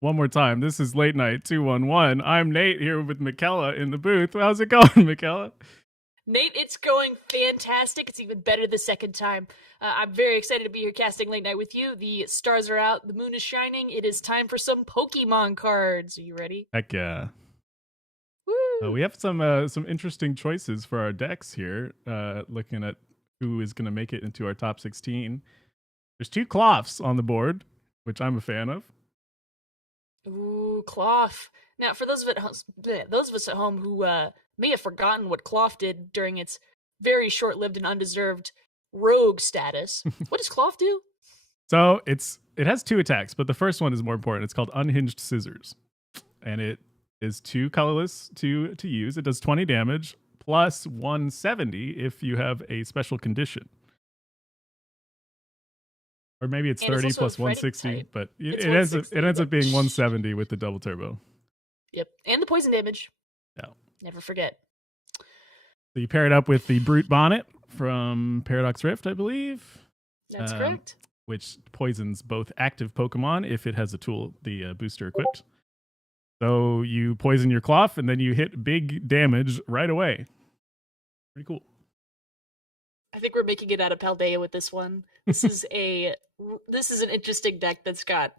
one more time. This is Late Night 211. I'm Nate here with Michaela in the booth. How's it going, Michaela? Nate, it's going fantastic. It's even better the second time. I'm very excited to be here casting Late Night with you. The stars are out, the moon is shining. It is time for some Pokemon cards. Are you ready? Heck yeah. Woo! We have some interesting choices for our decks here, looking at who is going to make it into our top 16. There's 2 Cloths on the board, which I'm a fan of. Ooh, Cloth. Now, for those of us at home who may have forgotten what Cloth did during its very short-lived and undeserved rogue status, what does Cloth do? So it has 2 attacks, but the first one is more important. It's called Unhinged Scissors, and it is 2 colorless to use. It does 20 damage plus 170 if you have a special condition. Or maybe it's 30 plus 160, type. but it ends up being 170 with the double turbo. Yep, and the poison damage. Yeah. Never forget. So you pair it up with the Brute Bonnet from Paradox Rift, I believe. That's correct. Which poisons both active Pokemon if it has a tool, the booster equipped. So you poison your Cloth, and then you hit big damage right away. Pretty cool. I think we're making it out of Paldea with this one. This is an interesting deck that's got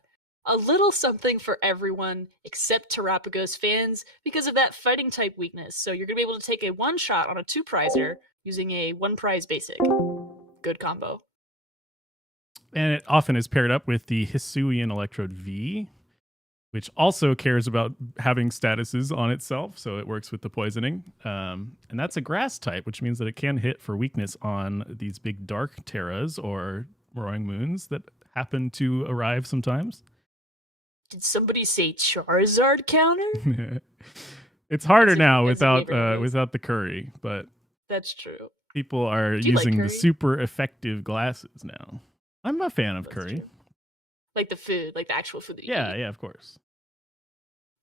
a little something for everyone except Terapagos fans because of that fighting type weakness. So you're going to be able to take a 1-shot on a 2-prizer using a 1-prize basic. Good combo. And it often is paired up with the Hisuian Electrode V, which also cares about having statuses on itself, so it works with the poisoning. And that's a grass type, which means that it can hit for weakness on these big dark Terras or Roaring Moons that happen to arrive sometimes. Did somebody say Charizard counter? It's harder now without the curry, but that's true. People are using the super effective glasses now. I'm a fan of curry. True. Like the food, like the actual food that you eat. Yeah, of course.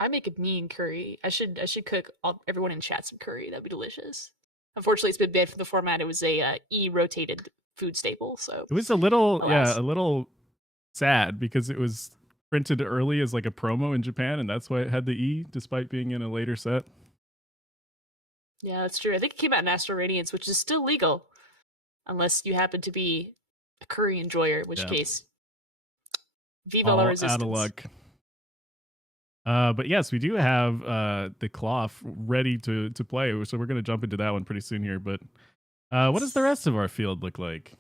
I make a mean curry. I should cook everyone in chat some curry. That'd be delicious. Unfortunately, it's been banned from the format. It was a E-rotated food staple, so it was a little sad because it was printed early as like a promo in Japan, and that's why it had the E, despite being in a later set. Yeah, that's true. I think it came out in Astral Radiance, which is still legal, unless you happen to be a curry enjoyer, in which case, viva la resistance. Out of luck. But yes, we do have the Cloth ready to play, so we're going to jump into that one pretty soon here. But what does the rest of our field look like?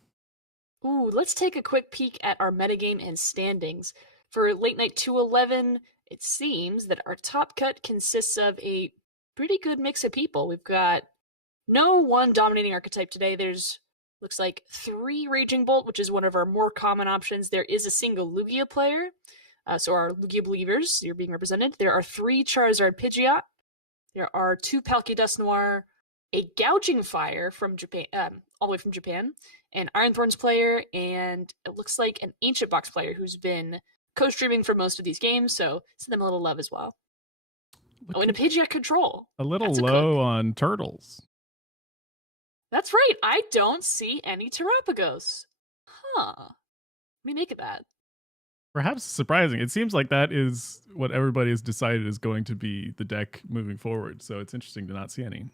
Ooh, let's take a quick peek at our metagame and standings. For Late Night 211, it seems that our top cut consists of a pretty good mix of people. We've got no one dominating archetype today. There's looks like 3 Raging Bolt, which is one of our more common options. There is a single Lugia player. So our Lugia believers, you're being represented. There are 3 Charizard Pidgeot. There are 2 Palkia Dust Noir, a Gouging Fire from Japan, all the way from Japan, an Iron Thorns player, and it looks like an Ancient Box player who's been co-streaming for most of these games, so send them a little love as well. And a Pidgeot Control. A little low on turtles. That's right. I don't see any Terapagos. Huh. Let me make it that. Perhaps surprising. It seems like that is what everybody has decided is going to be the deck moving forward. So it's interesting to not see any.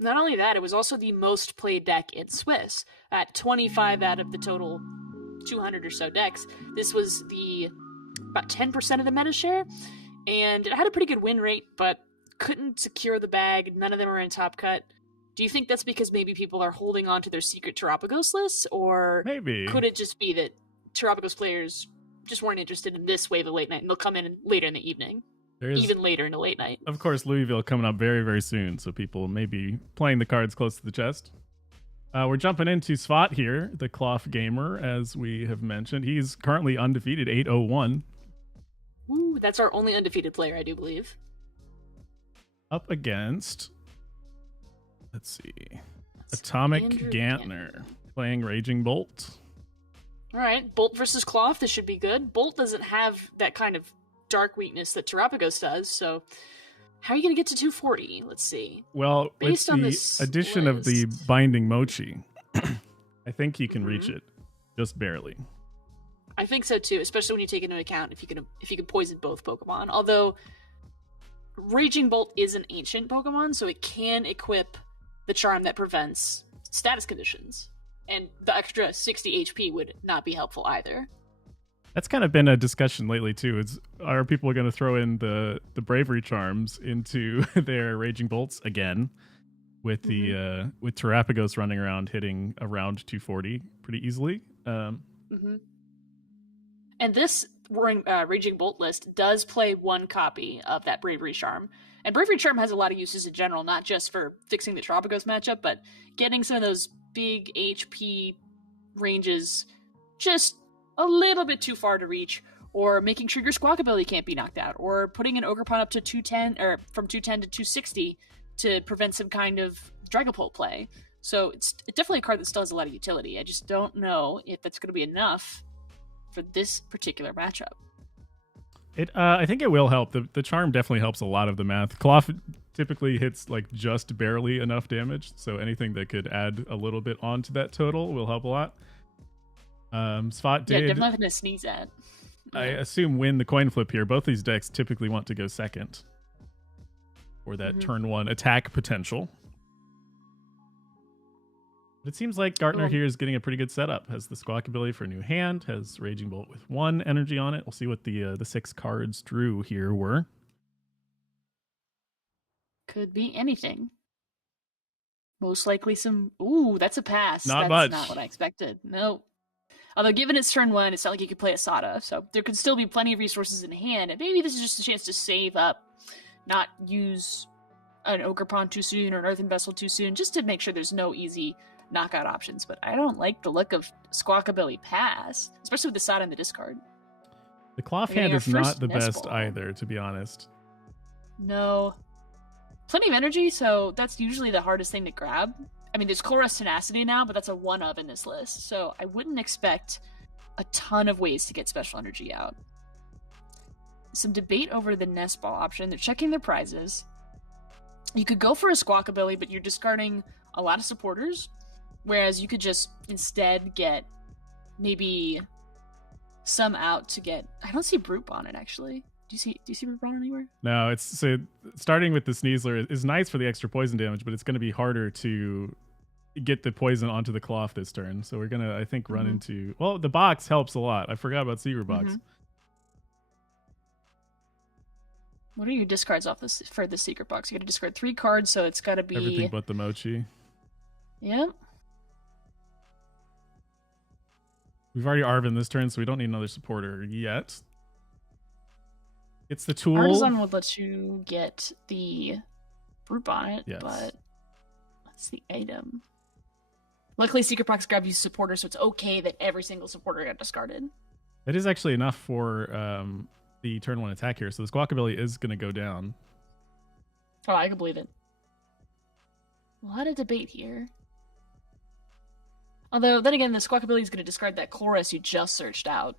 Not only that, it was also the most played deck in Swiss. At 25 out of the total 200 or so decks, this was about 10% of the meta share. And it had a pretty good win rate, but couldn't secure the bag. None of them are in top cut. Do you think that's because maybe people are holding on to their secret Terapagos lists? Or maybe could it just be that Terapagos players just weren't interested in this wave of Late Night and they'll come in later in the evening? Even later in the Late Night. Of course, Louisville coming up very, very soon, so people may be playing the cards close to the chest. We're jumping into Svat here, the Cloth Gamer, as we have mentioned. He's currently undefeated, 8-0-1. Ooh, that's our only undefeated player, I do believe. Up against... Let's see. Atomic Andrew Gantner playing Raging Bolt. All right, Bolt versus Cloth. This should be good. Bolt doesn't have that kind of dark weakness that Terapagos does, so how are you going to get to 240? Let's see. Well, based on the addition of the Binding Mochi, I think you can reach it just barely. I think so too, especially when you take into account if you can poison both Pokemon. Although Raging Bolt is an ancient Pokemon, so it can equip the charm that prevents status conditions. And the extra 60 HP would not be helpful either. That's kind of been a discussion lately too. Is are people going to throw in the bravery charms into their Raging Bolts again with the with Terrapagos running around hitting around 240 pretty easily? And this Raging Bolt list does play one copy of that Bravery Charm. And Bravery Charm has a lot of uses in general, not just for fixing the Terrapagos matchup, but getting some of those big HP ranges just a little bit too far to reach, or making sure your Squawkabilly can't be knocked out, or putting an Ogerpon up to 210, or from 210 to 260 to prevent some kind of Dragapult play. So it's definitely a card that still has a lot of utility. I just don't know if that's going to be enough for this particular matchup. I think it will help. The charm definitely helps a lot of the math. Cloth typically hits like just barely enough damage, so anything that could add a little bit onto that total will help a lot. Spot did. Yeah, definitely nothing to sneeze at. I assume win the coin flip here. Both these decks typically want to go second for that turn one attack potential. But it seems like Gartner here is getting a pretty good setup. Has the Squawkabilly for a new hand, has Raging Bolt with 1 energy on it. We'll see what the 6 cards drew here were. Could be anything. Most likely some... Ooh, that's a pass. That's much. Not what I expected. No. Although, given it's turn 1, it's not like you could play a Sada, so there could still be plenty of resources in hand, and maybe this is just a chance to save up, not use an Ogerpon too soon or an Earthen Vessel too soon, just to make sure there's no easy knockout options. But I don't like the look of Squawkabilly pass, especially with the Sada in the discard. The Cloth hand is not the best either, to be honest. No. Plenty of energy, so that's usually the hardest thing to grab. I mean, there's Colress Tenacity now, but that's a 1-of in this list, so I wouldn't expect a ton of ways to get special energy out. Some debate over the Nest Ball option. They're checking their prizes. You could go for a Squawkabilly, but you're discarding a lot of supporters, whereas you could just instead get maybe some out to get... I don't see Brute on it, actually. Do you see Brute anywhere? No, it's so starting with the Sneasler is nice for the extra poison damage, but it's going to be harder to get the poison onto the Cloth this turn. So we're going to, I think, run into... Well, the box helps a lot. I forgot about Secret Box. What are your discards off this for the Secret Box? You got to discard 3 cards, so it's got to be... Everything but the Mochi. Yep. We've already Arven this turn, so we don't need another supporter yet. It's the tool. Artisan would let you get the Brute Bonnet, but that's the item. Luckily, Secret Box grabbed you supporter, so it's okay that every single supporter got discarded. That is actually enough for the turn 1 attack here, so the Squawkabilly is going to go down. Oh, I can believe it. A lot of debate here. Although, then again, the Squawkabilly is going to discard that Chorus you just searched out.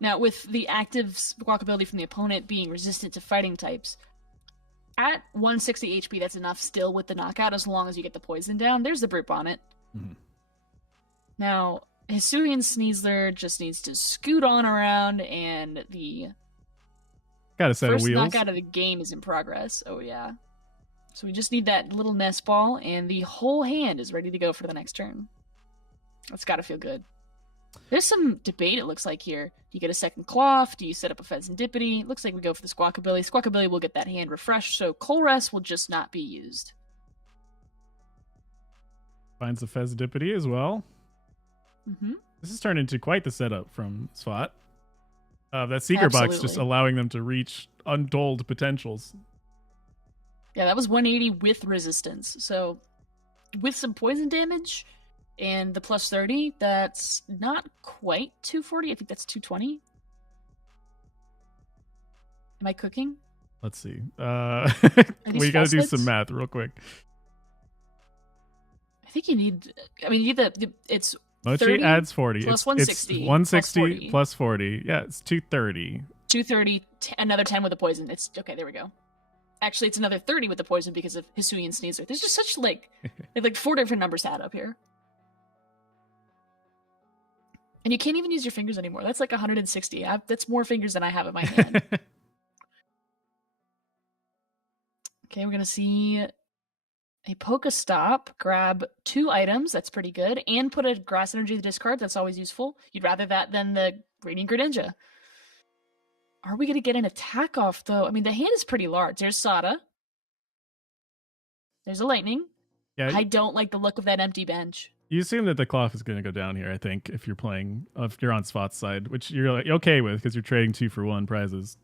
Now, with the active Squawkabilly from the opponent being resistant to fighting types, at 160 HP, that's enough still with the knockout as long as you get the poison down. There's the Brute Bonnet. Now, Hisuian Sneasler just needs to scoot on around, and the got a set first of wheels. knockout of the game is in progress. Oh, yeah. So we just need that little Nest Ball, and the whole hand is ready to go for the next turn. That's got to feel good. There's some debate, it looks like, here. Do you get a second Cloth? Do you set up a Fezandipity? Looks like we go for the Squawkabilly. Squawkabilly will get that hand refreshed, so Colress will just not be used. Finds the Fezandipity as well. This has turned into quite the setup from Spot. That Secret Box just allowing them to reach untold potentials. Yeah, that was 180 with resistance. So, with some poison damage and the plus 30, that's not quite 240. I think that's 220. Am I cooking? Let's see. We got to do some math real quick. I think you need... I mean, you need it's Mochi adds 40. Plus it's 160. It's 160 plus 40. plus 40. Yeah, it's 230. 230, another 10 with the poison. It's okay, there we go. Actually, it's another 30 with the poison because of Hisuian Sneasler. There's just such, like 4 different numbers to add up here. And you can't even use your fingers anymore. That's like 160. That's more fingers than I have in my hand. Okay, we're going to see a Pokestop, grab 2 items, that's pretty good, and put a Grass Energy to discard, that's always useful. You'd rather that than the Radiant Greninja. Are we going to get an attack off, though? I mean, the hand is pretty large. There's Sada. There's a Lightning. Yeah, I don't like the look of that empty bench. you assume that the cloth is going to go down here, I think, if you're on Spot's side, which you're like, okay with because you're trading 2 for 1 prizes.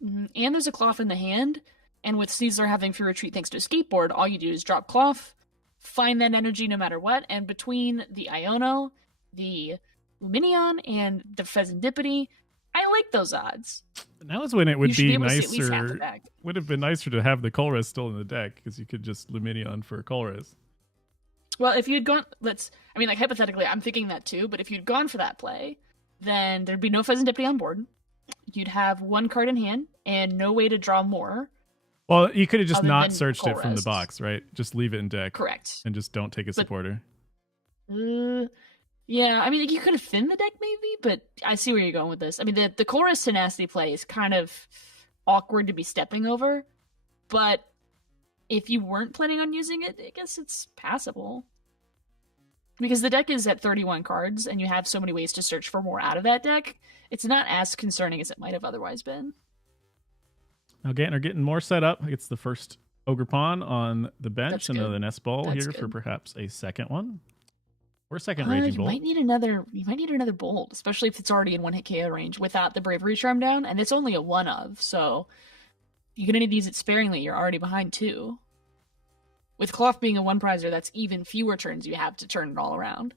And there's a Cloth in the hand. And with Caesar having free retreat thanks to a skateboard, all you do is drop Cloth, find that energy no matter what, and between the Iono, the Luminion, and the Pheasantipity, I like those odds. Now is when it would be nicer. Be would have been nicer to have the Colress still in the deck because you could just Luminion for Colress. Well, if you'd gone, hypothetically, I'm thinking that too, but if you'd gone for that play, then there'd be no Pheasantipity on board. You'd have 1 card in hand and no way to draw more. Well, you could have just not searched it from the box, right? Just leave it in deck. Correct. And just don't take a supporter. Yeah, I mean, you could have thinned the deck maybe, but I see where you're going with this. I mean, the Colress Tenacity play is kind of awkward to be stepping over, but if you weren't planning on using it, I guess it's passable. Because the deck is at 31 cards, and you have so many ways to search for more out of that deck, it's not as concerning as it might have otherwise been. Now, Gantner getting more set up. It's the first Ogre Pawn on the bench. Another Nest Ball here for perhaps a second one. Or a second Raging Bolt. You might need another Bolt, especially if it's already in 1-hit KO range without the Bravery Charm down, and it's only a 1 of, so you're going to need to use it sparingly. You're already behind 2. With Cloth being a 1-prizer, that's even fewer turns you have to turn it all around.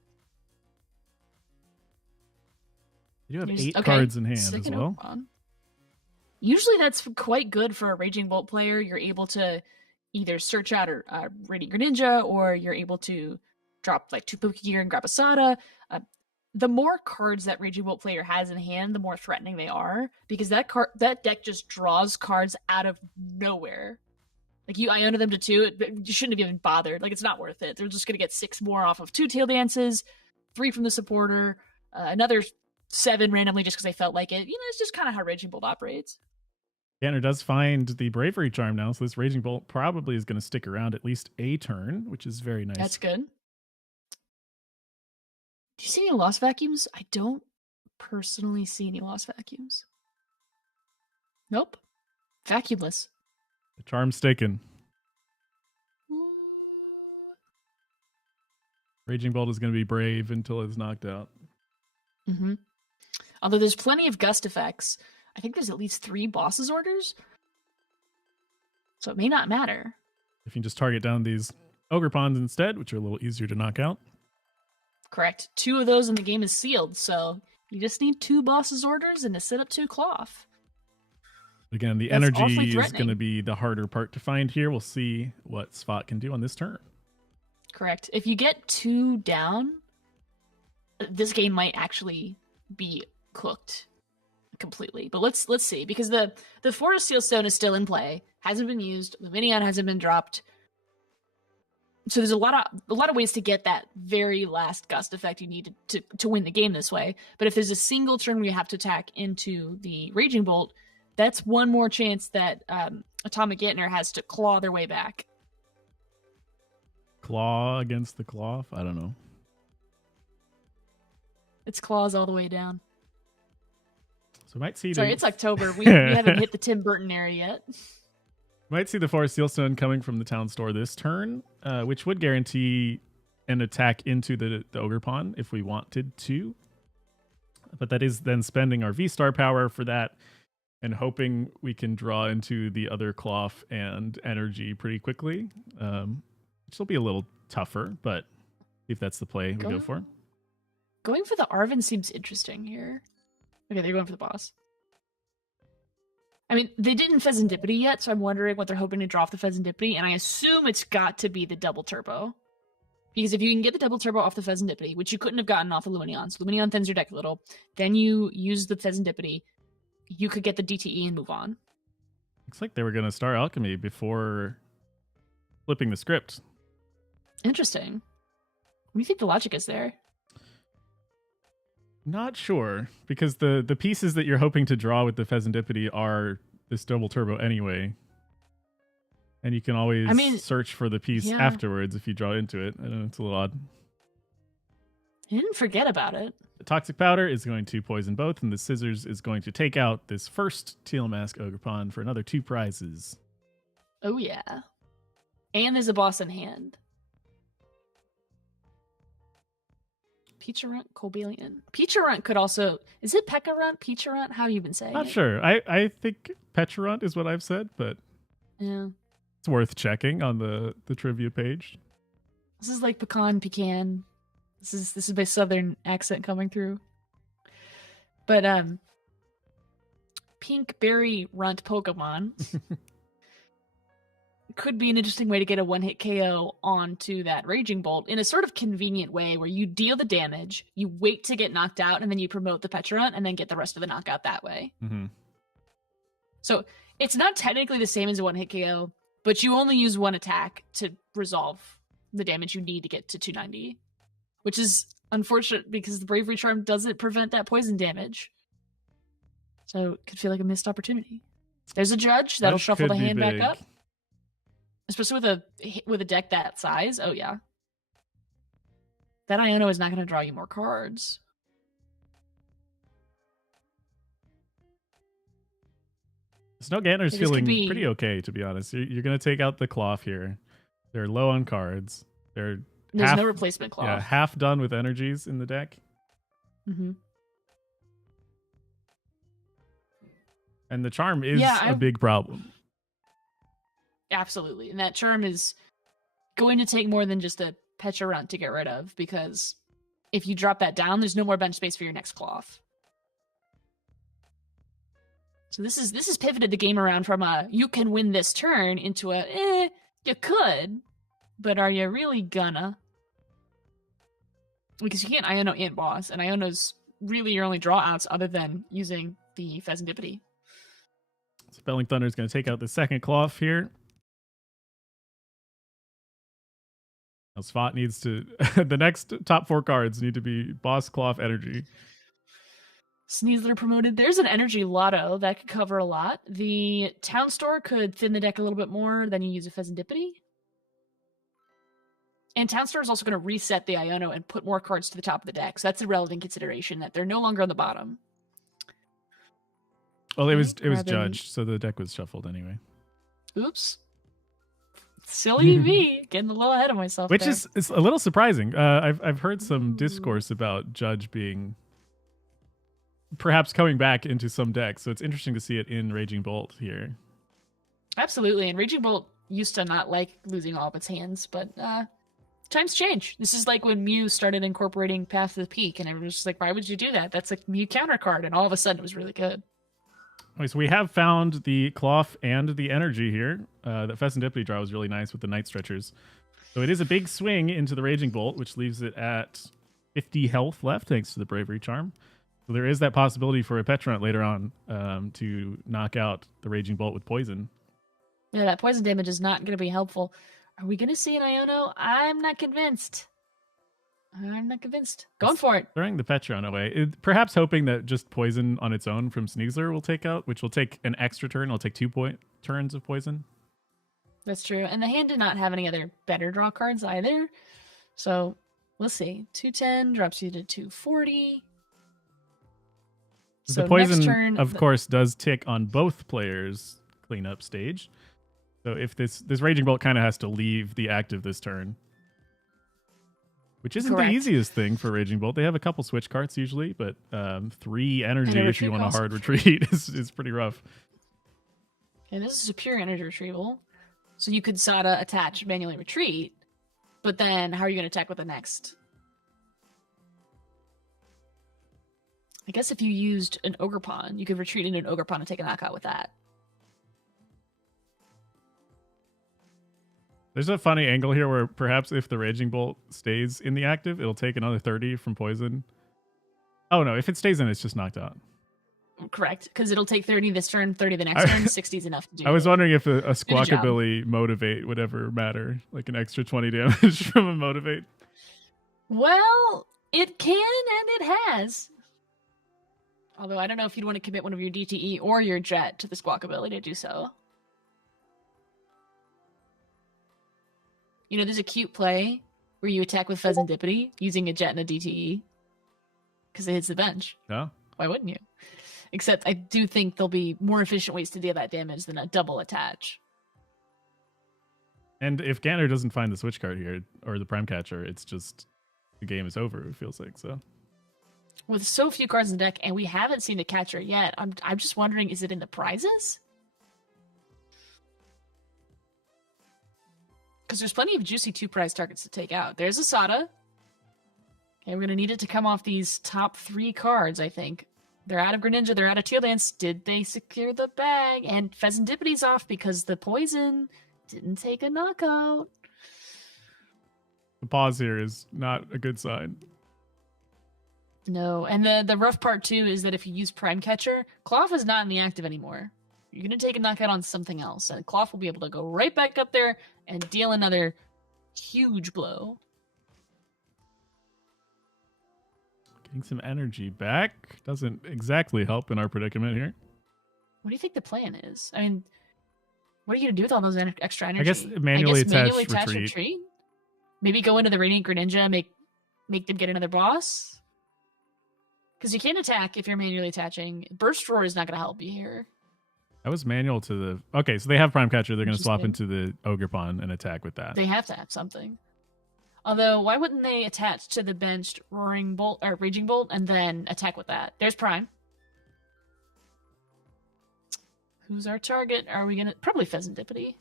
You have 8 cards in hand as well. Usually that's quite good for a Raging Bolt player. You're able to either search out a Radiant Greninja, or you're able to drop like 2 Pokegear and grab a Sada. The more cards that Raging Bolt player has in hand, the more threatening they are, because that deck just draws cards out of nowhere. Like, you Iono them to 2, you shouldn't have even bothered. Like, it's not worth it. They're just going to get 6 more off of 2 Tail Dances, 3 from the supporter, another 7 randomly just because they felt like it. You know, it's just kind of how Raging Bolt operates. Ganner does find the Bravery Charm now, so this Raging Bolt probably is going to stick around at least a turn, which is very nice. That's good. Do you see any Lost Vacuums? I don't personally see any Lost Vacuums. Nope. Vacuumless. The charm's taken. Raging Bolt is going to be brave until it's knocked out. Mm-hmm. Although there's plenty of gust effects. I think there's at least 3 bosses orders. So it may not matter. If you can just target down these Ogre Pawns instead, which are a little easier to knock out. Correct. 2 of those in the game is sealed, so you just need 2 bosses orders and to set up 2 Cloth. Again, the energy is going to be the harder part to find here. We'll see what Spot can do on this turn. Correct. If you get 2 down, this game might actually be cooked completely. But let's see, because the Forest Seal Stone is still in play, hasn't been used, Luminion hasn't been dropped. So there's a lot of ways to get that very last gust effect you need to win the game this way. But if there's a single turn where you have to attack into the Raging Bolt, that's one more chance that Atomic Gantner has to claw their way back. Claw against the cloth? I don't know. It's claws all the way down. So we might see. Sorry, it's October. We haven't hit the Tim Burton era yet. Might see the Forest Sealstone coming from the town store this turn, which would guarantee an attack into the Ogre Pawn if we wanted to. But that is then spending our V-Star power for that and hoping we can draw into the other cloth and energy pretty quickly, which will be a little tougher, but if that's the play we go for. Going for the Arven seems interesting here. Okay, they're going for the boss. I mean, they didn't Pheasantipity yet, so I'm wondering what they're hoping to draw off the Pheasantipity, and I assume it's got to be the double turbo. Because if you can get the double turbo off the Pheasantipity, which you couldn't have gotten off the Luminion, so Luminion thins your deck a little, then you use the Pheasantipity, you could get the DTE and move on. Looks like they were going to Star Alchemy before flipping the script. Interesting. What do you think the logic is there? Not sure, because the pieces that you're hoping to draw with the Pheasantipity are this double turbo anyway. And you can I always mean, search for the piece yeah. afterwards if you draw into it. I don't know, it's a little odd. You didn't forget about it. The Toxic Powder is going to poison both, and the Scissors is going to take out this first Teal Mask Ogerpon for another 2 prizes. Oh, yeah. And there's a boss in hand. Peacharunt, Cobalion. Peacharunt could also... Is it Pekarunt, Peacharunt? How have you been saying Not it? sure. I think Pecharunt is what I've said, but Yeah. it's worth checking on the trivia page. This is like pecan. This is my southern accent coming through. But pink berry runt Pokemon could be an interesting way to get a one-hit KO onto that Raging Bolt in a sort of convenient way where you deal the damage, you wait to get knocked out, and then you promote the Pecharunt and then get the rest of the knockout that way. Mm-hmm. So it's not technically the same as a one-hit KO, but you only use one attack to resolve the damage you need to get to 290, which is unfortunate because the Bravery Charm doesn't prevent that poison damage. So it could feel like a missed opportunity. There's a Judge that'll shuffle the hand back up, especially with a deck that size. Oh yeah, that Iono is not going to draw you more cards. Snow Gantner's feeling pretty okay, to be honest. You're going to take out the Cloth here. They're low on cards. There's no replacement Cloth. Yeah, half done with energies in the deck. Mm-hmm. And the Charm is a big problem. Absolutely. And that Charm is going to take more than just a Pecharunt to get rid of, because if you drop that down, there's no more bench space for your next Cloth. So this is pivoted the game around from a you can win this turn into a you could, but are you really gonna? Because you can't Iono Ant Boss, and Iono's really your only draw outs other than using the Pheasantipity. So Belling Thunder is going to take out the second Cloth here. Now Spot needs to... the next top 4 cards need to be Boss, Cloth, Energy. Sneasler promoted. There's an Energy Lotto that could cover a lot. The Town Store could thin the deck a little bit more, then you use a Pheasantipity. And Town Store is also going to reset the Iono and put more cards to the top of the deck. So that's a relevant consideration, that they're no longer on the bottom. Well, it was judged, so the deck was shuffled anyway. Oops. Silly me, getting a little ahead of myself. Which is a little surprising. I've heard some discourse about Judge being perhaps coming back into some decks, so it's interesting to see it in Raging Bolt here. Absolutely, and Raging Bolt used to not like losing all of its hands, but times change. This is like when Mew started incorporating Path to the Peak, and everyone was just like, why would you do that? That's a Mew counter card, and all of a sudden it was really good. Okay, so we have found the Cloth and the Energy here. The Pheasantipity draw was really nice with the Night Stretchers. So it is a big swing into the Raging Bolt, which leaves it at 50 health left, thanks to the Bravery Charm. So there is that possibility for a Pecharunt later on to knock out the Raging Bolt with poison. Yeah, that poison damage is not going to be helpful. Are we going to see an Iono? I'm not convinced. Going for it. Throwing the Pecharunt away. Perhaps hoping that just poison on its own from Sneasler will take out, which will take an extra turn. It'll take 2 turns of poison. That's true. And the hand did not have any other better draw cards either. So let's see. 210 drops you to 240. So the poison, turn, of course, does tick on both players' cleanup stage. So if this Raging Bolt kind of has to leave the active this turn, which isn't the easiest thing for Raging Bolt. They have a couple switch cards usually, but 3 energy if you want a hard retreat is pretty rough. And this is a pure energy retrieval. So you could Sada attach, manually retreat, but then how are you going to attack with the next? I guess if you used an Ogerpon, you could retreat into an Ogerpon and take a knockout with that. There's a funny angle here where perhaps if the Raging Bolt stays in the active, it'll take another 30 from poison. Oh no, if it stays in, it's just knocked out. Correct, because it'll take 30 this turn, 30 the next turn, 60 is enough to do. I was wondering if a Squawkabilly Motivate would ever matter, like an extra 20 damage from a Motivate. Well, it can, and it has. Although I don't know if you'd want to commit one of your DTE or your jet to the squawk ability to do so. You know, there's a cute play where you attack with Pheasantipity using a jet and a DTE because it hits the bench. Yeah. Why wouldn't you? Except I do think there'll be more efficient ways to deal that damage than a double attach. And if Ganner doesn't find the switch card here or the prime catcher, it's just the game is over. It feels like so. With so few cards in the deck, and we haven't seen a catcher yet, I'm just wondering, is it in the prizes? Because there's plenty of juicy 2-prize targets to take out. There's Asada. Okay, we're going to need it to come off these top 3 cards, I think. They're out of Greninja, they're out of Teal Dance. Did they secure the bag? And Pheasantipity's off because the poison didn't take a knockout. The pause here is not a good sign. No, and the rough part too is that if you use Prime Catcher, Cloth is not in the active anymore. You're going to take a knockout on something else, and Cloth will be able to go right back up there and deal another huge blow. Getting some energy back doesn't exactly help in our predicament here. What do you think the plan is? I mean, what are you going to do with all those extra energy? I guess manually attach retreat. Maybe go into the Radiant Greninja, make them get another boss. Because you can't attack if you're manually attaching. Burst Roar is not going to help you here. That was manual to the... Okay, so they have Prime Catcher. They're going to swap into the Ogerpon and attack with that. They have to have something. Although, why wouldn't they attach to the benched Roaring Bolt or Raging Bolt and then attack with that? There's Prime. Who's our target? Are we going to... Probably Pheasantipity.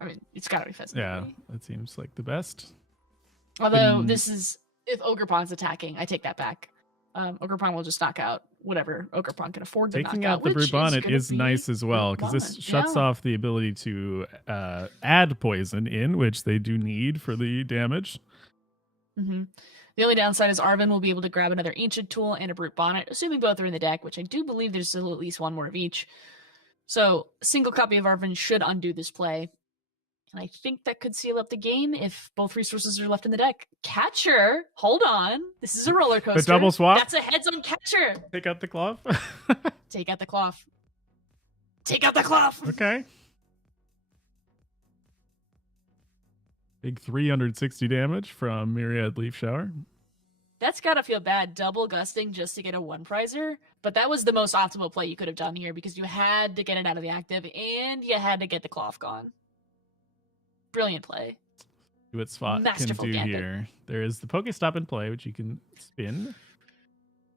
I mean, it's got to be Pheasantipity. Yeah, that seems like the best. Although, this is... If Ogerpon's attacking, I take that back. Ogerpon will just knock out whatever Ogerpon can afford to knock out. Taking out the Brute Bonnet is nice as well, because this shuts off the ability to add poison in, which they do need for the damage. Mm-hmm. The only downside is Arven will be able to grab another Ancient Tool and a Brute Bonnet, assuming both are in the deck, which I do believe there's still at least one more of each. So, a single copy of Arven should undo this play. And I think that could seal up the game if both resources are left in the deck. Catcher, hold on. This is a roller coaster. The double swap? That's a heads-on catcher. Take out the cloth? Take out the cloth. Take out the cloth. Okay. Big 360 damage from Myriad Leaf Shower. That's gotta feel bad, double gusting just to get a 1-prizer. But that was the most optimal play you could have done here because you had to get it out of the active and you had to get the cloth gone. Brilliant play. See what Spot Masterful can do gambit. here. There is the Pokestop in play, which you can spin.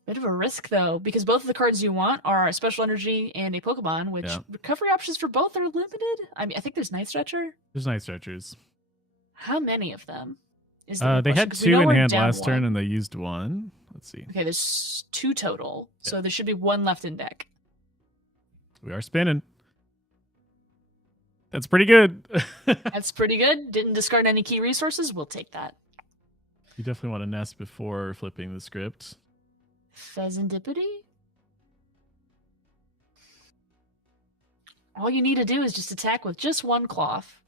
Bit of a risk, though, because both of the cards you want are a Special Energy and a Pokemon, which recovery options for both are limited. I mean, I think there's Night Stretcher. There's Night Stretchers. How many of them? Is They had 2 in hand last turn, and they used 1. Let's see. Okay, there's 2 total, so there should be 1 left in deck. We are spinning. That's pretty good. That's pretty good. Didn't discard any key resources. We'll take that. You definitely want to nest before flipping the script. Pheasantipity? All you need to do is just attack with just 1 cloth.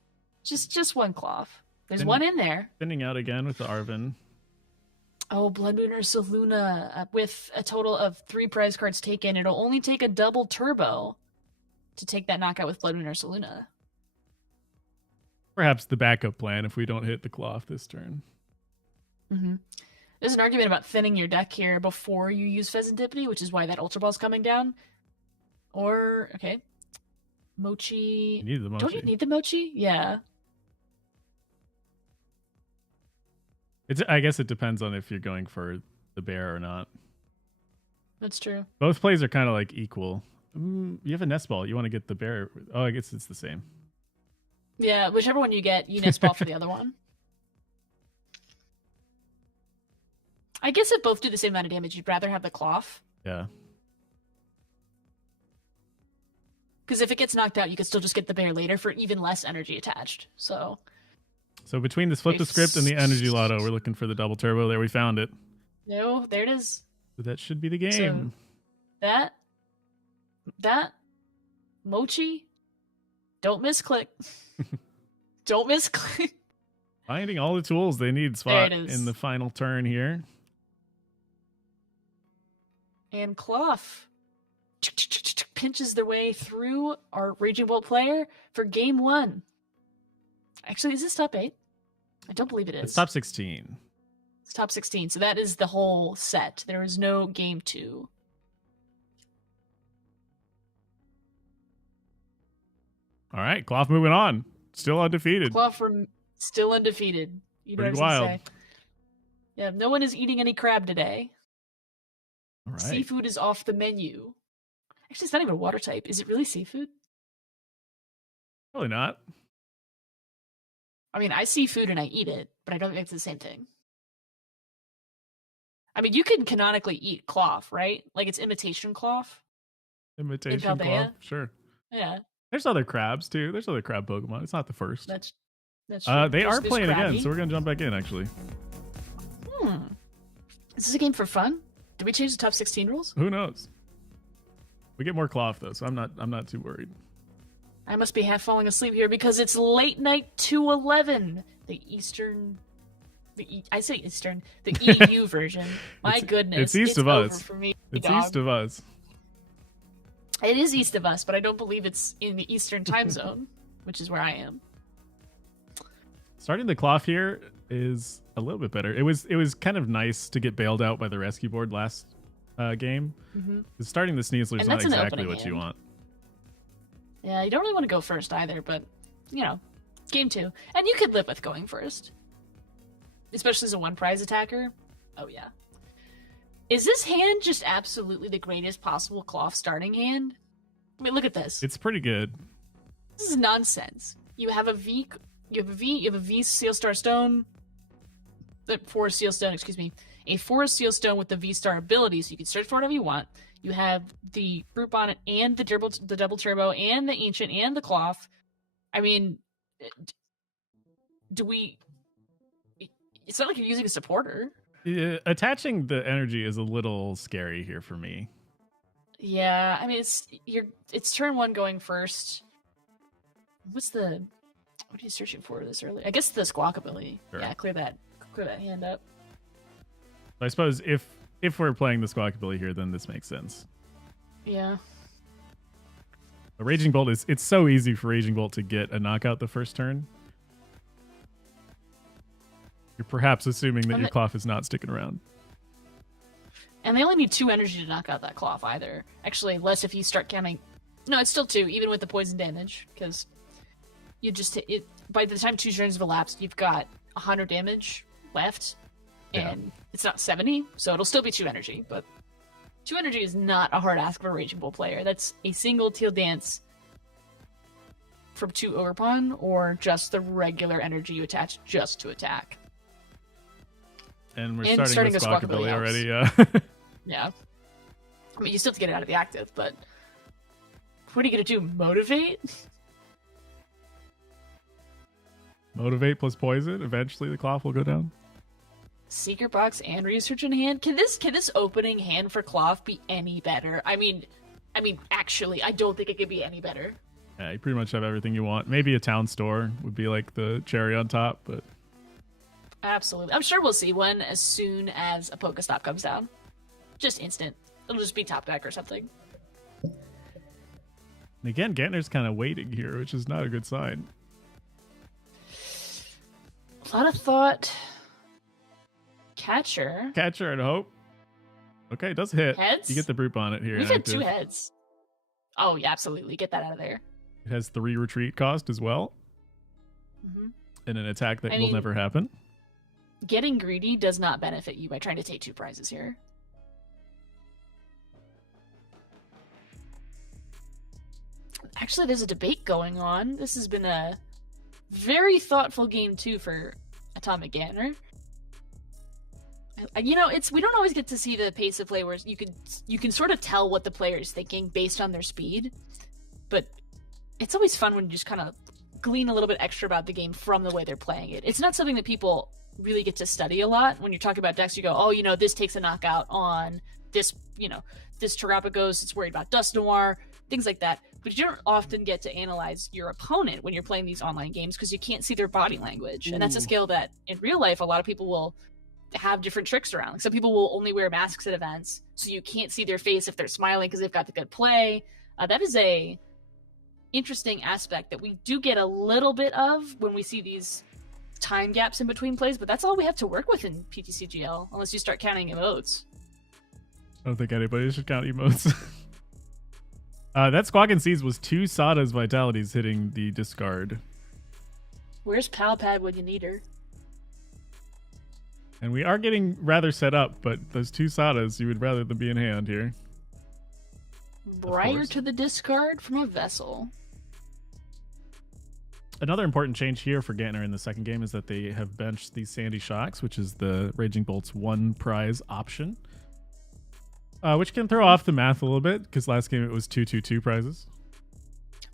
Just 1 cloth. There's 1 in there. Spinning out again with the Arven. Oh, Blood Moon Ursa Luna. With a total of 3 prize cards taken, it'll only take a double turbo to take that knockout with Blood Moon Ursa Luna. Perhaps the backup plan if we don't hit the cloth this turn. Mm-hmm. There's an argument about thinning your deck here before you use Pheasantipity, which is why that Ultra Ball's coming down. Or, okay. Mochi. You need the Mochi. Don't you need the Mochi? Yeah. I guess it depends on if you're going for the bear or not. That's true. Both plays are kind of like equal. You have a nest ball. You want to get the bear. Oh, I guess it's the same. Yeah, whichever one you get, you nest ball for the other one. I guess if both do the same amount of damage, you'd rather have the cloth. Yeah. Because if it gets knocked out, you could still just get the bear later for even less energy attached. So between this flip the script and the energy lotto, we're looking for the double turbo. There, we found it. No, there it is. So that should be the game. So that Mochi, don't misclick. Don't misclick. Finding all the tools they need, Spot, There it is. in the final turn here. And Clough pinches their way through our Raging Bolt player for game 1. Actually, is this top 8? I don't believe it is. It's top 16. It's top 16, so that is the whole set. There is no game 2. All right, Clough moving on. Still undefeated. Clough from still undefeated. You know Pretty what I was wild. gonna say. Yeah, no one is eating any crab today. All right. Seafood is off the menu. Actually, it's not even a water type. Is it really seafood? Probably not. I mean, I see food and I eat it, but I don't think it's the same thing. I mean, you can canonically eat cloth, right? Like it's imitation cloth. Imitation Paldea? Clough. Sure. Yeah, There's other crabs too. There's other crab Pokemon. It's not the first. that's true. They are There's playing again, Krabby. so we're gonna jump back in. Actually, Is this a game for fun? Did we change the top 16 rules? who knows? We get more Clough though, so I'm not too worried. I must be half falling asleep here because it's late night 211, the EU version. My goodness, it's east of over us. for me, It's dog. east of us. It is east of us, but I don't believe it's in the Eastern time zone, which is where I am. Starting the Clough here is a little bit better. It was kind of nice to get bailed out by the rescue board last game. Mm-hmm. Starting the Sneasler is And not that's an exactly opening what you hand. want. Yeah, you don't really want to go first either, but, you know, game 2. And you could live with going first. Especially as a one-prize attacker. Oh, yeah. Is this hand just absolutely the greatest possible Clough starting hand? I mean, look at this. It's pretty good. This is nonsense. You have a V Seal Star Stone. Forest Seal Stone, excuse me. A Forest Seal Stone with the V Star ability, so you can search for whatever you want. You have the Brute Bonnet and the double turbo and the Ancient and the Clough. I mean, it's not like you're using a supporter. Yeah, attaching the energy is a little scary here for me. Yeah, I mean it's turn 1 going first. What are you searching for this early? I guess the Squawk ability. Sure. Yeah, clear that hand up. I suppose if we're playing the Squawk ability here, then this makes sense. Yeah. A Raging Bolt it's so easy for Raging Bolt to get a knockout the first turn. You're perhaps assuming that your Clough is not sticking around. And they only need 2 energy to knock out that Clough either. Actually, less if you start counting. No, it's still 2, even with the poison damage, because you just it. By the time 2 turns have elapsed, you've got 100 damage left, and it's not 70, so it'll still be 2 energy. But 2 energy is not a hard ask of a Raging Bull player. That's a single Teal Dance from 2 Overpawn, or just the regular energy you attach just to attack. And we're And starting the Squawk Squawkabilly ability already. Yeah. I mean, you still have to get it out of the active, but what are you going to do? Motivate? Motivate plus poison. Eventually the Clough will go down. Secret box and research in hand. Can this opening hand for Clough be any better? I mean, actually, I don't think it could be any better. Yeah, you pretty much have everything you want. Maybe a town store would be like the cherry on top, but Absolutely. I'm sure we'll see one as soon as a Pokestop comes down. Just instant. It'll just be top deck or something. and again, Gantner's kind of waiting here, which is not a good sign. A lot of thought. Catcher. Catcher and Hope. Okay, it does hit. Heads? You get the Brute Bonnet here. We've had active. 2 heads. Oh, yeah, absolutely. Get that out of there. It has 3 retreat cost as well. Mm-hmm. And an attack that I will mean- never happen. Getting greedy does not benefit you by trying to take 2 prizes here. Actually, there's a debate going on. This has been a very thoughtful game, too, for Atomic Ganner. You know, we don't always get to see the pace of play where you can sort of tell what the player is thinking based on their speed, but it's always fun when you just kind of glean a little bit extra about the game from the way they're playing it. It's not something that people really get to study a lot. When you talk about decks, you go, oh, you know, this takes a knockout on this, you know, this Terrapagos, it's worried about Dust Noir, things like that. But you don't often get to analyze your opponent when you're playing these online games because you can't see their body language. And that's a skill that in real life, a lot of people will have different tricks around. Like some people will only wear masks at events, so you can't see their face if they're smiling because they've got the good play. That is a interesting aspect that we do get a little bit of when we see these time gaps in between plays, but that's all we have to work with in PTCGL, unless you start counting emotes. I don't think anybody should count emotes. That Squawkin' Seeds was 2 Sada's Vitalities hitting the discard. Where's Palpad when you need her? And we are getting rather set up, but those 2 Sadas, you would rather them be in hand here. Briar to the discard from a Vessel. Another important change here for Gantner in the second game is that they have benched the Sandy Shocks, which is the Raging Bolt's 1 prize option. Which can throw off the math a little bit, because last game it was 2 prizes.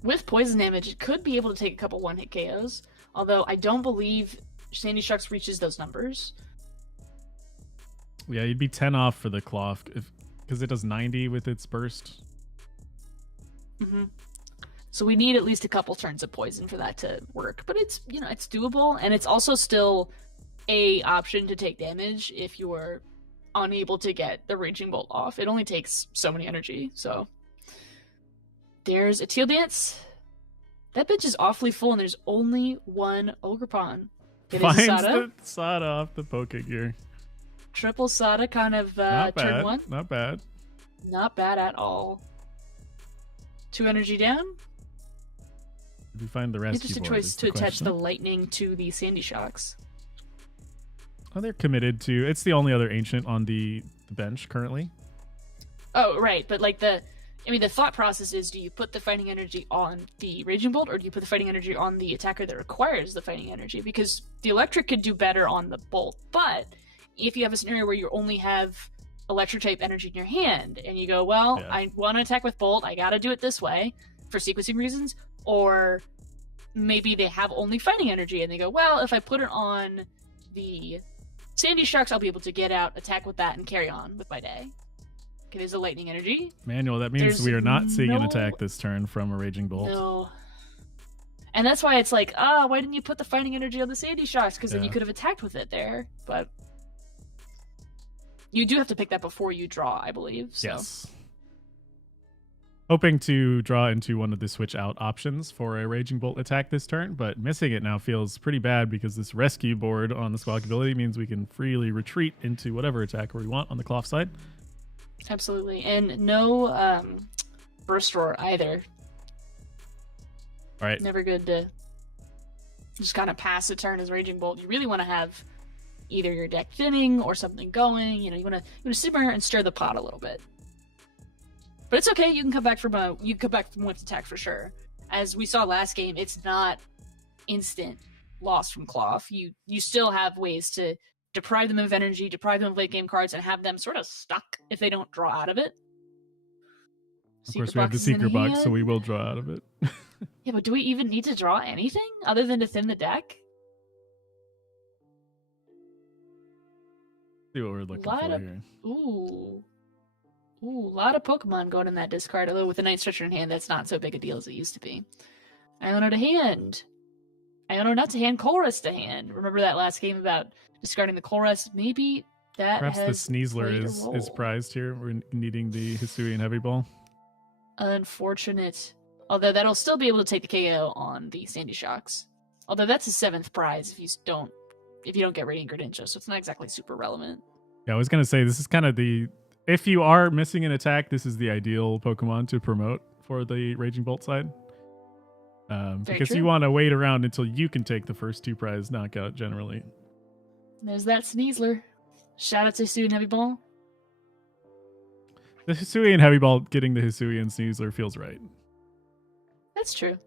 With poison damage, it could be able to take a couple one-hit KOs, although I don't believe Sandy Shocks reaches those numbers. Yeah, you'd be 10 off for the Cloth, because it does 90 with its burst. Mm-hmm. So we need at least a couple turns of poison for that to work, but it's it's doable, and it's also still a option to take damage if you're unable to get the Raging Bolt off. It only takes so many energy, so there's a Teal Dance. That bitch is awfully full, and there's only one Ogre Pawn. Finds the Sada off the Poke gear. Triple Sada, kind of turn 1. Not bad. Not bad at all. 2 energy down. If you find the rescue Interesting board, choice to attach the lightning to the Sandy Shocks. Oh, they're committed to. It's the only other ancient on the bench currently. Oh, right, but like the thought process is: do you put the fighting energy on the Raging Bolt, or do you put the fighting energy on the attacker that requires the fighting energy? Because the electric could do better on the bolt, but if you have a scenario where you only have electric type energy in your hand, and you go, well, yeah, I want to attack with bolt, I gotta do it this way for sequencing reasons, or maybe they have only fighting energy, and they go, well, if I put it on the Sandy Shocks, I'll be able to get out, attack with that, and carry on with my day. Okay, there's a lightning energy. Manual, that means we are not seeing an attack this turn from a Raging Bolt. No. And that's why it's like, why didn't you put the fighting energy on the Sandy Shocks? Because then you could have attacked with it there. But you do have to pick that before you draw, I believe. So. Yes. Hoping to draw into one of the switch out options for a Raging Bolt attack this turn, but missing it now feels pretty bad because this rescue board on the Squawk ability means we can freely retreat into whatever attacker we want on the Cloth side. Absolutely. And no Burst Roar either. All right. Never good to just kind of pass a turn as Raging Bolt. You really want to have either your deck thinning or something going. You want to simmer and stir the pot a little bit. But it's okay. You can come back from one attack for sure. As we saw last game, it's not instant loss from Cloth. You still have ways to deprive them of energy, deprive them of late game cards, and have them sort of stuck if they don't draw out of it. Of course, we have the Secret Box, so we will draw out of it. Yeah, but do we even need to draw anything other than to thin the deck? See what we're looking for here. A lot of Pokemon going in that discard, although with the Night Stretcher in hand, that's not so big a deal as it used to be. Iono to hand. Iono not to hand, Colress to hand. Remember that last game about discarding the Colress? Maybe that perhaps has the Sneasler is prized here. We're needing the Hisuian Heavy Ball. Unfortunate. Although that'll still be able to take the KO on the Sandy Shocks. Although that's a 7th prize if you don't get Radiant Greninja, so it's not exactly super relevant. Yeah, I was gonna say this is kind of if you are missing an attack, this is the ideal Pokemon to promote for the Raging Bolt side. Because you want to wait around until you can take the first 2 prize knockout generally. There's that Sneasler. Shout out to Hisuian Heavy Ball. The Hisuian Heavy Ball getting the Hisuian Sneasler feels right. That's true.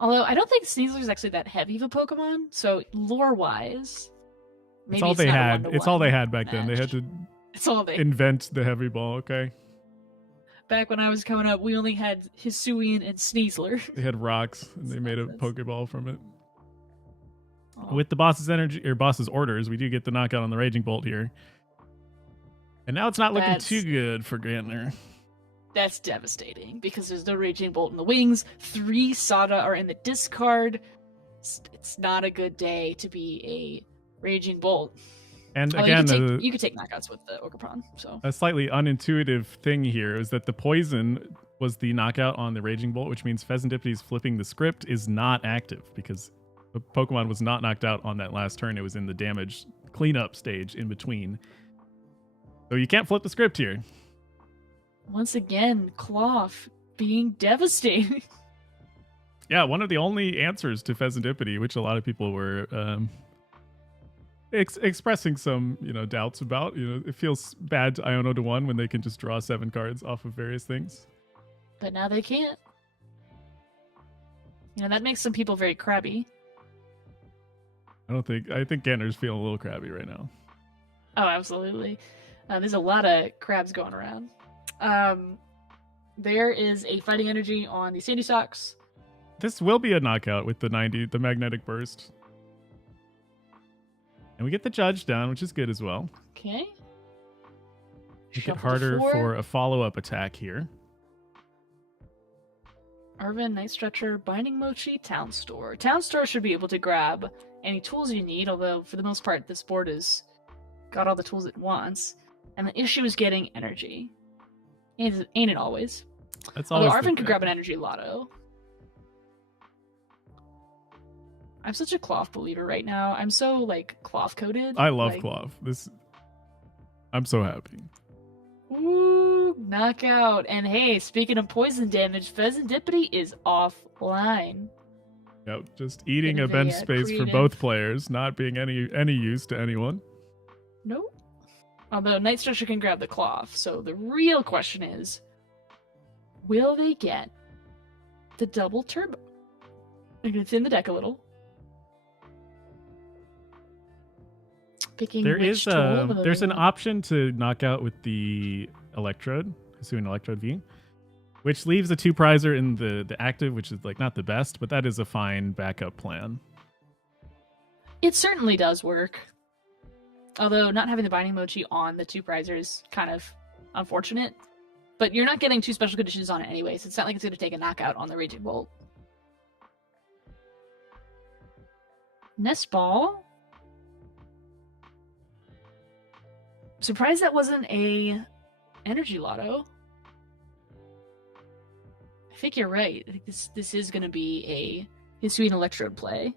Although I don't think Sneasler is actually that heavy of a Pokemon, so lore-wise, maybe it's all they had. It's all they had back then. They had to invent the Heavy Ball. Okay. Back when I was coming up, we only had Hisuian and Sneasler. They had rocks, and they made a Pokeball from it. With the boss's energy or boss's orders, we do get the knockout on the Raging Bolt here. And now it's not looking too good for Gantner. That's devastating because there's no Raging Bolt in the wings. 3 Sada are in the discard. It's not a good day to be Raging Bolt. And Oh, again, you could take knockouts with the Ogre so a slightly unintuitive thing here is that the poison was the knockout on the Raging Bolt, which means Pheasantipity's flipping the script is not active because the Pokemon was not knocked out on that last turn. It was in the damage cleanup stage in between. So you can't flip the script here. Once again, Cloth being devastating. Yeah, one of the only answers to Pheasantipity, which a lot of people were expressing some, doubts about. It feels bad to Iono to 1 when they can just draw 7 cards off of various things. But now they can't. That makes some people very crabby. I think Ganner's feeling a little crabby right now. Oh, absolutely. There's a lot of crabs going around. There is a fighting energy on the Sandy Socks. This will be a knockout with the magnetic burst. And we get the judge down, which is good as well. Okay. Make it harder for a follow-up attack here. Arven, Night Stretcher, Binding Mochi, Town Store. Town Store should be able to grab any tools you need, although for the most part this board has got all the tools it wants. And the issue is getting energy. Ain't it always? That's always. Although Arven could grab an energy lotto. I'm such a cloth believer right now. I'm so cloth coated. I love cloth. I'm so happy. Ooh, knockout. And hey, speaking of poison damage, Pheasantipity is offline. Yep, just eating a bench space for both players, not being any use to anyone. Nope. Although Night Stretcher can grab the cloth, so the real question is, will they get the double turbo? I'm gonna thin the deck a little. There's an option to knock out with the Electrode, Hisuian Electrode V, which leaves a 2-prizer in the active, which is not the best, but that is a fine backup plan. It certainly does work. Although not having the Binding Mochi on the 2-prizer is kind of unfortunate. But you're not getting 2 special conditions on it anyway, so it's not like it's going to take a knockout on the Raging Bolt. Nest Ball. Surprised that wasn't a energy lotto. I think you're right. I think this is going to be a Hisuian Electrode play.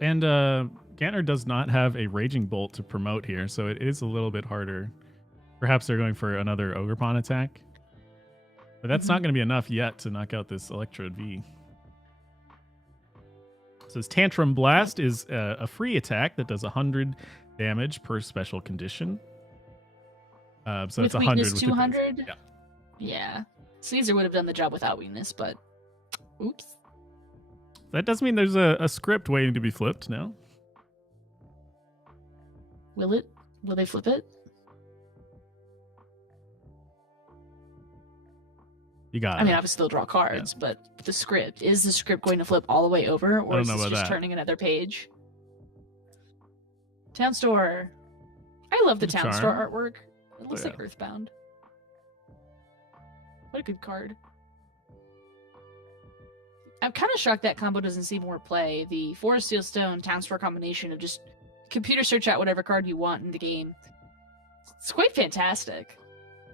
And Ganner does not have a Raging Bolt to promote here, so it is a little bit harder. Perhaps they're going for another Ogerpon attack. But that's not going to be enough yet to knock out this Electrode V. So this Tantrum Blast is a free attack that does 100 damage per special condition. So with it's 100 weakness with 200? Yeah. Yeah. Caesar would have done the job without weakness, but oops. That does mean there's a script waiting to be flipped now. Will it? Will they flip it? You got it. I mean, obviously they'll draw cards, but the script, is the script going to flip all the way over, or is it just turning another page? Town Store. I love the Town Store artwork. It looks like Earthbound. What a good card. I'm kind of shocked that combo doesn't see more play. The Forest Seal Stone Town Store combination of just computer search out whatever card you want in the game. It's quite fantastic.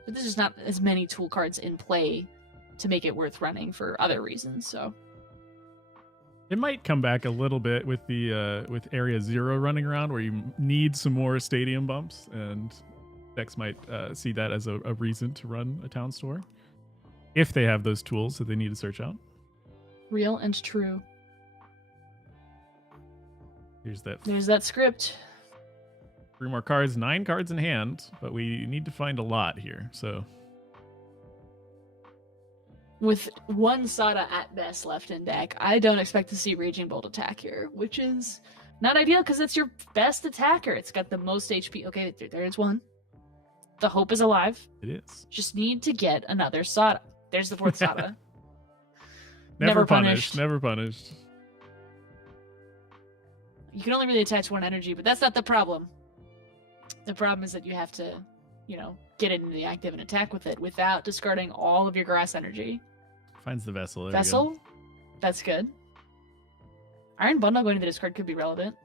But there's just not as many tool cards in play to make it worth running for other reasons, so. It might come back a little bit with the with Area 0 running around, where you need some more stadium bumps, and decks might see that as a reason to run a Town Store if they have those tools that they need to search out. Real and true. There's that script. 3 more cards, 9 cards in hand, but we need to find a lot here. So with 1 Sada at best left in deck, I don't expect to see Raging Bolt attack here, which is not ideal because it's your best attacker. It's got the most HP. Okay, there's 1. The hope is alive. It is. Just need to get another Sada. There's the 4th Sada. Never punished. Never punished. You can only really attach 1 energy, but that's not the problem. The problem is that you have to, get it into the active and attack with it without discarding all of your grass energy. Finds the Vessel. Vessel? That's good. Iron Bundle going to the discard could be relevant.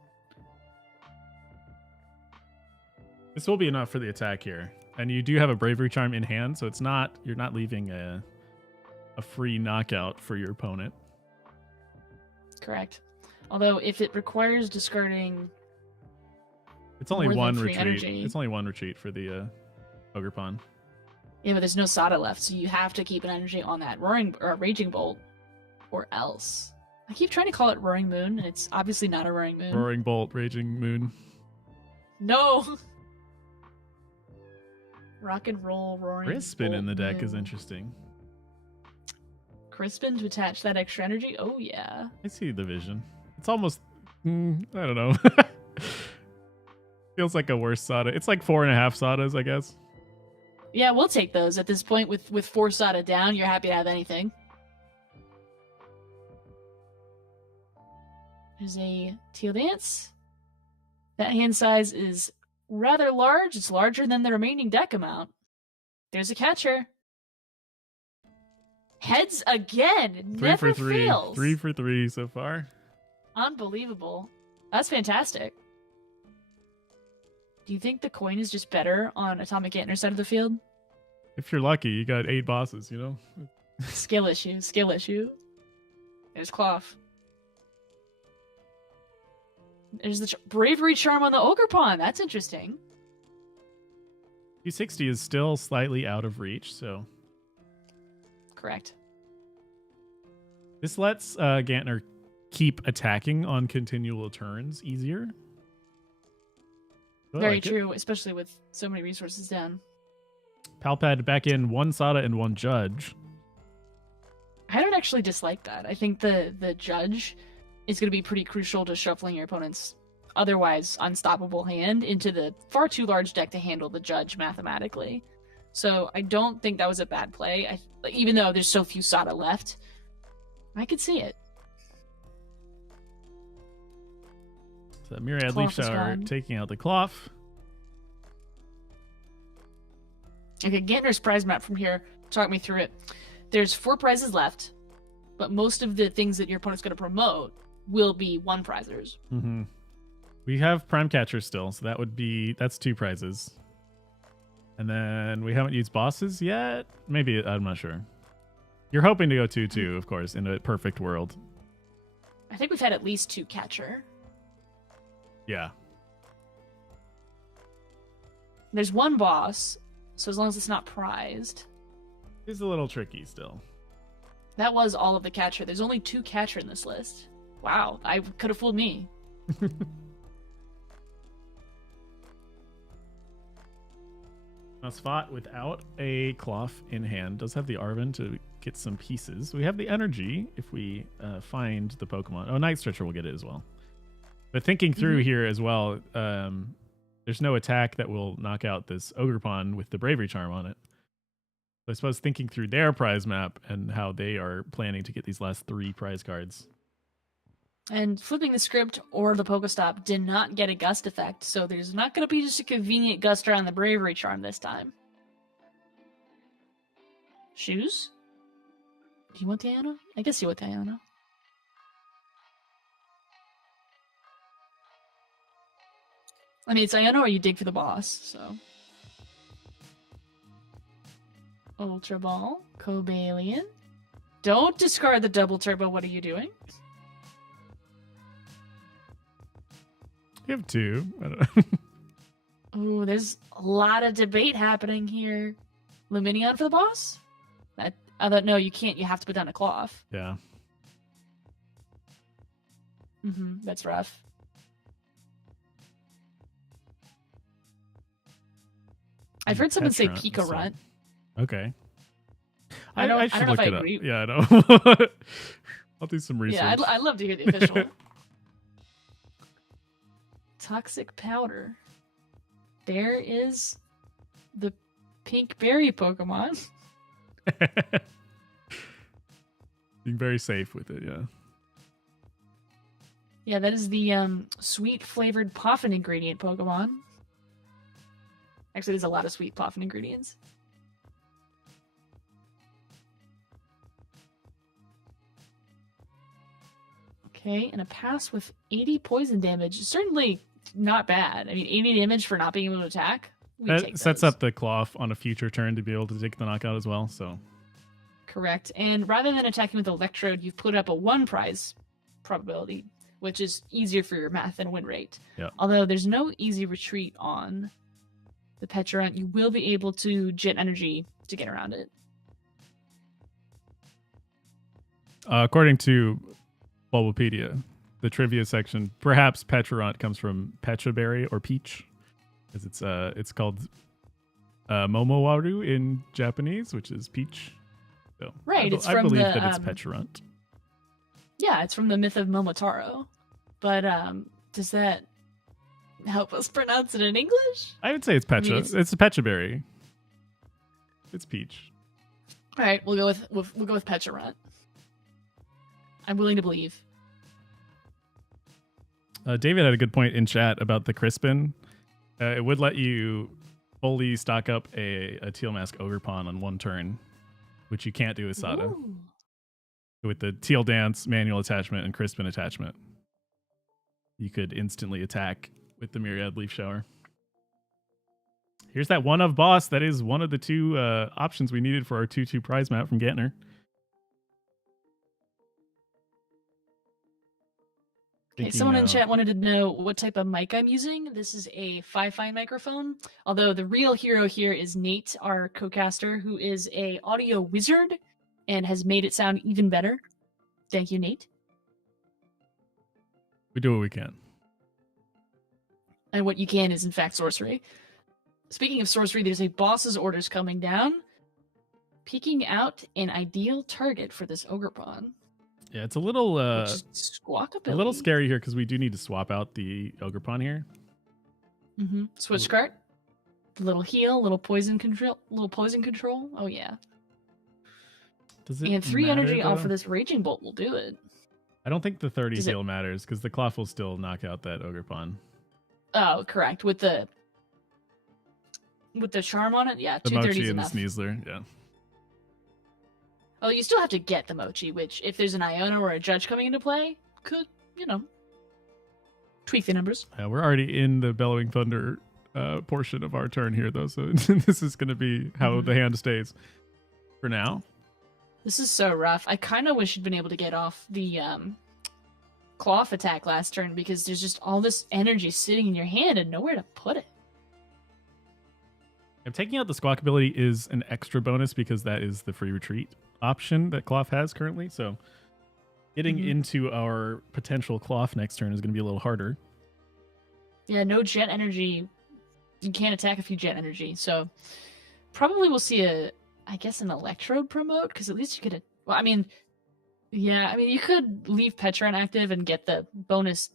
This will be enough for the attack here. And you do have a Bravery Charm in hand, so you're not leaving a free knockout for your opponent. Correct. Although if it requires discarding, it's only one retreat. Energy. It's only one retreat for the Ogre Pawn. Yeah, but there's no Sada left, so you have to keep an energy on that Raging Bolt, or else. I keep trying to call it Roaring Moon, and it's obviously not a Roaring Moon. Roaring Bolt, Raging Moon. No. Rock and roll, Roaring Crispin Bolt in the deck Moon. is interesting. Crispin to attach that extra energy? Oh, yeah. I see the vision. It's almost, I don't know. Feels like a worse Sada. It's like 4.5 Sadas, I guess. Yeah, we'll take those. At this point, with 4 Sada down, you're happy to have anything. There's a Teal Dance. That hand size is rather large. It's larger than the remaining deck amount. There's a catcher. Heads again. 3 Never for 3. fails. 3 for 3 so far. Unbelievable. That's fantastic. Do you think the coin is just better on Atomic Antner's side of the field? If you're lucky, you got 8 bosses, you know? Skill issue. Skill issue. There's Cloth. There's the Bravery Charm on the Ogre Pawn. That's interesting. 260 is still slightly out of reach, so... Correct. This lets Gantner keep attacking on continual turns easier. I Very like it. true, especially with so many resources down. Palpad back in 1 Sada and 1 Judge. I don't actually dislike that. I think the Judge is going to be pretty crucial to shuffling your opponent's otherwise unstoppable hand into the far too large deck to handle the Judge mathematically. So I don't think that was a bad play. Even though there's so few Sada left, I could see it. So Myriad Cloth Leaf is Shower gone. taking out the Cloth. Okay, Gantner's prize map from here. Talk me through it. There's 4 prizes left, but most of the things that your opponent's going to promote will be 1 prizers. Mm-hmm. We have Prime Catcher still, so that's 2 prizes. And then we haven't used bosses yet. Maybe, I'm not sure. You're hoping to go 2-2, of course, in a perfect world. I think we've had at least 2 catcher. Yeah. There's 1 boss, so as long as it's not prized. It's a little tricky still. That was all of the catcher. There's only 2 catcher in this list. Wow, I could have fooled me. Now, Spot without a Cloth in hand does have the Arven to get some pieces. We have the energy if we find the Pokemon. Oh, Night Stretcher will get it as well. But thinking through here as well, there's no attack that will knock out this Ogre Pawn with the Bravery Charm on it. So I suppose thinking through their prize map and how they are planning to get these last 3 prize cards. And flipping the script or the Pokestop did not get a gust effect, so there's not going to be just a convenient gust around the Bravery Charm this time. Shoes? Do you want the Iono? I guess you want the Iono. I mean, it's Iono or you dig for the boss, so. Ultra Ball, Cobalion. Don't discard the double turbo, what are you doing? You have 2. I don't know. Ooh, there's a lot of debate happening here. Luminion for the boss? No, you can't. You have to put down a Cloth. Yeah. That's rough. I've heard someone say Petrunt, Pika so- Runt. Okay. I don't should know if look I it up. agree. Yeah, I know. I'll do some research. Yeah, I'd love to hear the official. Toxic Powder. There is the pink berry Pokemon. Being very safe with it, yeah. Yeah, that is the sweet flavored Poffin ingredient Pokemon. Actually, there's a lot of sweet Poffin ingredients. Okay, and a pass with 80 poison damage. Certainly not bad. I mean, 80 damage for not being able to attack. We That take sets those. up the cloth on a future turn to be able to take the knockout as well. So Correct. And rather than attacking with Electrode, you've put up a 1 prize probability, which is easier for your math and win rate. yeah. Although there's no easy retreat on the Petrarunt, you will be able to jet energy to get around it. According to Bulbapedia, the trivia section, perhaps Petrarunt comes from Petraberry or peach, as it's called Momowaru in Japanese, which is peach. So Right, it's I from believe the, that it's Petrarunt. Yeah, it's from the myth of Momotaro. But does that help us pronounce it in English? I would say it's Petra. I mean, it's a Petraberry. It's peach. All right, we'll go with Petrarunt. I'm willing to believe. David had a good point in chat about the Crispin. It would let you fully stock up a Teal Mask Ogerpon on one turn, which you can't do with Sada. Ooh. With the Teal Dance, Manual Attachment, and Crispin Attachment, you could instantly attack with the Myriad Leaf Shower. Here's that one of boss. That is one of the two options we needed for our 2-2 prize map from Gantner. Okay, someone in chat wanted to know what type of mic I'm using. This is a Fi-Fi microphone, although the real hero here is Nate, our co-caster, who is a audio wizard and has made it sound even better. Thank you, Nate. We do what we can. And what you can is, in fact, sorcery. Speaking of sorcery, there's a boss's orders coming down, peeking out an ideal target for this Ogerpon. Yeah, it's a little scary here because we do need to swap out the Ogerpon here. Mm-hmm. Switch card. Little heal, little poison control. Oh yeah. Does it? And 3 matter, energy though? off of this Raging Bolt will do it. I don't think the 30 heal matters because the cloth will still knock out that Ogerpon. Oh, correct. With the charm on it, yeah, The 230 Mochi is and enough. the Sneasler, yeah. Oh, you still have to get the Mochi, which, if there's an Iona or a Judge coming into play, could, tweak the numbers. Yeah, we're already in the Bellowing Thunder portion of our turn here, though, so this is going to be how the hand stays for now. This is so rough. I kind of wish you'd been able to get off the cloth attack last turn because there's just all this energy sitting in your hand and nowhere to put it. And taking out the Squawk ability is an extra bonus because that is the free retreat option that Cloth has currently. So getting into our potential Cloth next turn is going to be a little harder. Yeah, no jet energy. You can't attack if you jet energy. So probably we'll see an Electrode promote because at least you could. You could leave Petra inactive and get the bonus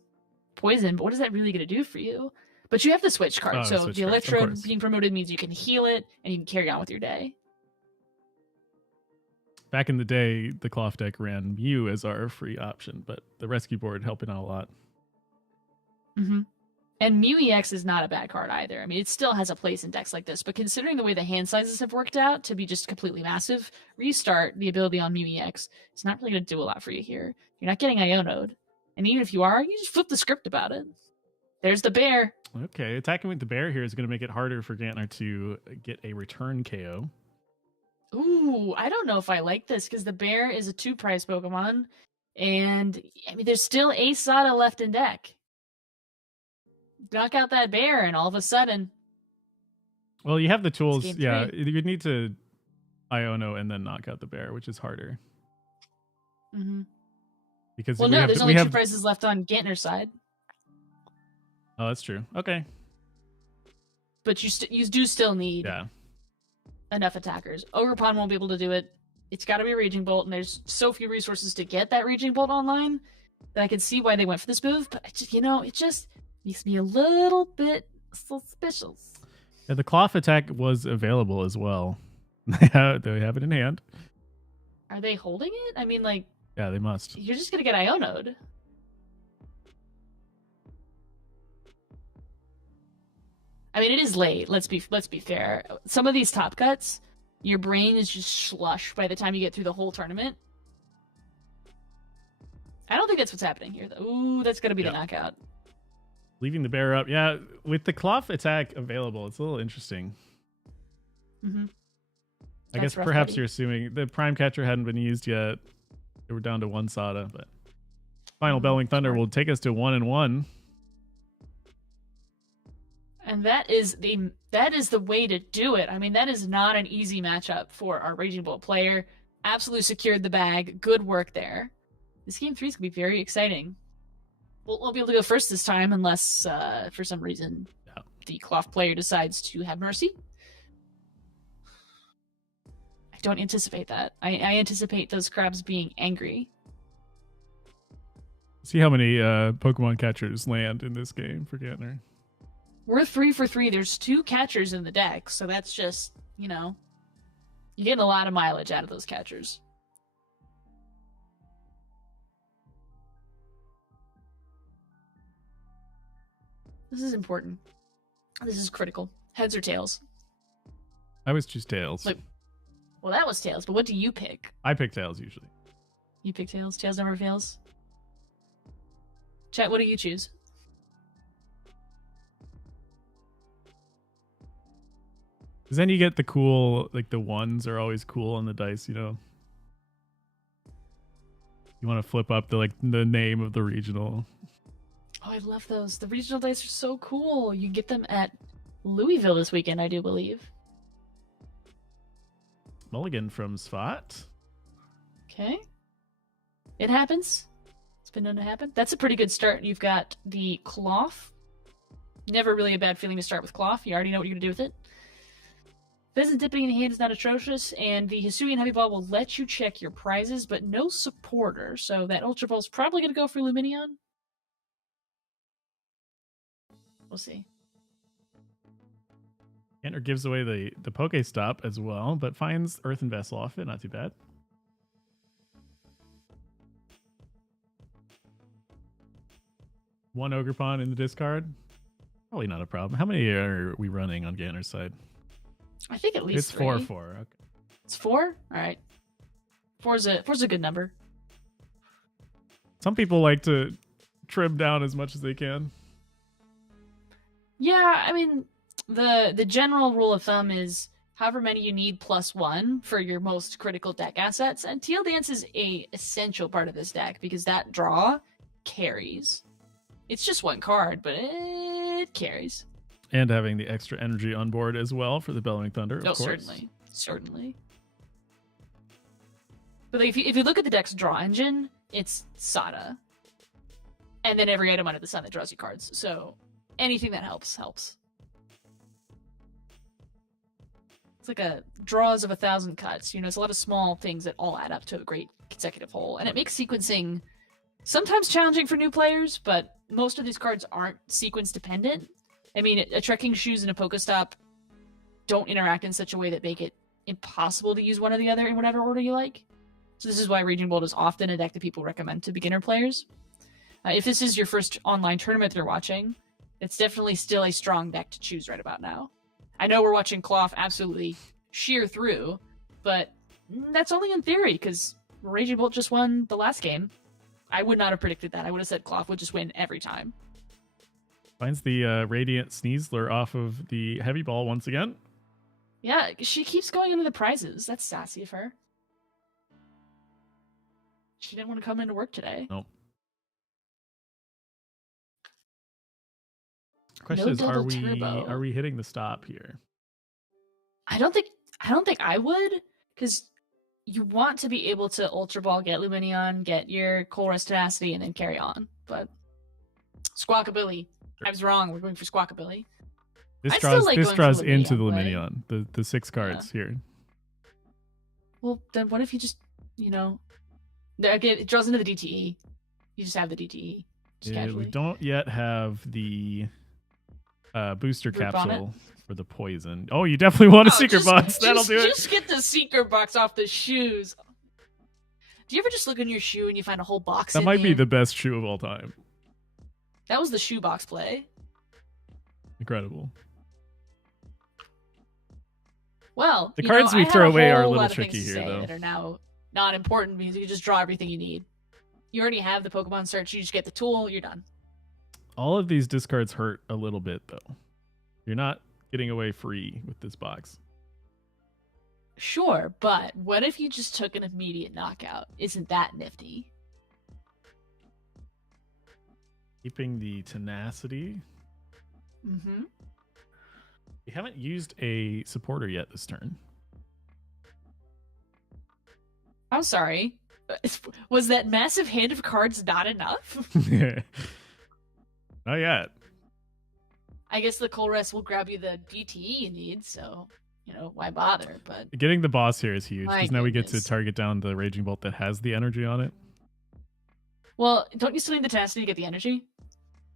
poison, but what is that really going to do for you? But you have the switch card, so the Electrode being promoted means you can heal it and you can carry on with your day. Back in the day, the Cloth deck ran Mew as our free option, but the rescue board helping out a lot. Mm-hmm. And Mew EX is not a bad card either. I mean, it still has a place in decks like this, but considering the way the hand sizes have worked out to be just completely massive, restart the ability on Mew EX. It's not really going to do a lot for you here. You're not getting Ionode. And even if you are, you just flip the script about it. There's the bear. Okay, attacking with the bear here is going to make it harder for Gantner to get a return KO. Ooh, I don't know if I like this because the bear is a 2-price Pokemon, and there's still a Sada left in deck. Knock out that bear, and all of a sudden, well, you have the tools. Yeah, you'd need to Iono and then knock out the bear, which is harder. Mm-hmm. Because there's only 2 prices left on Gantner's side. Oh, that's true. Okay, but you do still need enough attackers. Ogerpon won't be able to do it. It's got to be Raging Bolt, and there's so few resources to get that Raging Bolt online that I can see why they went for this move. But it just makes me a little bit suspicious. Yeah, the Cloth attack was available as well. They have it in hand. Are they holding it? Yeah, they must. You're just gonna get Ionode. It is late. Let's be fair. Some of these top cuts, your brain is just slush by the time you get through the whole tournament. I don't think that's what's happening here, though. Ooh, that's gonna be the knockout. Leaving the bear up. Yeah, with the cloth attack available, it's a little interesting. Mm-hmm. I guess rough, perhaps buddy. you're assuming the prime catcher hadn't been used yet. They were down to 1 Sada, but final Bellwing Thunder smart. will take us to 1-1. And that is the way to do it. I mean, that is not an easy matchup for our Raging Bolt player. Absolutely secured the bag. Good work there. This game 3 is going to be very exciting. We'll be able to go first this time unless, for some reason, the cloth player decides to have mercy. I don't anticipate that. I anticipate those crabs being angry. See how many Pokemon catchers land in this game for Gantner. We're 3 for 3. There's 2 catchers in the deck, so that's just, you're getting a lot of mileage out of those catchers. This is important. This is critical. Heads or tails? I always choose tails. Well, that was tails, but what do you pick? I pick tails usually. You pick tails? Tails never fails? Chat, what do you choose? Because then you get the cool, like the ones are always cool on the dice, You want to flip up the name of the regional. Oh, I love those. The regional dice are so cool. You can get them at Louisville this weekend, I do believe. Mulligan from Svat. Okay. It happens. It's been known to happen. That's a pretty good start. You've got the cloth. Never really a bad feeling to start with cloth. You already know what you're going to do with it. Pheasant dipping in hand is not atrocious, and the Hisuian Heavy Ball will let you check your prizes, but no supporter, so that Ultra Ball is probably going to go for Luminion. We'll see. Gantner gives away the Pokestop as well, but finds Earthen Vessel off it. Not too bad. One Ogerpon in the discard. Probably not a problem. How many are we running on Gantner's side? I think at least it's 3. 4. Okay. It's 4? All right. Four's a good number. Some people like to trim down as much as they can. Yeah, I mean, the general rule of thumb is however many you need +1 for your most critical deck assets, and Teal Dance is a essential part of this deck because that draw carries. It's just 1 card, but it carries. And having the extra energy on board as well for the Bellwing Thunder, of course. Certainly. But if you look at the deck's draw engine, it's Sada. And then every item under the sun that draws you cards. So anything that helps. It's like a draws of 1,000 cuts. It's a lot of small things that all add up to a great consecutive whole. And it makes sequencing sometimes challenging for new players, but most of these cards aren't sequence dependent. I mean, a Trekking Shoes and a Pokestop don't interact in such a way that make it impossible to use one or the other in whatever order you like. So this is why Raging Bolt is often a deck that people recommend to beginner players. If this is your first online tournament they're watching, it's definitely still a strong deck to choose right about now. I know we're watching Cloth absolutely shear through, but that's only in theory, because Raging Bolt just won the last game. I would not have predicted that. I would have said Cloth would just win every time. Finds the Radiant Sneasler off of the Heavy Ball once again. Yeah, she keeps going into the prizes. That's sassy of her. She didn't want to come into work today. Nope. Question is, are we hitting the stop here? I don't think I would, because you want to be able to Ultra Ball, get Luminion, get your Colress Tenacity, and then carry on. But Squawkabilly, I was wrong. We're going for Squawkabilly. This draws into the Luminion, the 6 cards here. Well, then what if you just, again, it draws into the DTE. You just have the DTE. We don't yet have the booster capsule for the poison. Oh, you definitely want a secret box. That'll do it. Just get the secret box off the shoes. Do you ever just look in your shoe and you find a whole box that might be the best shoe of all time. That was the shoe box play. Incredible. Well, the cards we throw away are a little lot of tricky here, though. That are now not important because you just draw everything you need. You already have the Pokemon search. You just get the tool. You're done. All of these discards hurt a little bit, though. You're not getting away free with this box. Sure, but what if you just took an immediate knockout? Isn't that nifty? Keeping the tenacity. Mm-hmm. We haven't used a supporter yet this turn. I'm sorry. Was that massive hand of cards not enough? Not yet. I guess the Colress will grab you the DTE you need, so, why bother? But getting the boss here is huge, because now we get to goodness. target down the Raging Bolt that has the energy on it. Well, don't you still need the tenacity to get the energy?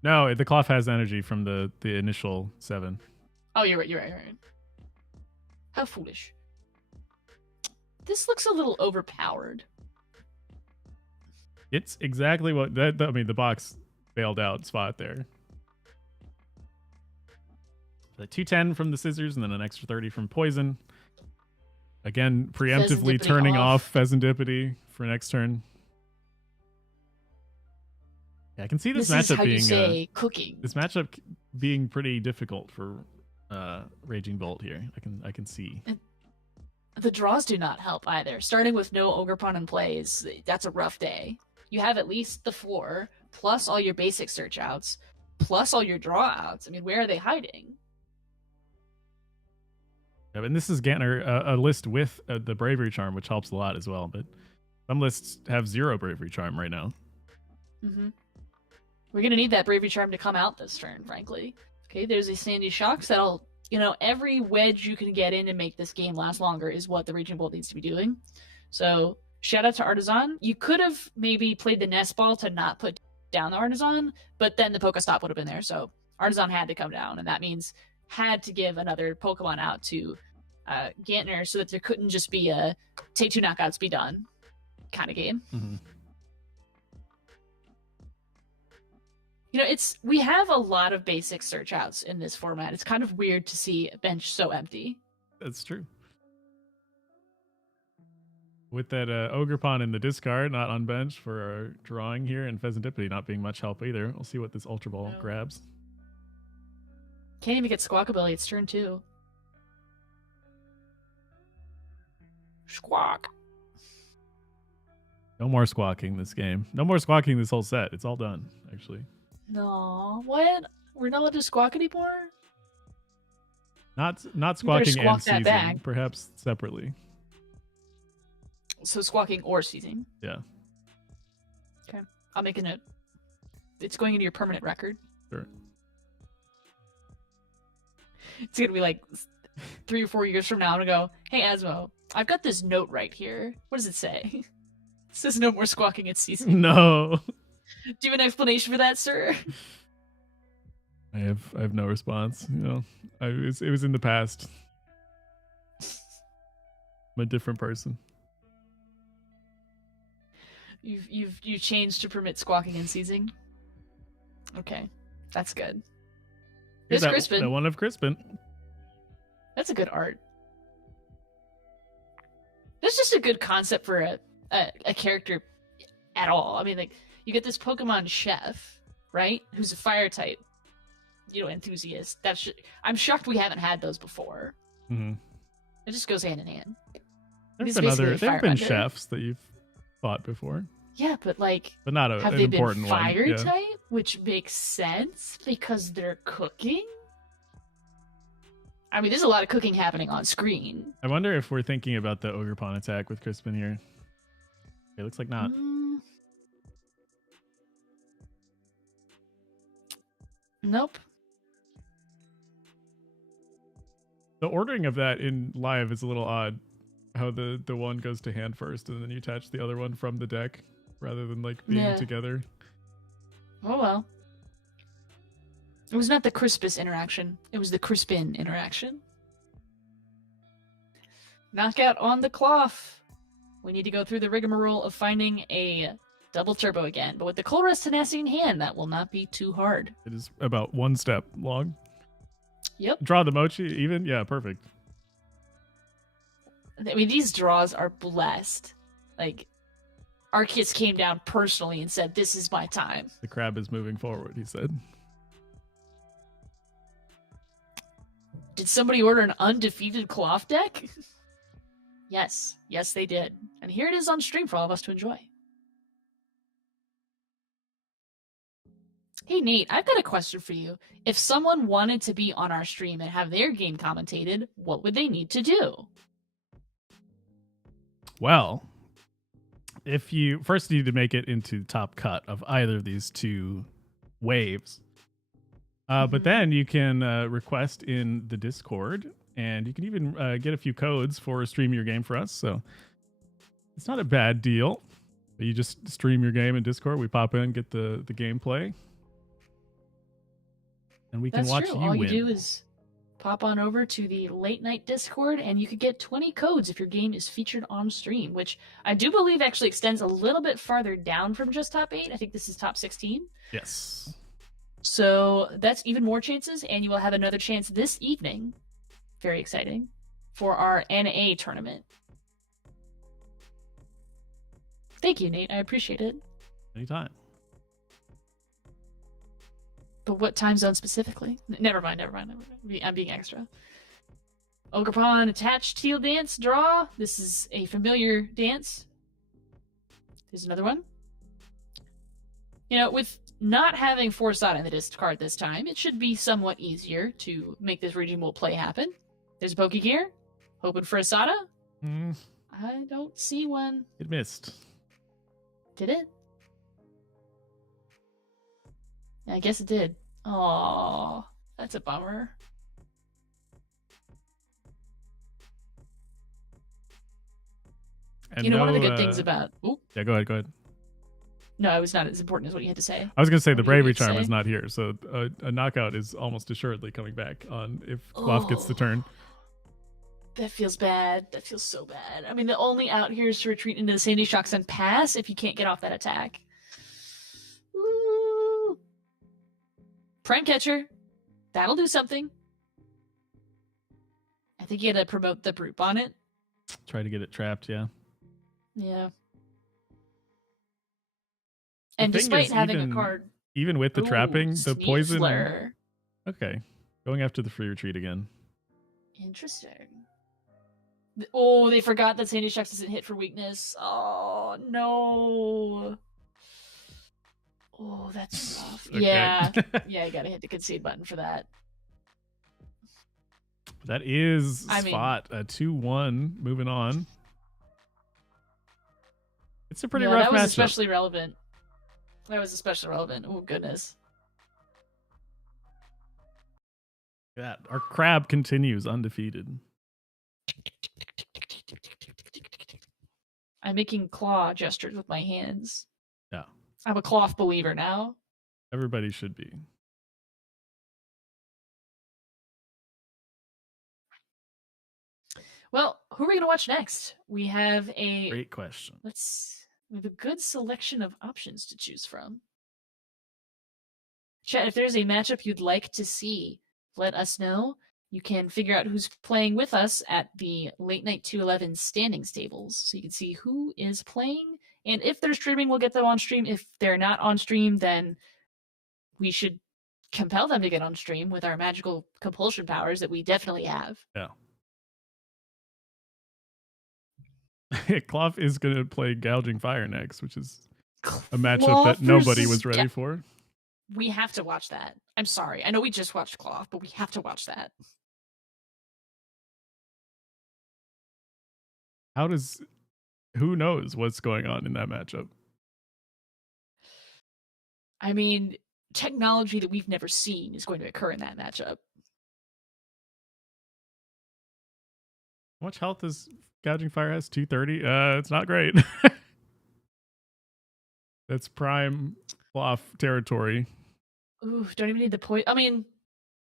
No, the cloth has energy from the initial 7. Oh, you're right. How foolish. This looks a little overpowered. It's exactly what the box bailed out spot there. The 210 from the scissors, and then an extra 30 from poison. Again, preemptively turning off Pheasantipity for next turn. Yeah, I can see this matchup being cooking. This matchup being pretty difficult for Raging Bolt here. I can see. And the draws do not help either. Starting with no Ogre Pawn in play that's a rough day. You have at least the 4, plus all your basic search outs, plus all your draw outs. I mean, where are they hiding? Yeah, and this is Gantner, a list with the Bravery Charm, which helps a lot as well. But some lists have 0 Bravery Charm right now. Mm-hmm. We're going to need that Bravery Charm to come out this turn, frankly. Okay, there's these Sandy Shocks that'll, every wedge you can get in to make this game last longer is what the Raging Bolt needs to be doing. So, shout out to Artisan. You could have maybe played the Nest Ball to not put down the Artisan, but then the Pokestop would have been there. So, Artisan had to come down, and that means had to give another Pokemon out to Gantner so that there couldn't just be a take 2 knockouts, be done kind of game. Mm-hmm. We have a lot of basic search outs in this format. It's kind of weird to see a bench so empty. That's true. With that Ogre Pawn in the discard, not on bench for our drawing here, and Pheasantipity not being much help either. We'll see what this Ultra Ball grabs. Can't even get Squawkabilly. It's turn 2. Squawk. No more squawking this game. No more squawking this whole set. It's all done, actually. No, what? We're not allowed to squawk anymore? Not squawking and seizing, back. perhaps separately. So squawking or seizing. Yeah. Okay, I'll make a note. It's going into your permanent record. Sure. It's gonna be like 3 or 4 years from now. I'm gonna go, hey Asmo, I've got this note right here. What does it say? It says no more squawking and seizing. No. Do you have an explanation for that, sir? I have no response. It was in the past. I'm a different person. You changed to permit squawking and seizing. Okay, that's good. Here's Crispin. The one of Crispin. That's a good art. That's just a good concept for a character at all. I mean, like, you get this Pokemon Chef, right? Who's a fire type, enthusiast. I'm shocked we haven't had those before. Mm-hmm. It just goes hand in hand. There have been chefs that you've fought before. Yeah, but not have an they important been fire one. type, which makes sense because they're cooking. I mean, there's a lot of cooking happening on screen. I wonder if we're thinking about the Ogre Pawn attack with Crispin here. It looks like not. Nope. The ordering of that in live is a little odd. How the one goes to hand first, and then you attach the other one from the deck, rather than being together. Oh well. It was not the Crispus interaction. It was the Crispin interaction. Knockout on the cloth. We need to go through the rigmarole of finding a double turbo again. But with the Colress Tenacity in hand, that will not be too hard. It is about 1 step long. Yep. Draw the mochi even? Yeah, perfect. I mean, these draws are blessed. Arceus came down personally and said, "This is my time." The crab is moving forward, he said. Did somebody order an undefeated cloth deck? Yes, they did. And here it is on stream for all of us to enjoy. Hey, Nate, I've got a question for you. If someone wanted to be on our stream and have their game commentated, what would they need to do? Well, if you first need to make it into top cut of either of these two waves, but then you can request in the Discord, and you can even get a few codes for stream your game for us. So it's not a bad deal. You just stream your game in Discord. We pop in, get the gameplay, and we can watch true. you All win. you do is pop on over to the late night Discord, and you could get 20 codes if your game is featured on stream, which I do believe actually extends a little bit farther down from just top 8. I think this is top 16. Yes. So that's even more chances, and you will have another chance this evening. Very exciting. For our NA tournament. Thank you, Nate. I appreciate it. Anytime. But what time zone specifically? Never mind. I'm being extra. Ogrepon attached teal dance draw. This is a familiar dance. There's another one. You know, with not having Foresight in the discard this time, it should be somewhat easier to make this Raging Bull play happen. There's a Pokegear. Hoping for a Sada. I don't see one. It missed. Did it? Yeah, I guess it did. Aww, that's a bummer. And you know, one of the good things about... Ooh. Yeah, go ahead. No, it was not as important as what you had to say. I was going to say the Bravery Charm is not here, so a knockout is almost assuredly coming back on if Quaff gets the turn. That feels bad. That feels so bad. I mean, the only out here is to retreat into the Sandy Shocks and pass if you can't get off that attack. Ooh. Prime Catcher. That'll do something. I think you had to promote the Brute Bonnet. Try to get it trapped, yeah. Yeah. And despite having a card... Even with the trapping, the poison... Slur. Okay. Going after the free retreat again. Interesting. Oh, they forgot that Sandy Shocks doesn't hit for weakness. Oh, no. Oh, that's rough. Okay. Yeah. Yeah, you gotta hit the concede button for that. That is spot. 2-1. Moving on. It's a pretty rough matchup. That was especially relevant. Oh, goodness. Yeah, our crab continues undefeated. I'm making claw gestures with my hands. Yeah. I'm a cloth believer now. Everybody should be. Well, who are we going to watch next? We have a... Great question. We have a good selection of options to choose from. Chat, if there's a matchup you'd like to see, let us know. You can figure out who's playing with us at the Late Night 211 standings tables, so you can see who is playing. And if they're streaming, we'll get them on stream. If they're not on stream, then we should compel them to get on stream with our magical compulsion powers that we definitely have. Yeah. Cloth is going to play Gouging Fire next, which is a matchup that nobody was ready for. We have to watch that. I'm sorry. I know we just watched Cloth, but we have to watch that. Who knows what's going on in that matchup? I mean, technology that we've never seen is going to occur in that matchup. How much health is Gouging Fire has? 230? It's not great. That's prime Cloth territory. Ooh, don't even need the point. I mean,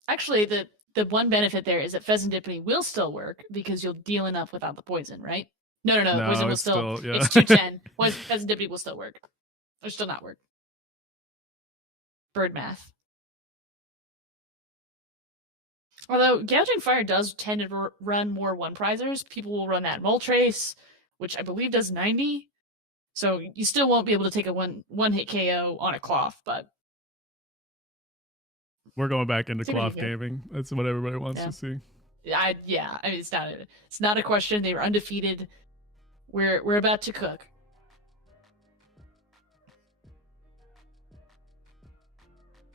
actually, the one benefit there is that Pheasantipity will still work because you'll deal enough without the poison, right? No, poison will still yeah. It's 210. Pheasantipity will still work. Or still not work. Bird math. Although Gouging Fire does tend to run more one-prizers, people will run that Moltres, which I believe does 90. So you still won't be able to take a one-hit KO on a Cloth, but... We're going back into Cloth gaming. That's what everybody wants to see. Yeah, I mean, it's not a question. They were undefeated. We're about to cook.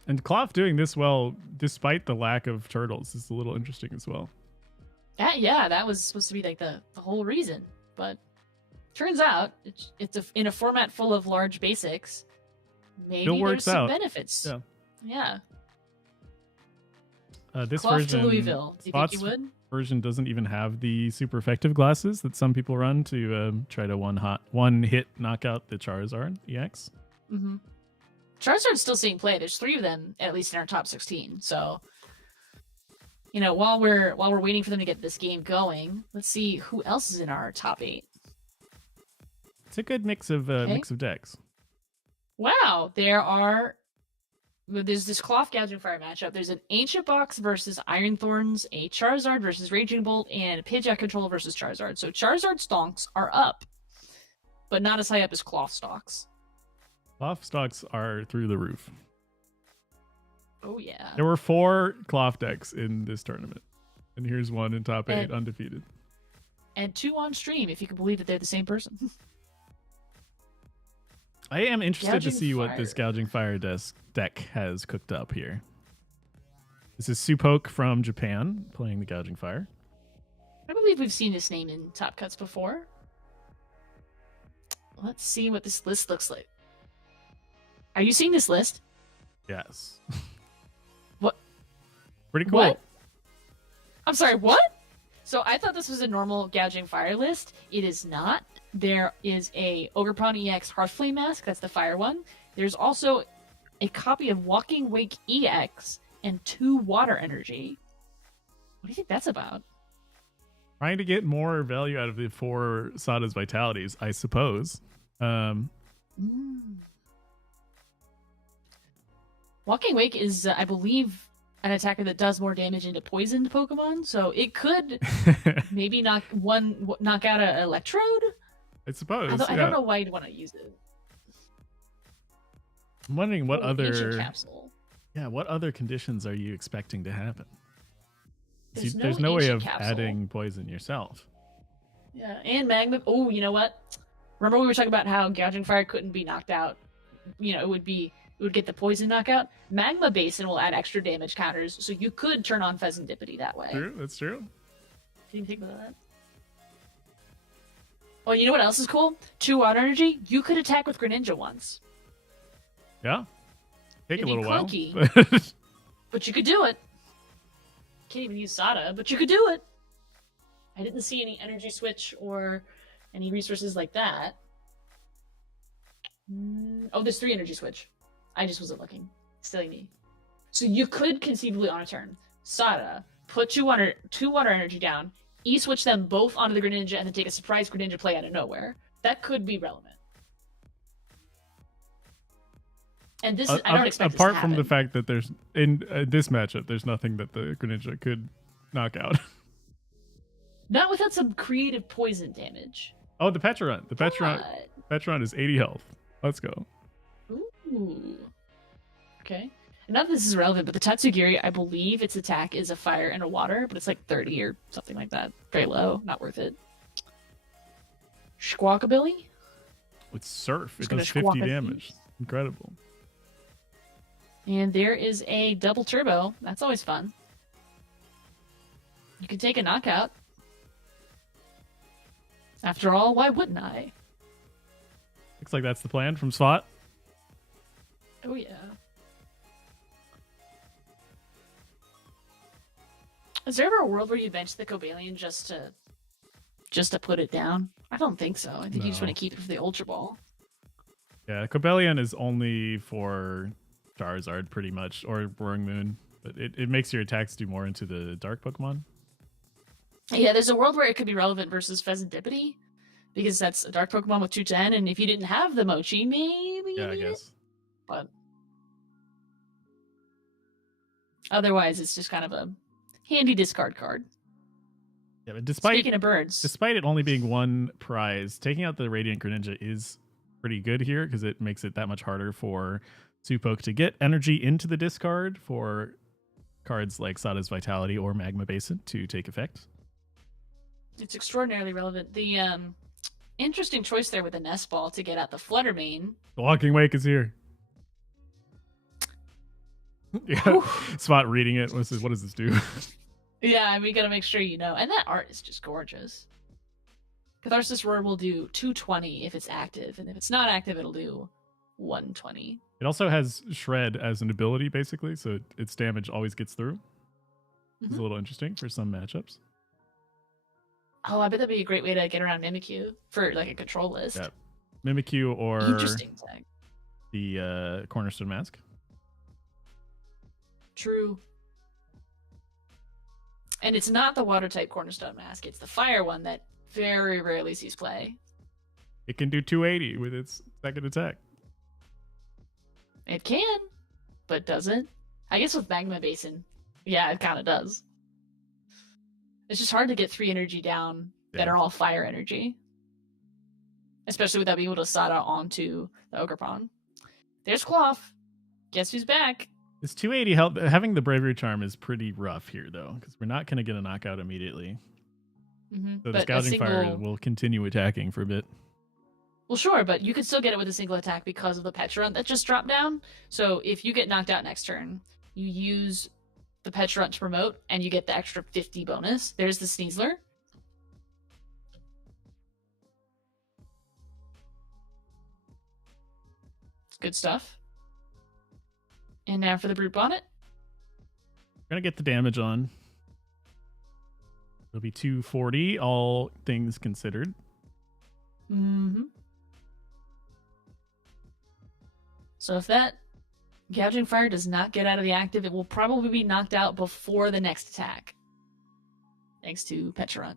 And Cloth doing this well despite the lack of turtles is a little interesting as well. Yeah, that was supposed to be like the whole reason, but turns out in a format full of large basics. Maybe there's some benefits. Yeah. Yeah. This Cloth version, to Louisville. Do you think you would? Version doesn't even have the super effective glasses that some people run to try to one hit knock out the Charizard EX. Mm-hmm. Charizard's still seeing play. There's 3 of them at least in our top 16. So, while we're waiting for them to get this game going, let's see who else is in our top 8. It's a good mix of decks. Wow, there's this Cloth Gouging Fire matchup. There's an Ancient Box versus Iron Thorns, a Charizard versus Raging Bolt, and a Pidgeot Control versus Charizard. So Charizard stonks are up, but not as high up as Cloth stocks. Cloth stocks are through the roof. Oh, yeah. There were 4 Cloth decks in this tournament. And here's one in top 8, undefeated. And 2 on stream, if you can believe that they're the same person. I am interested to see what this Gouging Fire deck has cooked up here. This is Supoke from Japan playing the Gouging Fire. I believe we've seen this name in Top Cuts before. Let's see what this list looks like. Are you seeing this list? Yes. What? Pretty cool. What? I'm sorry, what? So I thought this was a normal Gouging Fire list. It is not. There is a Ogerpon EX Hearthflame Mask. That's the fire one. There's also a copy of Walking Wake EX and 2 Water Energy. What do you think that's about? Trying to get more value out of the 4 Sada's Vitalities, I suppose. Walking Wake is, I believe, an attacker that does more damage into poisoned Pokemon, so it could maybe knock out an Electrode. I suppose. I don't know why you'd want to use it. I'm wondering what other capsule. Yeah, what other conditions are you expecting to happen? There's no way of capsule. adding poison yourself. Yeah, and Magma. Oh, you know what? Remember we were talking about how Gouging Fire couldn't be knocked out. It would get the poison knockout. Magma Basin will add extra damage counters, so you could turn on Pheasantipity that way. True, that's true. Didn't think about that. Oh, you know what else is cool? 2 Water Energy. You could attack with Greninja once. Yeah. Take a little clunky, while. But you could do it. Can't even use Sada, but you could do it. I didn't see any energy switch or any resources like that. Oh, there's 3 energy switch. I just wasn't looking. Silly me. So you could conceivably on a turn, Sada, put 2 water energy down, E-switch them both onto the Greninja, and then take a surprise Greninja play out of nowhere. That could be relevant. And this I don't expect apart this to from happen. the fact that there's in this matchup, there's nothing that the Greninja could knock out. Not without some creative poison damage. Oh, the Petron. The Petron is 80 health. Let's go. Ooh. Okay. And not that this is relevant, but the Tatsugiri, I believe its attack is a fire and a water, but it's like 30 or something like that. Very low. Not worth it. Squawkabilly? With Surf, it does 50 damage. Incredible. And there is a double turbo. That's always fun. You can take a knockout. After all, why wouldn't I? Looks like that's the plan from Swat. Oh, yeah. Is there ever a world where you bench the Cobalion just to put it down? I don't think so. I think you just want to keep it for the Ultra Ball. Yeah, Cobalion is only for Charizard, pretty much, or Roaring Moon. But it makes your attacks do more into the dark Pokemon. Yeah, there's a world where it could be relevant versus Pheasantipity, because that's a dark Pokemon with 210, and if you didn't have the Mochi, maybe I guess. it. But otherwise, it's just kind of a handy discard card. Yeah, but Speaking of birds, despite it only being 1 prize, taking out the Radiant Greninja is pretty good here because it makes it that much harder for Supoke to get energy into the discard for cards like Sada's Vitality or Magma Basin to take effect. It's extraordinarily relevant. The interesting choice there with the Nest Ball to get out the Flutter Mane. The Walking Wake is here. Yeah, Spot reading it. What does this do? Yeah, we gotta make sure you know. And that art is just gorgeous. Catharsis Roar will do 220 if it's active, and if it's not active, it'll do 120. It also has Shred as an ability, basically, so its damage always gets through. It's a little interesting for some matchups. Oh, I bet that'd be a great way to get around Mimikyu for like a control list. Yeah. Mimikyu or interesting tag. The Cornerstone Mask. True. And it's not the water type Cornerstone Mask, it's the fire one that very rarely sees play. It can do 280 with its second attack. It can, but doesn't. I guess with Magma Basin, yeah, it kind of does. It's just hard to get 3 energy down that are all fire energy. Especially without being able to Sada onto the Ogerpon. There's Cloth. Guess who's back? This 280 help. Having the Bravery Charm is pretty rough here, though, because we're not going to get a knockout immediately. So the Gouging Fire will continue attacking for a bit. Well, sure, but you could still get it with a single attack because of the Pecharunt that just dropped down. So if you get knocked out next turn, you use the Pecharunt to promote, and you get the extra 50 bonus. There's the Sneasler. It's good stuff. And now for the Brute Bonnet. We're going to get the damage on. It'll be 240, all things considered. So if that Gouging Fire does not get out of the active, it will probably be knocked out before the next attack. Thanks to Pecharunt.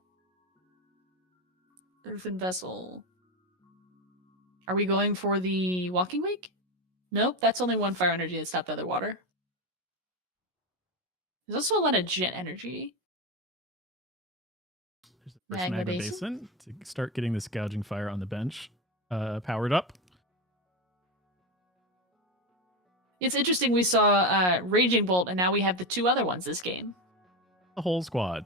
Earthen Vessel. Are we going for the Walking Wake? Nope, that's only 1 fire energy. It's not the other water. There's also a lot of Jet energy. There's the first Magma Basin to start getting this Gouging Fire on the bench powered up. It's interesting we saw Raging Bolt, and now we have the 2 other ones this game. The whole squad.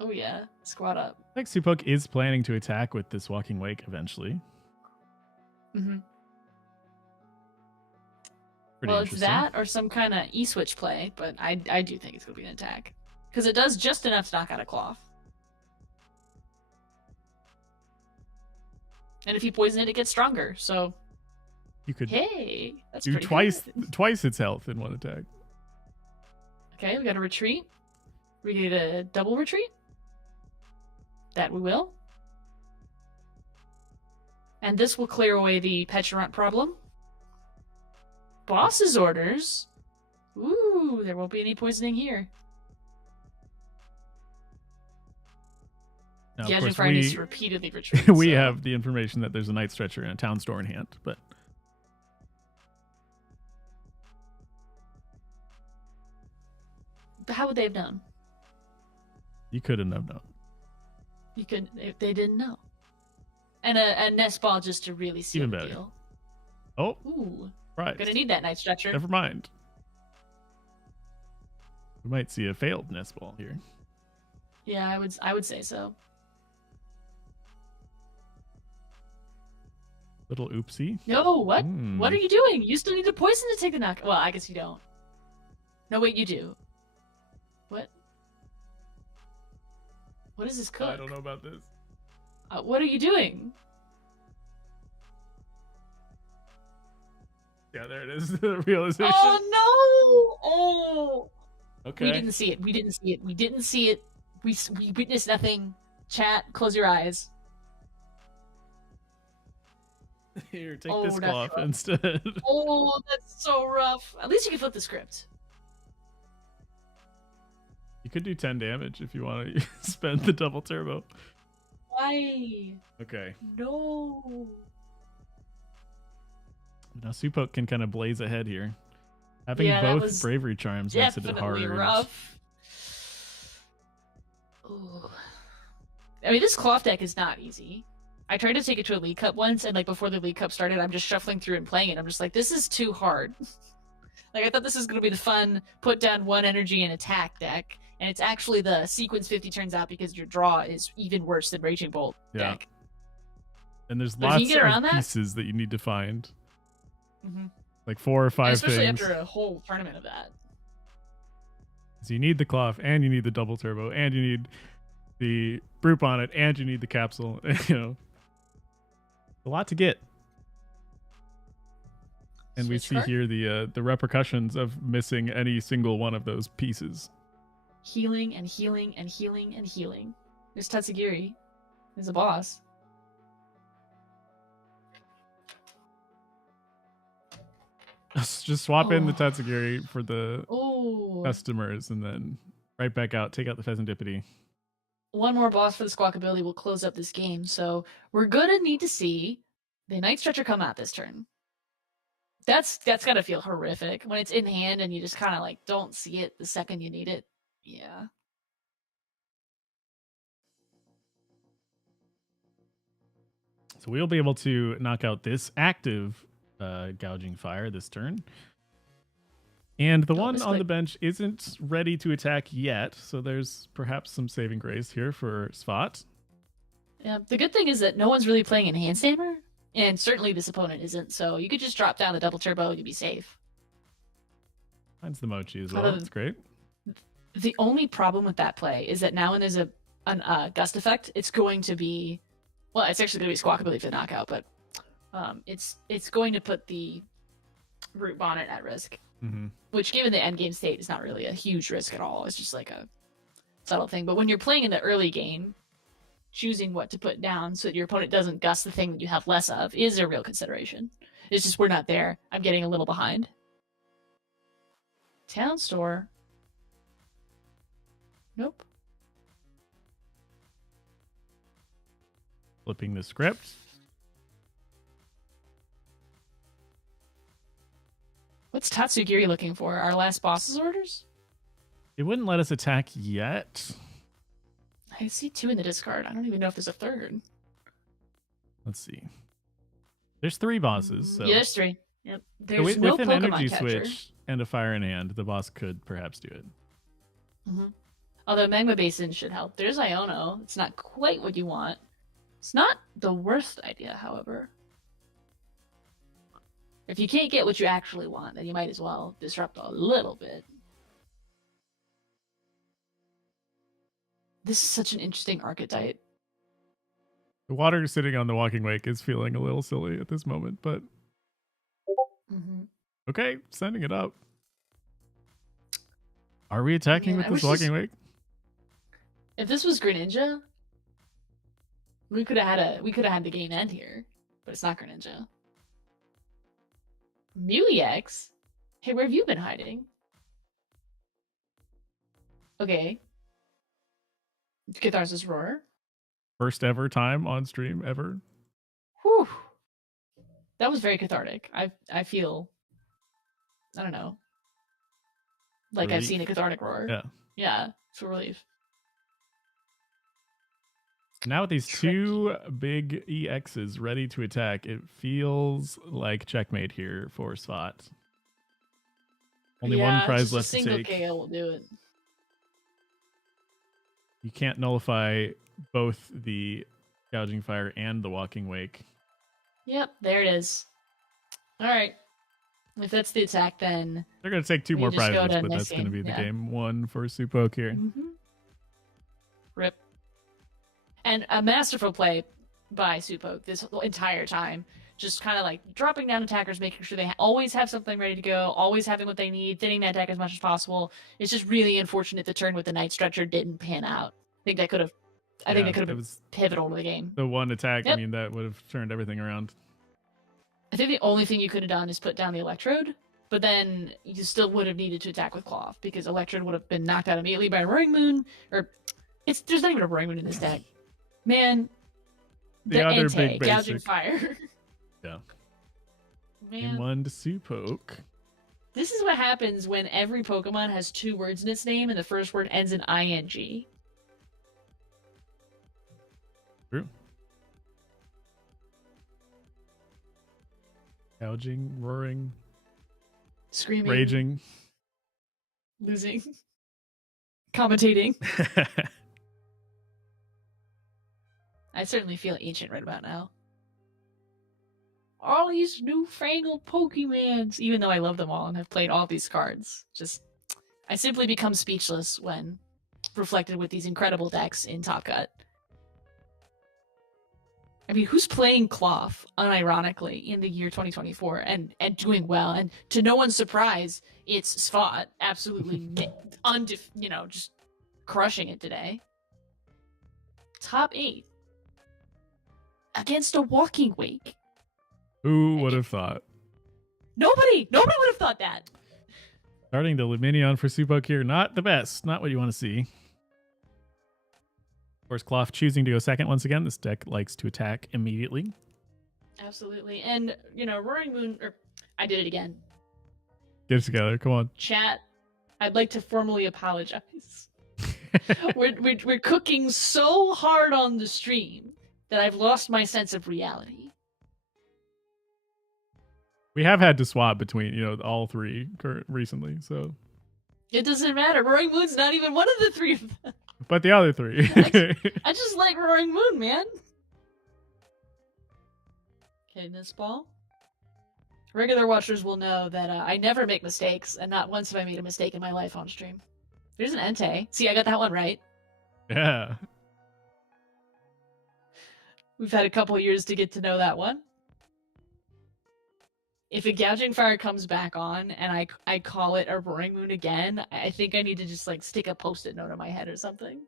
Oh yeah, squad up. I think Supok is planning to attack with this Walking Wake eventually. Well, it's that or some kind of E-switch play, but I do think it's going to be an attack. Because it does just enough to knock out a Cloth. And if you poison it, it gets stronger, so... You could that's do twice its health in one attack. Okay, we got a retreat. We get a double retreat. That we will. And this will clear away the Pecharunt problem. Boss's orders. Ooh, there won't be any poisoning here. Now, Gouging Fire needs to repeatedly retreat. We have the information that there's a Night Stretcher and a Town Store in hand, but... How would they have known? You couldn't have known. You could if they didn't know. And a Nest Ball just to really seal Even the better. deal. Oh, Ooh, right. Gonna need that Night Stretcher. Never mind. We might see a failed Nest Ball here. Yeah, I would say so. Little oopsie. No, what? What are you doing? You still need to poison to take the knock. Well, I guess you don't. No, wait, you do. What? What is this cook? I don't know about this. What are you doing? Yeah, there it is. The realization. Oh no! Oh. Okay. We didn't see it. We didn't see it. We didn't see it. We witnessed nothing. Chat, close your eyes. Here, take this cloth instead. Oh, that's so rough. At least you can flip the script. You could do 10 damage if you want to spend the double turbo. Why? Okay. No. Now Supok can kind of blaze ahead here. Having both Bravery Charms makes it hard. Rough. Ooh. I mean, this cloth deck is not easy. I tried to take it to a League Cup once, and like before the League Cup started, I'm just shuffling through and playing it. I'm just like, this is too hard. Like, I thought this was going to be the fun put down 1 energy and attack deck, and it's actually the sequence 50 turns out because your draw is even worse than Raging Bolt deck. And there's But if you lots can get around of that, pieces that you need to find. Like 4 or 5 and especially things. after a whole tournament of that. So you need the cloth, and you need the double turbo, and you need the Brute Bonnet, and you need the capsule. You know, a lot to get. And Switch we see card? here the repercussions of missing any single one of those pieces. Healing and healing and healing and healing. There's Tatsugiri. There's a boss. Just swap in the Tatsugiri for the Ooh. customers, and then right back out. Take out the Pheasantipity. One more boss for the Squawk ability will close up this game, so we're gonna need to see the Night Stretcher come out this turn. That's gotta feel horrific when it's in hand and you just kind of like don't see it the second you need it. Yeah. So we'll be able to knock out this active gouging fire this turn. And the one on the bench isn't ready to attack yet, so there's perhaps some saving grace here for Svat. Yeah, the good thing is that no one's really playing Enhanced Hammer, and certainly this opponent isn't, so you could just drop down the double turbo and you'd be safe. Finds the Mochi as well. That's great. The only problem with that play is that now when there's a gust effect, it's going to be, well, it's actually going to be Squawk ability for the knockout, but it's going to put the Root Bonnet at risk. Which, given the end game state, is not really a huge risk at all. It's just like a subtle thing. But when you're playing in the early game, choosing what to put down so that your opponent doesn't gust the thing that you have less of is a real consideration. It's just we're not there. I'm getting a little behind. Town store. Nope. Flipping the script. What's Tatsugiri looking for? Our last boss's orders? It wouldn't let us attack yet. I see 2 in the discard. I don't even know if there's a third. Let's see. There's 3 bosses. So. Yeah, there's 3. Yep. There's with, no with an Pokemon energy catcher. switch and a fire in hand, the boss could perhaps do it. Although Magma Basin should help. There's Iono. It's not quite what you want. It's not the worst idea, however. If you can't get what you actually want, then you might as well disrupt a little bit. This is such an interesting archetype. The water sitting on the Walking Wake is feeling a little silly at this moment, but okay, sending it up. Are we attacking with this Walking Wake? If this was Greninja, we could have had the game end here, but it's not Greninja. Mew-EX? Hey, where have you been hiding? Okay. Catharsis Roar. First ever time on stream ever. Whew. That was very cathartic. I feel, I don't know, like relief. I've seen a cathartic roar. Yeah. Yeah, it's a relief. Now with these 2 big EXs ready to attack, it feels like checkmate here for Svat. Only one prize left to take. Single KO will do it. You can't nullify both the Gouging Fire and the Walking Wake. Yep, there it is. All right. If that's the attack, then they're going to take 2 more prizes, but that's going to be the game 1 for Supoke here. Rip. And a masterful play by Supoke this entire time. Just kind of like dropping down attackers, making sure they always have something ready to go, always having what they need, thinning that deck as much as possible. It's just really unfortunate the turn with the Night Stretcher didn't pan out. I think that could have been pivotal to the game. The one attack, I mean, that would have turned everything around. I think the only thing you could have done is put down the Electrode, but then you still would have needed to attack with Cloth because Electrode would have been knocked out immediately by a Roaring Moon. There's not even a Roaring Moon in this deck. Man, the other Entei, big basic. Gouging Fire. Yeah. Man. Game 1 to Supoke. This is what happens when every Pokemon has 2 words in its name and the first word ends in ing. True. Gouging, roaring. screaming, raging, losing, commentating. I certainly feel ancient right about now. All these newfangled Pokemons, even though I love them all and have played all these cards, I simply become speechless when reflected with these incredible decks in Top Cut. I mean, who's playing Cloth, unironically, in the year 2024 and doing well? And to no one's surprise, it's Spot absolutely, just crushing it today. Top 8 against a Walking Wake. Who would have thought? Nobody would have thought that. Starting the Luminion for Supok here, not the best. Not what you want to see. Of course, Cloth choosing to go second once again. This deck likes to attack immediately. Absolutely. And, Roaring Moon, I did it again. Get it together. Come on. Chat, I'd like to formally apologize. we're cooking so hard on the stream that I've lost my sense of reality. We have had to swap between, all three recently, so. It doesn't matter. Roaring Moon's not even one of the three of them. But the other three. I just like Roaring Moon, man. Okay, this ball. Regular watchers will know that I never make mistakes, and not once have I made a mistake in my life on stream. There's an Entei. See, I got that one right. Yeah. We've had a couple years to get to know that one. If a Gouging Fire comes back on and I call it a Roaring Moon again, I think I need to just stick a Post-it note on my head or something.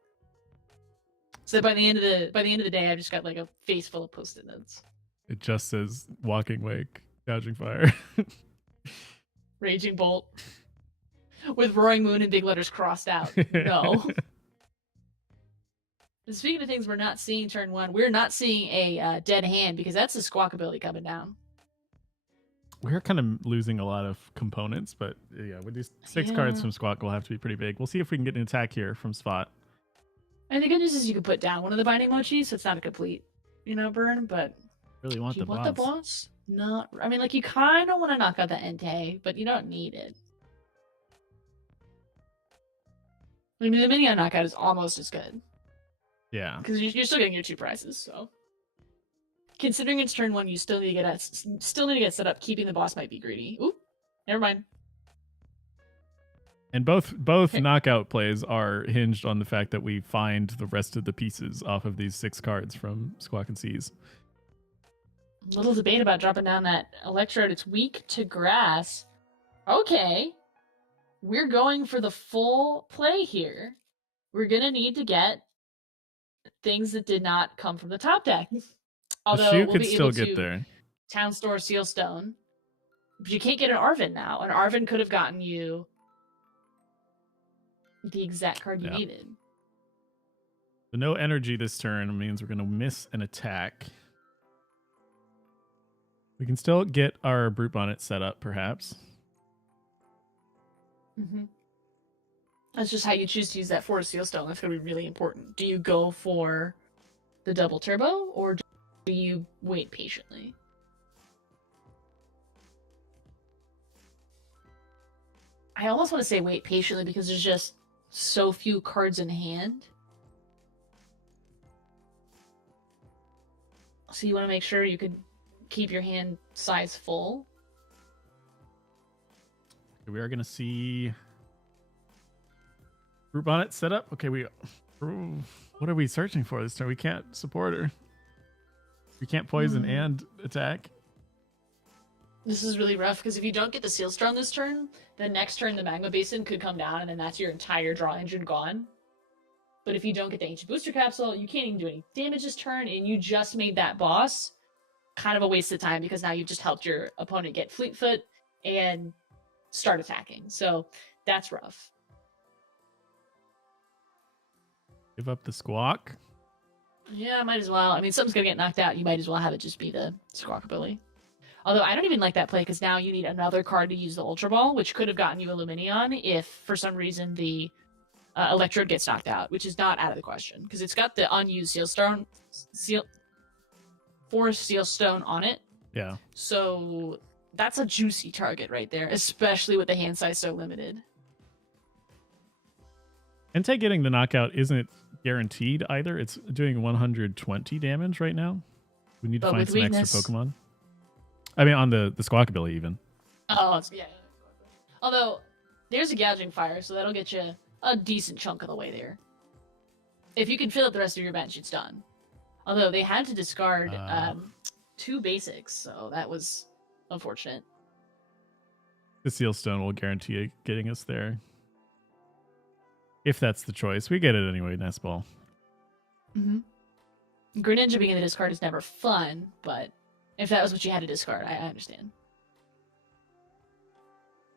So that by the end of the day, I've just got a face full of Post-it notes. It just says Walking Wake, Gouging Fire. Raging Bolt. With Roaring Moon in big letters crossed out. No. Speaking of things we're not seeing turn 1, we're not seeing a dead hand because that's the Squawk ability coming down. We're kind of losing a lot of components, but yeah, with these 6 cards from Squawk, will have to be pretty big. We'll see if we can get an attack here from Spot. And the good news is you can put down one of the binding mochis, so it's not a complete, burn, but... Really want do you the want boss. the boss? Not... I mean, you kind of want to knock out the Entei, but you don't need it. I mean, the Minion knockout is almost as good. Yeah. Because you're still getting your 2 prizes, so... Considering it's turn 1, you still need to get set up. Keeping the boss might be greedy. Oop, never mind. And both knockout plays are hinged on the fact that we find the rest of the pieces off of these 6 cards from Squawk and Seas. Little debate about dropping down that Electrode. It's weak to grass. Okay, we're going for the full play here. We're gonna need to get things that did not come from the top deck. Although the shoe we'll could be still able get to there. Town Store Sealstone. But you can't get an Arvin now. An Arvin could have gotten you the exact card you needed. So no energy this turn means we're going to miss an attack. We can still get our Brute Bonnet set up, perhaps. Mm-hmm. That's just how you choose to use that Forest Sealstone. That's going to be really important. Do you go for the double turbo, or do you wait patiently? I almost want to say wait patiently because there's just so few cards in hand. So you want to make sure you can keep your hand size full. We are going to see Brute Bonnet set up. Okay, what are we searching for this turn? We can't support her. We can't poison and attack. This is really rough because if you don't get the Sealstone this turn, the next turn the Magma Basin could come down and then that's your entire draw engine gone. But if you don't get the Ancient Booster Capsule, you can't even do any damage this turn, and you just made that boss kind of a waste of time because now you've just helped your opponent get Fleetfoot and start attacking. So that's rough. Give up the Squawk. Yeah, might as well. I mean, something's going to get knocked out. You might as well have it just be the Squawk ability. Although I don't even like that play because now you need another card to use the Ultra Ball, which could have gotten you a Luminion if, for some reason, the Electrode gets knocked out, which is not out of the question because it's got the unused Forest Sealstone on it. Yeah. So that's a juicy target right there, especially with the hand size so limited. Entei getting the knockout isn't guaranteed either. It's doing 120 damage right now. We need to But find with some extra weakness, Pokemon. I mean, on the squawk ability even. oh, yeah. Although, there's a gouging fire, so that'll get you a decent chunk of the way there. If you can fill up the rest of your bench, it's done. Although they had to discard 2 basics, so that was unfortunate. The Seal Stone will guarantee getting us there. If that's the choice. We get it anyway, Nest Ball. Mm-hmm. Greninja being in the discard is never fun, but if that was what you had to discard, I understand.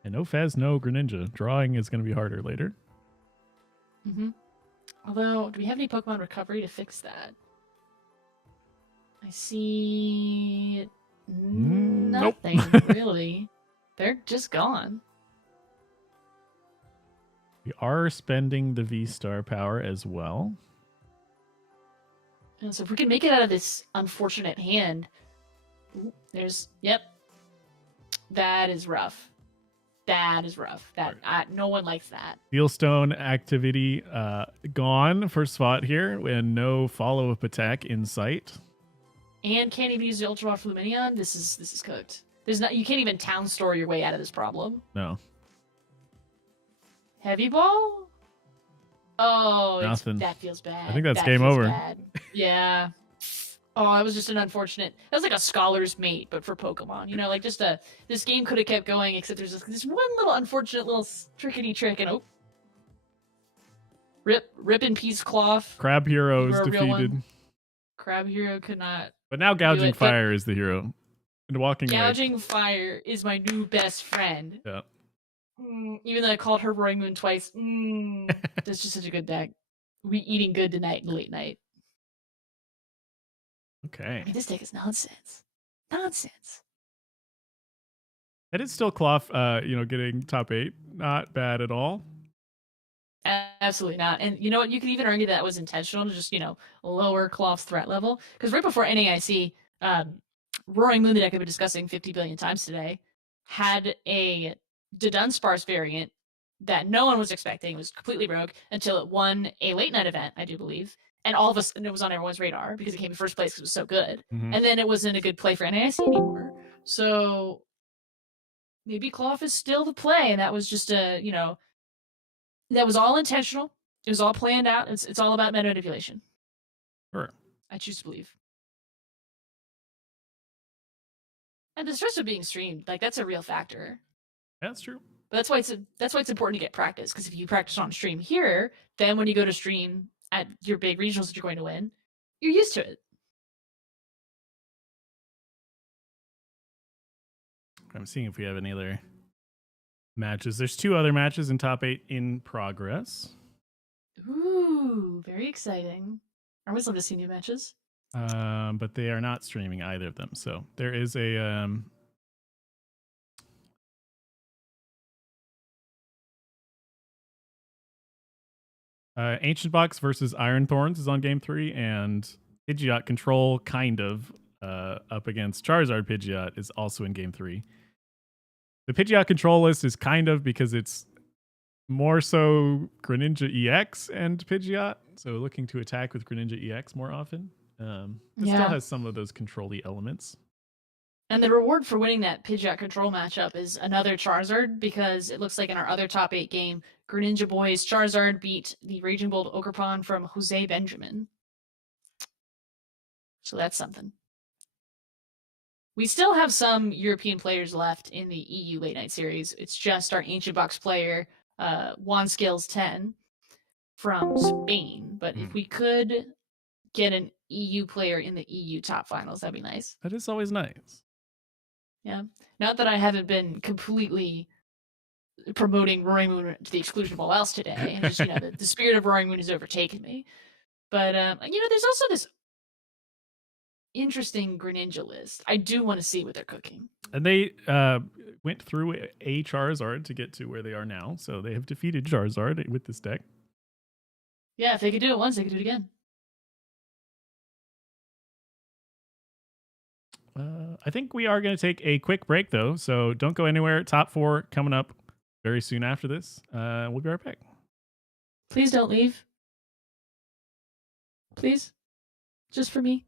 And no Fez, no Greninja. Drawing is going to be harder later. Mm-hmm. Although, do we have any Pokemon recovery to fix that? I see nothing, nope. really. They're just gone. We are spending the V-Star power as well. And so if we can make it out of this unfortunate hand, yep. That is rough. That is rough. No one likes that. Steelstone activity gone for spot here, and no follow-up attack in sight. And can't even use the Ultra Ball for Luminion. This is cooked. You can't even town store your way out of this problem. No. Heavy Ball? Oh, nothing. That feels bad. I think that's game over. Bad. Yeah. Oh, that was just an unfortunate. That was like a scholar's mate, but for Pokemon. You know, like just this game could have kept going, except there's this one little unfortunate little trickety trick, and rip in peace, Cloth. Crab Hero is defeated. Crab Hero could not. But now Gouging Fire is the hero. And walking Gouging Fire is my new best friend. Yeah. Even though I called her Roaring Moon twice. That's just such a good deck. We eating good tonight in the late night. Okay. I mean, this deck is nonsense. Nonsense. It is still Cloth, getting top 8. Not bad at all. Absolutely not. And you know what? You could even argue that was intentional to just, lower Cloth's threat level. Because right before NAIC, Roaring Moon, the deck I've been discussing 50 billion times today, had a Dudunsparce variant that no one was expecting. It was completely broke until it won a late night event, I do believe. And all of us, and it was on everyone's radar because it came in first place because it was so good. Mm-hmm. And then it wasn't a good play for NAIC anymore. So maybe Cloth is still the play, and that was just that was all intentional. It was all planned out. It's all about meta manipulation. Sure. I choose to believe. And the stress of being streamed, that's a real factor. That's true. But that's why it's important to get practice, because if you practice on stream here, then when you go to stream at your big regionals that you're going to win, you're used to it. I'm seeing if we have any other matches. There's 2 other matches in top 8 in progress. Ooh, very exciting. I always love to see new matches. But they are not streaming either of them. So there is a Ancient Box versus Iron Thorns is on game 3, and Pidgeot Control kind of up against Charizard Pidgeot is also in game 3. The Pidgeot Control list is kind of because it's more so Greninja EX and Pidgeot, so looking to attack with Greninja EX more often. It still has some of those control-y elements. And the reward for winning that Pidgeot Control matchup is another Charizard, because it looks like in our other top 8 game, Greninja Boys Charizard beat the Raging Bolt Ogerpon from Jose Benjamin. So that's something. We still have some European players left in the EU Late Night Series. It's just our Ancient Box player, Juan Scales 10 from Spain. But if we could get an EU player in the EU top finals, that'd be nice. That is always nice. Yeah. Not that I haven't been completely promoting Roaring Moon to the exclusion of all else today. And just, the spirit of Roaring Moon has overtaken me. But, there's also this interesting Greninja list. I do want to see what they're cooking. And they went through a Charizard to get to where they are now. So they have defeated Charizard with this deck. Yeah, if they could do it once, they could do it again. I think we are going to take a quick break, though, so don't go anywhere. Top 4 coming up very soon after this. We'll be right back. Please don't leave. Please. Just for me.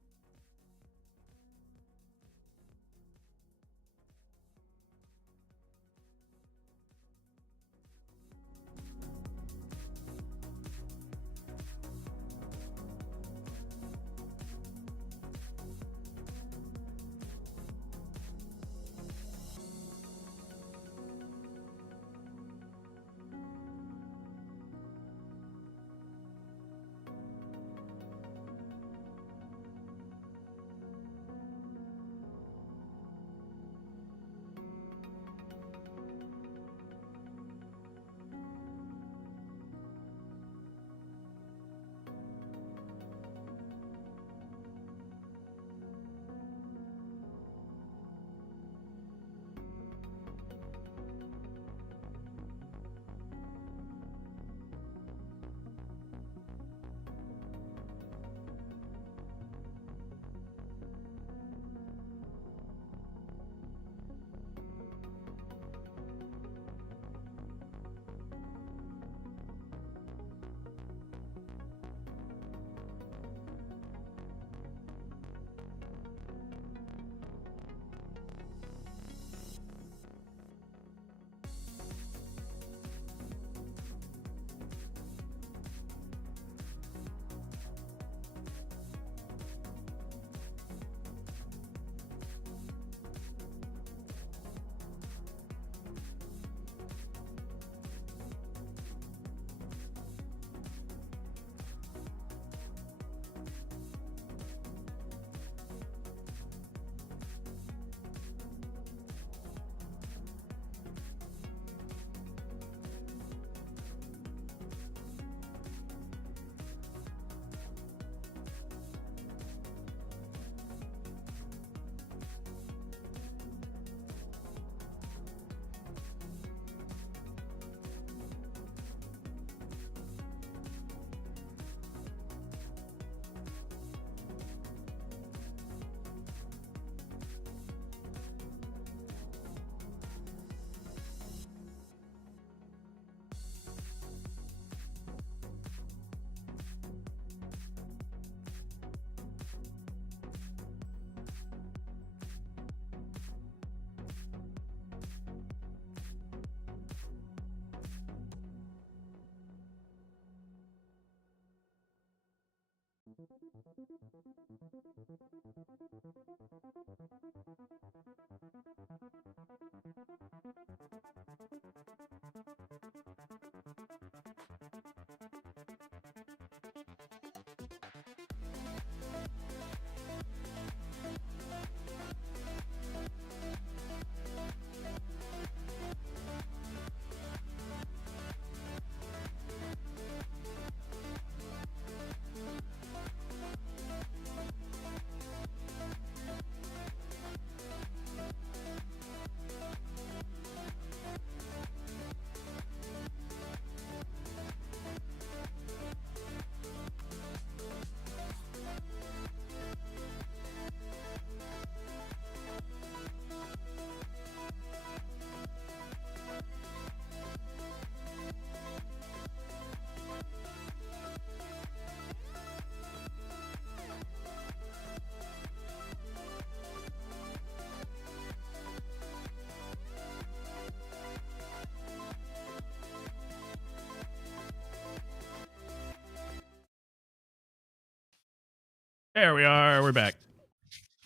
There we are. We're back.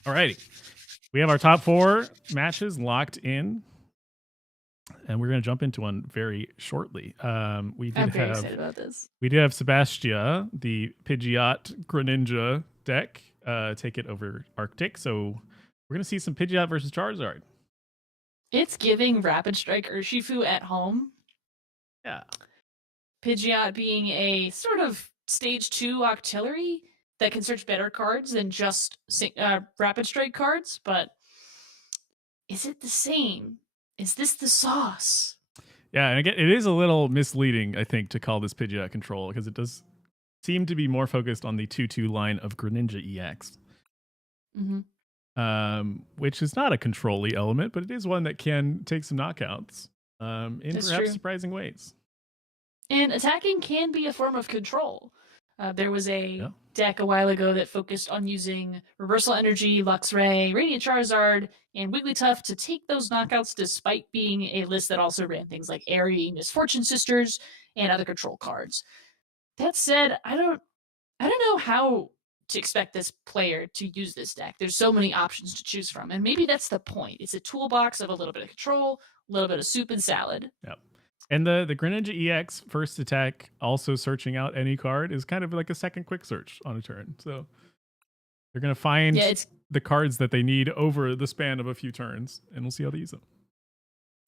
Alrighty. We have our top 4 matches locked in, and we're going to jump into one very shortly. I'm very excited about this. We did have Sebastia, the Pidgeot Greninja deck, take it over Arctic. So we're going to see some Pidgeot versus Charizard. It's giving Rapid Strike Urshifu at home. Yeah. Pidgeot being a sort of stage 2 Octillery that can search better cards than just Rapid Strike cards, but is it the same? Is this the sauce? Yeah, and again, it is a little misleading, I think, to call this Pidgeot control because it does seem to be more focused on the 2-2 line of Greninja EX. Mm-hmm. which is not a control-y element, but it is one that can take some knockouts in That's perhaps true. surprising ways. And attacking can be a form of control. There was a Yeah. deck a while ago that focused on using Reversal Energy, Luxray, Radiant Charizard, and Wigglytuff to take those knockouts despite being a list that also ran things like Airy, Misfortune Sisters, and other control cards. That said, I don't know how to expect this player to use this deck. There's so many options to choose from, and maybe that's the point. It's a toolbox of a little bit of control, a little bit of soup and salad. Yep. And the Greninja EX first attack, also searching out any card, is kind of like a second quick search on a turn. So they're going to find the cards that they need over the span of a few turns, and we'll see how they use them.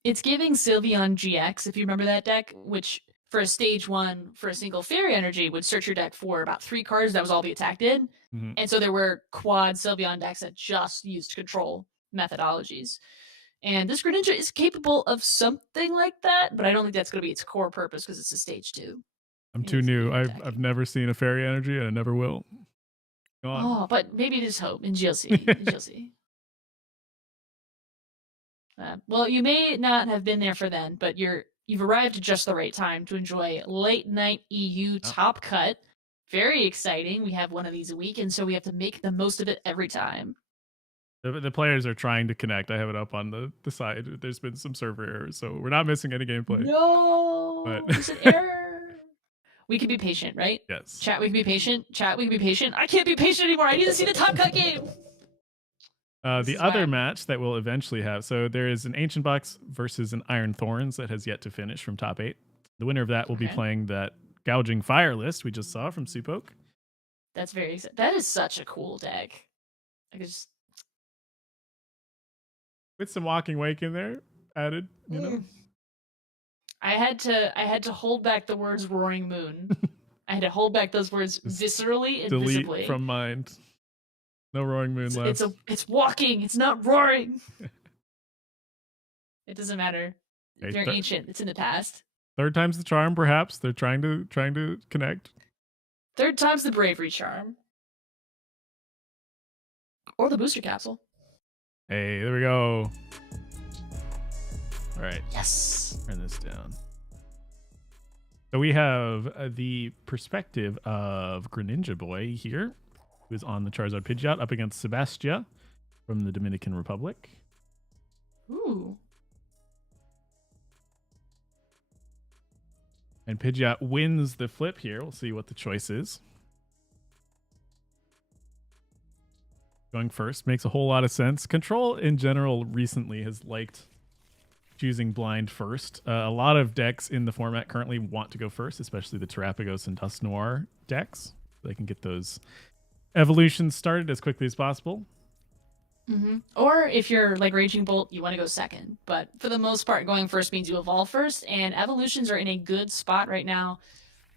It's giving Sylveon GX, if you remember that deck, which for a stage 1, for a single Fairy Energy, would search your deck for about 3 cards. That was all the attack did. Mm-hmm. And so there were quad Sylveon decks that just used control methodologies. And this Greninja is capable of something like that, but I don't think that's going to be its core purpose because it's a stage 2. I'm too new. I've never seen a Fairy Energy, and I never will. Go on. Oh, but maybe there's hope in GLC. Well, you may not have been there for then, but you've arrived at just the right time to enjoy Late Night EU Top Cut. Very exciting. We have one of these a week, and so we have to make the most of it every time. The players are trying to connect. I have it up on the side. There's been some server errors, so we're not missing any gameplay. No, but there's an error. We can be patient, right? Yes. Chat, we can be patient. Chat, we can be patient. I can't be patient anymore. I need to see the Top Cut game. The other match that we'll eventually have, so there is an Ancient Box versus an Iron Thorns that has yet to finish from top 8. The winner of that will be playing that Gouging Fire list we just saw from Supoke. That's very exciting. That is such a cool deck. I could just... With some Walking Wake in there added, you know. I had to hold back the words Roaring Moon. I had to hold back those words viscerally and delete visibly. From mind. No Roaring Moon left. It's walking. It's not roaring. It doesn't matter. They're ancient. It's in the past. Third time's the charm, perhaps. They're trying to connect. Third time's the bravery charm. Or the booster capsule. Hey, there we go. All right. Yes. Turn this down. So we have the perspective of Greninja Boy here, who's on the Charizard Pidgeot up against Sebastia from the Dominican Republic. Ooh. And Pidgeot wins the flip here. We'll see what the choice is. Going first makes a whole lot of sense. Control in general recently has liked choosing blind first. A lot of decks in the format currently want to go first, especially the Terapagos and Dusknoir decks. They can get those evolutions started as quickly as possible. Mm-hmm. Or if you're like Raging Bolt, you want to go second. But for the most part, going first means you evolve first, and evolutions are in a good spot right now.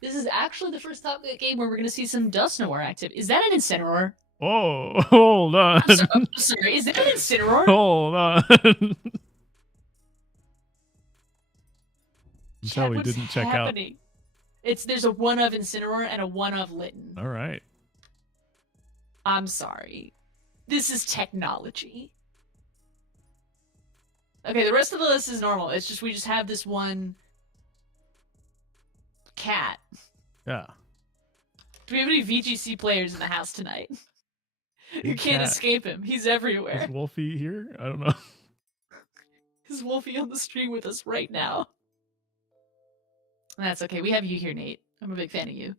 This is actually the first Top Cut game where we're going to see some Dusknoir active. Is that an Incineroar? Oh, hold on. I'm sorry, is that an Incineroar? Hold on. Until we didn't check happening? Out. There's a one of Incineroar and a one of Litten. All right. I'm sorry. This is technology. Okay, the rest of the list is normal. It's just we just have this one cat. Yeah. Do we have any VGC players in the house tonight? You can't escape him. He's everywhere. Is Wolfie here? I don't know. Is Wolfie on the stream with us right now? That's okay. We have you here, Nate. I'm a big fan of you.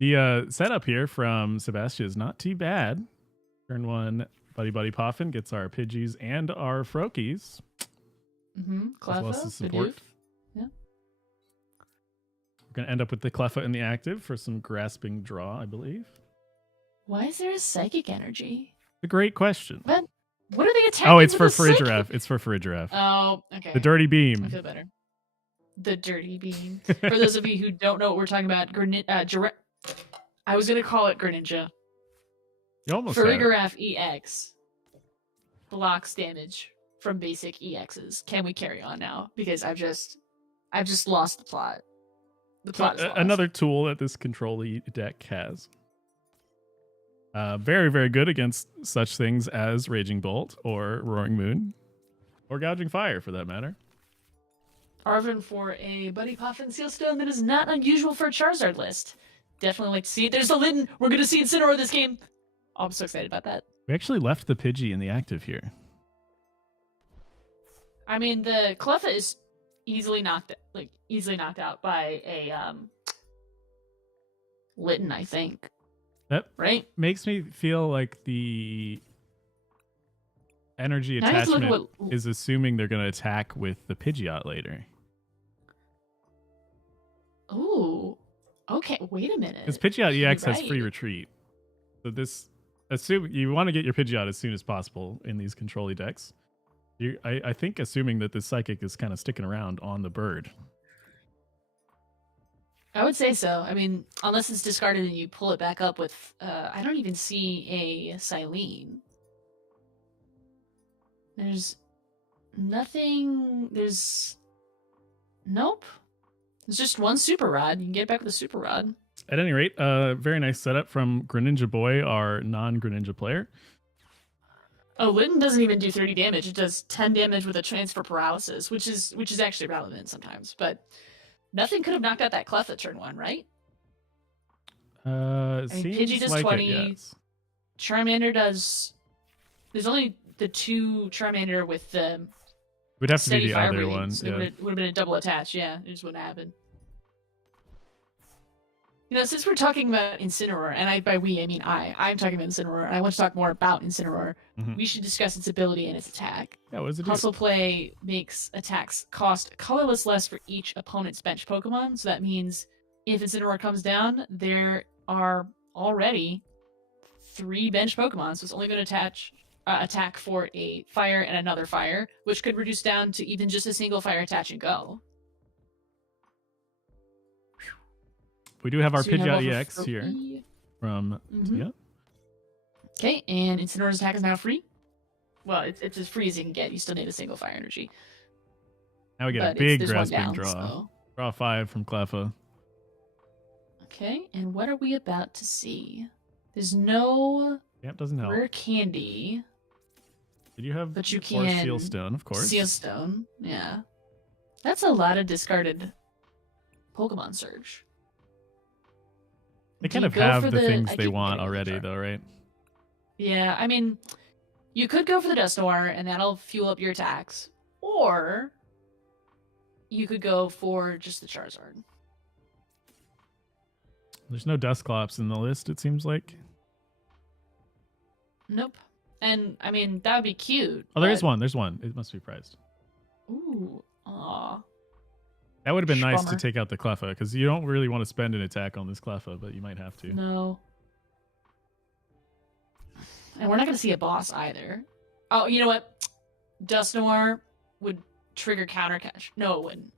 The setup here from Sebastia is not too bad. Turn 1, Buddy Poffin gets our Pidgeys and our Froakies. Mm-hmm. Cleffa, as well as the support. Yeah. We're going to end up with the Cleffa in the active for some grasping draw, I believe. Why is there a Psychic Energy? A great question. What are they attacking? Oh, it's for Farigiraf. It's for Farigiraf. Oh, okay. The Dirty Beam. I feel better. The Dirty Beam. For those of you who don't know what we're talking about, I was going to call it Greninja. You almost Farigiraf EX blocks damage from basic EXs. Can we carry on now? Because I've just lost the plot. The plot is lost. Another tool that this control deck has. Very, very good against such things as Raging Bolt or Roaring Moon or Gouging Fire, for that matter. Arvin for a Buddy Puffin Sealstone that is not unusual for a Charizard list. Definitely like to see it. There's the Litten. We're going to see Incineroar this game. Oh, I'm so excited about that. We actually left the Pidgey in the active here. I mean, the Cleffa is easily knocked out by a Litten, I think. That right? Makes me feel like the energy attachment is assuming they're going to attack with the Pidgeot later. Ooh. Okay, wait a minute. Because Pidgeot EX has free retreat. So assume you want to get your Pidgeot as soon as possible in these control-y decks. I think assuming that this Psychic is kind of sticking around on the bird. I would say so. I mean, unless it's discarded and you pull it back up with... I don't even see a Silene. There's nothing... Nope. There's just one Super Rod. You can get it back with a Super Rod. At any rate, very nice setup from Greninja Boy, our non-Greninja player. Oh, Litten doesn't even do 30 damage. It does 10 damage with a transfer paralysis, which is actually relevant sometimes. But nothing could have knocked out that Cleffa turn 1, right? Pidgey does like 20. It, yes. Charmander does... There's only the 2 Charmander with the... Would have to be the other breathing, one. So yeah. It would have been a double attach. Yeah, it just wouldn't happen. You know, since we're talking about Incineroar, and by we, I mean I'm talking about Incineroar, and I want to talk more about Incineroar, we should discuss its ability and its attack. Yeah, what does it do? Hustle Play makes attacks cost colorless less for each opponent's bench Pokemon, so that means if Incineroar comes down, there are already 3 bench Pokemon, so it's only going to attack for a fire and another fire, which could reduce down to even just a single fire attach and go. We do have our Pidgeot EX here from Tia. Okay, and Incineroar's attack is now free. Well, it's as free as you can get. You still need a single fire energy. Now we get a big grasping draw. So. Draw 5 from Cleffa. Okay, and what are we about to see? There's no doesn't help. rare candy. Did you have but you can Sealstone, of course. Sealstone, yeah. That's a lot of discarded Pokemon Surge. They kind of have the things they want already, though, right? Yeah, I mean, you could go for the Dusknoir, and that'll fuel up your attacks. Or you could go for just the Charizard. There's no Dusclops in the list, it seems like. Nope. And, I mean, that would be cute. Oh, there is one. There's one. It must be prized. Ooh. Aw. That would have been nice to take out the Cleffa, because you don't really want to spend an attack on this Cleffa, but you might have to. No. And we're not going to see a boss either. Oh, you know what? Dusknoir would trigger counter catch. No, it wouldn't.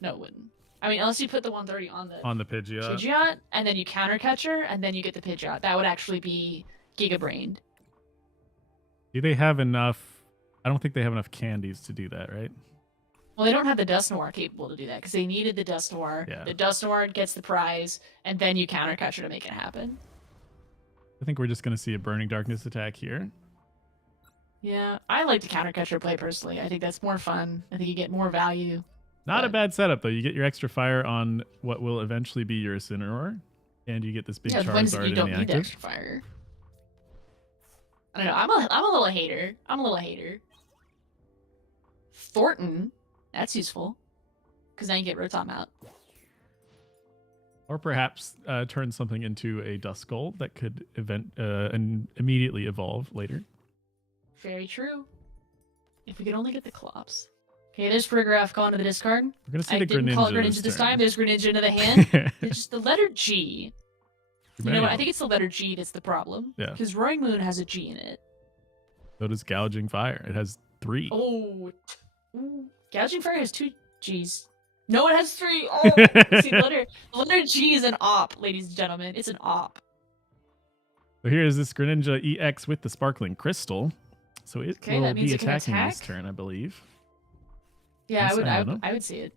No, it wouldn't. I mean, unless you put the 130 on the Pidgeot, and then you counter catch her, and then you get the Pidgeot. That would actually be Giga-brained. Do they have enough? I don't think they have enough candies to do that, right? Well, they don't have the Dusknoir capable to do that, because they needed the Dusknoir. Yeah. The Dusknoir gets the prize, and then you counter catch her to make it happen. I think we're just going to see a Burning Darkness attack here. Yeah, I like to counter catch her play personally. I think that's more fun. I think you get more value. Not a bad setup, though. You get your extra fire on what will eventually be your Incineroar, and you get this big Charizard in the active. You don't need extra fire. I don't know. I'm a little hater. Thornton, that's useful, because now you get Rotom out. Or perhaps turn something into a Duskull that could and immediately evolve later. Very true. If we could only get the Clops. Okay, there's Frigoraph going to the discard. We're gonna see I the didn't Greninja call it Greninja this time. There's Greninja into the hand. It's just the letter G. You know what? I think it's the letter G that's the problem. Yeah. Because Roaring Moon has a G in it. So does Gouging Fire. It has 3. Oh. Gouging Fire has 2 Gs. No, it has 3. Oh, see, the letter G is an op, ladies and gentlemen. It's an op. So here is this Greninja EX with the Sparkling Crystal. So it will be attacking this turn, I believe. Yeah, I would see it.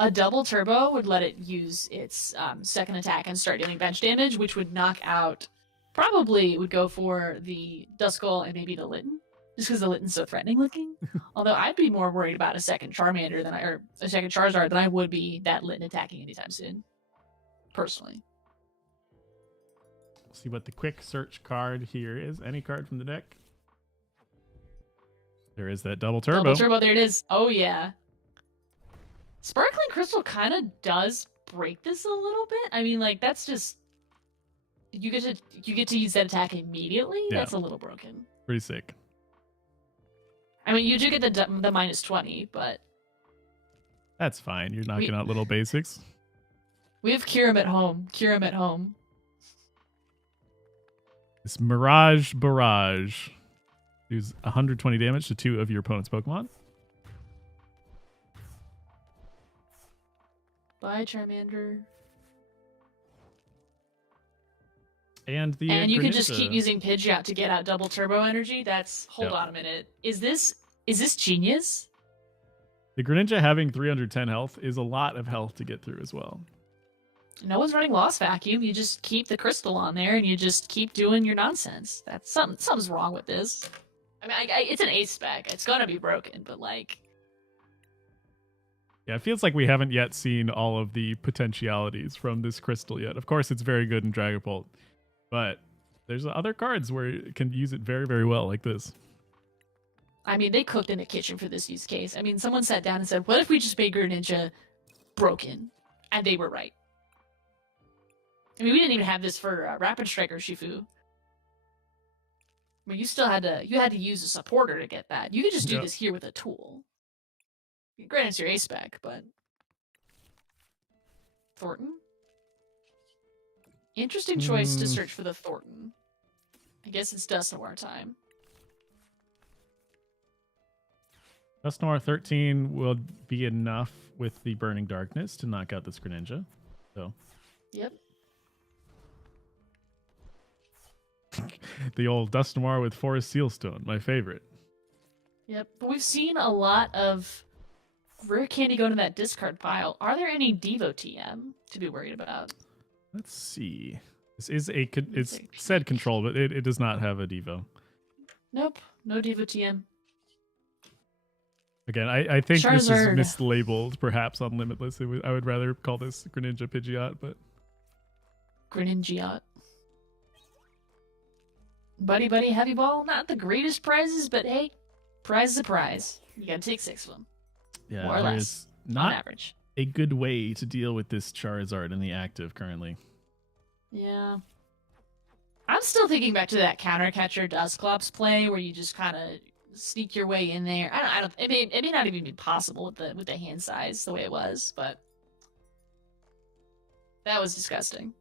A double turbo would let it use its second attack and start dealing bench damage, which would knock out probably would go for the Duskull and maybe the Litten, just because the Litten's so threatening looking. Although I'd be more worried about a second Charmander or a second Charizard than I would be that Litten attacking anytime soon, personally. See what the quick search card here is. Any card from the deck. There is that double turbo. Double turbo, there it is. Oh yeah. Sparkling Crystal kind of does break this a little bit. I mean, like that's just you get to use that attack immediately. Yeah. That's a little broken. Pretty sick. I mean, you do get the -20, but that's fine. You're knocking out little basics. We have Kyurem at home. Kyurem at home. This Mirage Barrage deals 120 damage to 2 of your opponent's Pokemon. Bye, Charmander. And you Greninja. can just keep using Pidgeot to get out double turbo energy. Hold on a minute. Is this genius? The Greninja having 310 health is a lot of health to get through as well. No one's running Lost Vacuum. You just keep the crystal on there and you just keep doing your nonsense. That's something's wrong with this. I mean, it's an ace spec. It's gonna be broken, but like. Yeah, it feels like we haven't yet seen all of the potentialities from this crystal yet. Of course, it's very good in Dragapult, but there's other cards where you can use it very, very well, like this. I mean, they cooked in the kitchen for this use case. I mean, someone sat down and said, "What if we just made Greninja broken?" And they were right. I mean, we didn't even have this for Rapid Strike or Shifu. I mean, you had to use a supporter to get that. You could just do this here with a tool. Granted, it's your ace spec, but Thornton. Interesting choice to search for the Thornton. I guess it's Dusknoir time. Dusknoir 13 will be enough with the Burning Darkness to knock out this Greninja. So. Yep. The old Dusknoir with Forest Sealstone, my favorite. Yep, but we've seen a lot of rare candy go to that discard pile. Are there any Devo TM to be worried about? Let's see. This is it's said control, but it does not have a Devo. Nope, no Devo TM. Again, I think Charizard. This is mislabeled, perhaps on Limitless. I would rather call this Greninja Pidgeot, but Greninjiot. Buddy Buddy Heavy Ball, not the greatest prizes, but hey, prize is a prize. You gotta take 6 of them. Yeah, more or less, not on average. A good way to deal with this Charizard in the active currently. Yeah. I'm still thinking back to that counter catcher Dusclops play where you just kind of sneak your way in there. I don't. It may not even be possible with the hand size the way it was, but that was disgusting.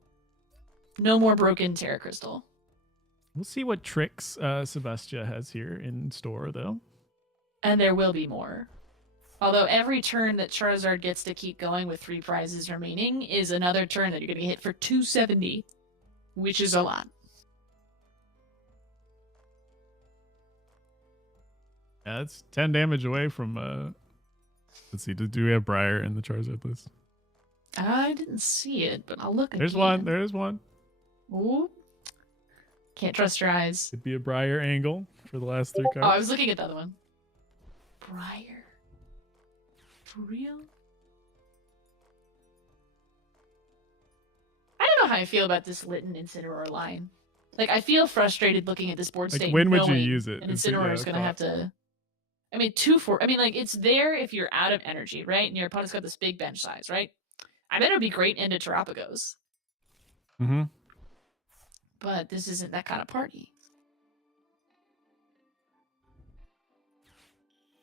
No more broken Terra Crystal. We'll see what tricks Sebastia has here in store, though. And there will be more. Although every turn that Charizard gets to keep going with 3 prizes remaining is another turn that you're going to get hit for 270, which is a lot. Yeah, it's 10 damage away from... Let's see, do we have Briar in the Charizard list? I didn't see it, but I'll look again. There's one. Ooh. Can't trust your eyes. Could be a Briar angle for the last 3 cards. Oh, I was looking at the other one. Briar. For real? I don't know how I feel about this Litten Incineroar line. Like, I feel frustrated looking at this board state. When would you use it? An Incineroar is going to have to... I mean, it's there if you're out of energy, right? And your opponent's got this big bench size, right? I bet it would be great into Terapagos. Mm-hmm. But this isn't that kind of party.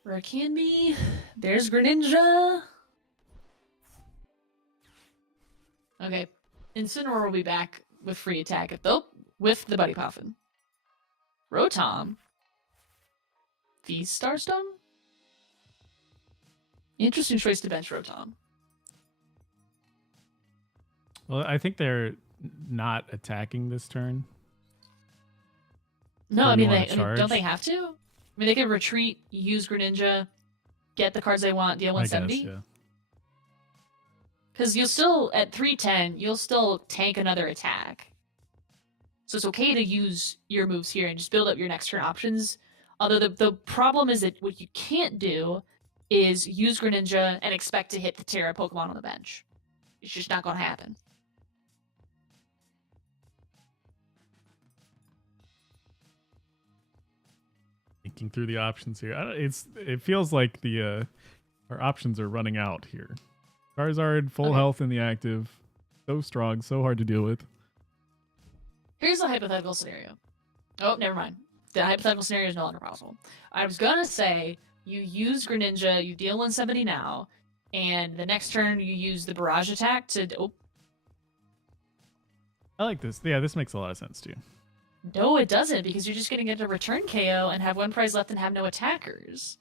Rare Candy. There's Greninja. Okay. Incineroar will be back with free attack, though, with the Buddy Puffin. Rotom. V-Starstone? Interesting choice to bench Rotom. Well, I think they're not attacking this turn. No, I mean, don't they have to? I mean, they could retreat, use Greninja, get the cards they want, deal 170. I guess, yeah. Because you'll still, at 310, you'll still tank another attack. So it's okay to use your moves here and just build up your next turn options. Although the problem is that what you can't do is use Greninja and expect to hit the Terra Pokemon on the bench. It's just not going to happen. Thinking through the options here, it feels like our options are running out here. Charizard, full health in the active, so strong, so hard to deal with. Here's a hypothetical scenario. Oh, never mind. The hypothetical scenario is no longer possible. I was gonna say you use Greninja, you deal 170 now, and the next turn you use the barrage attack to. Oh. I like this. Yeah, this makes a lot of sense too. No, it doesn't, because you're just gonna get a return KO and have one prize left and have no attackers.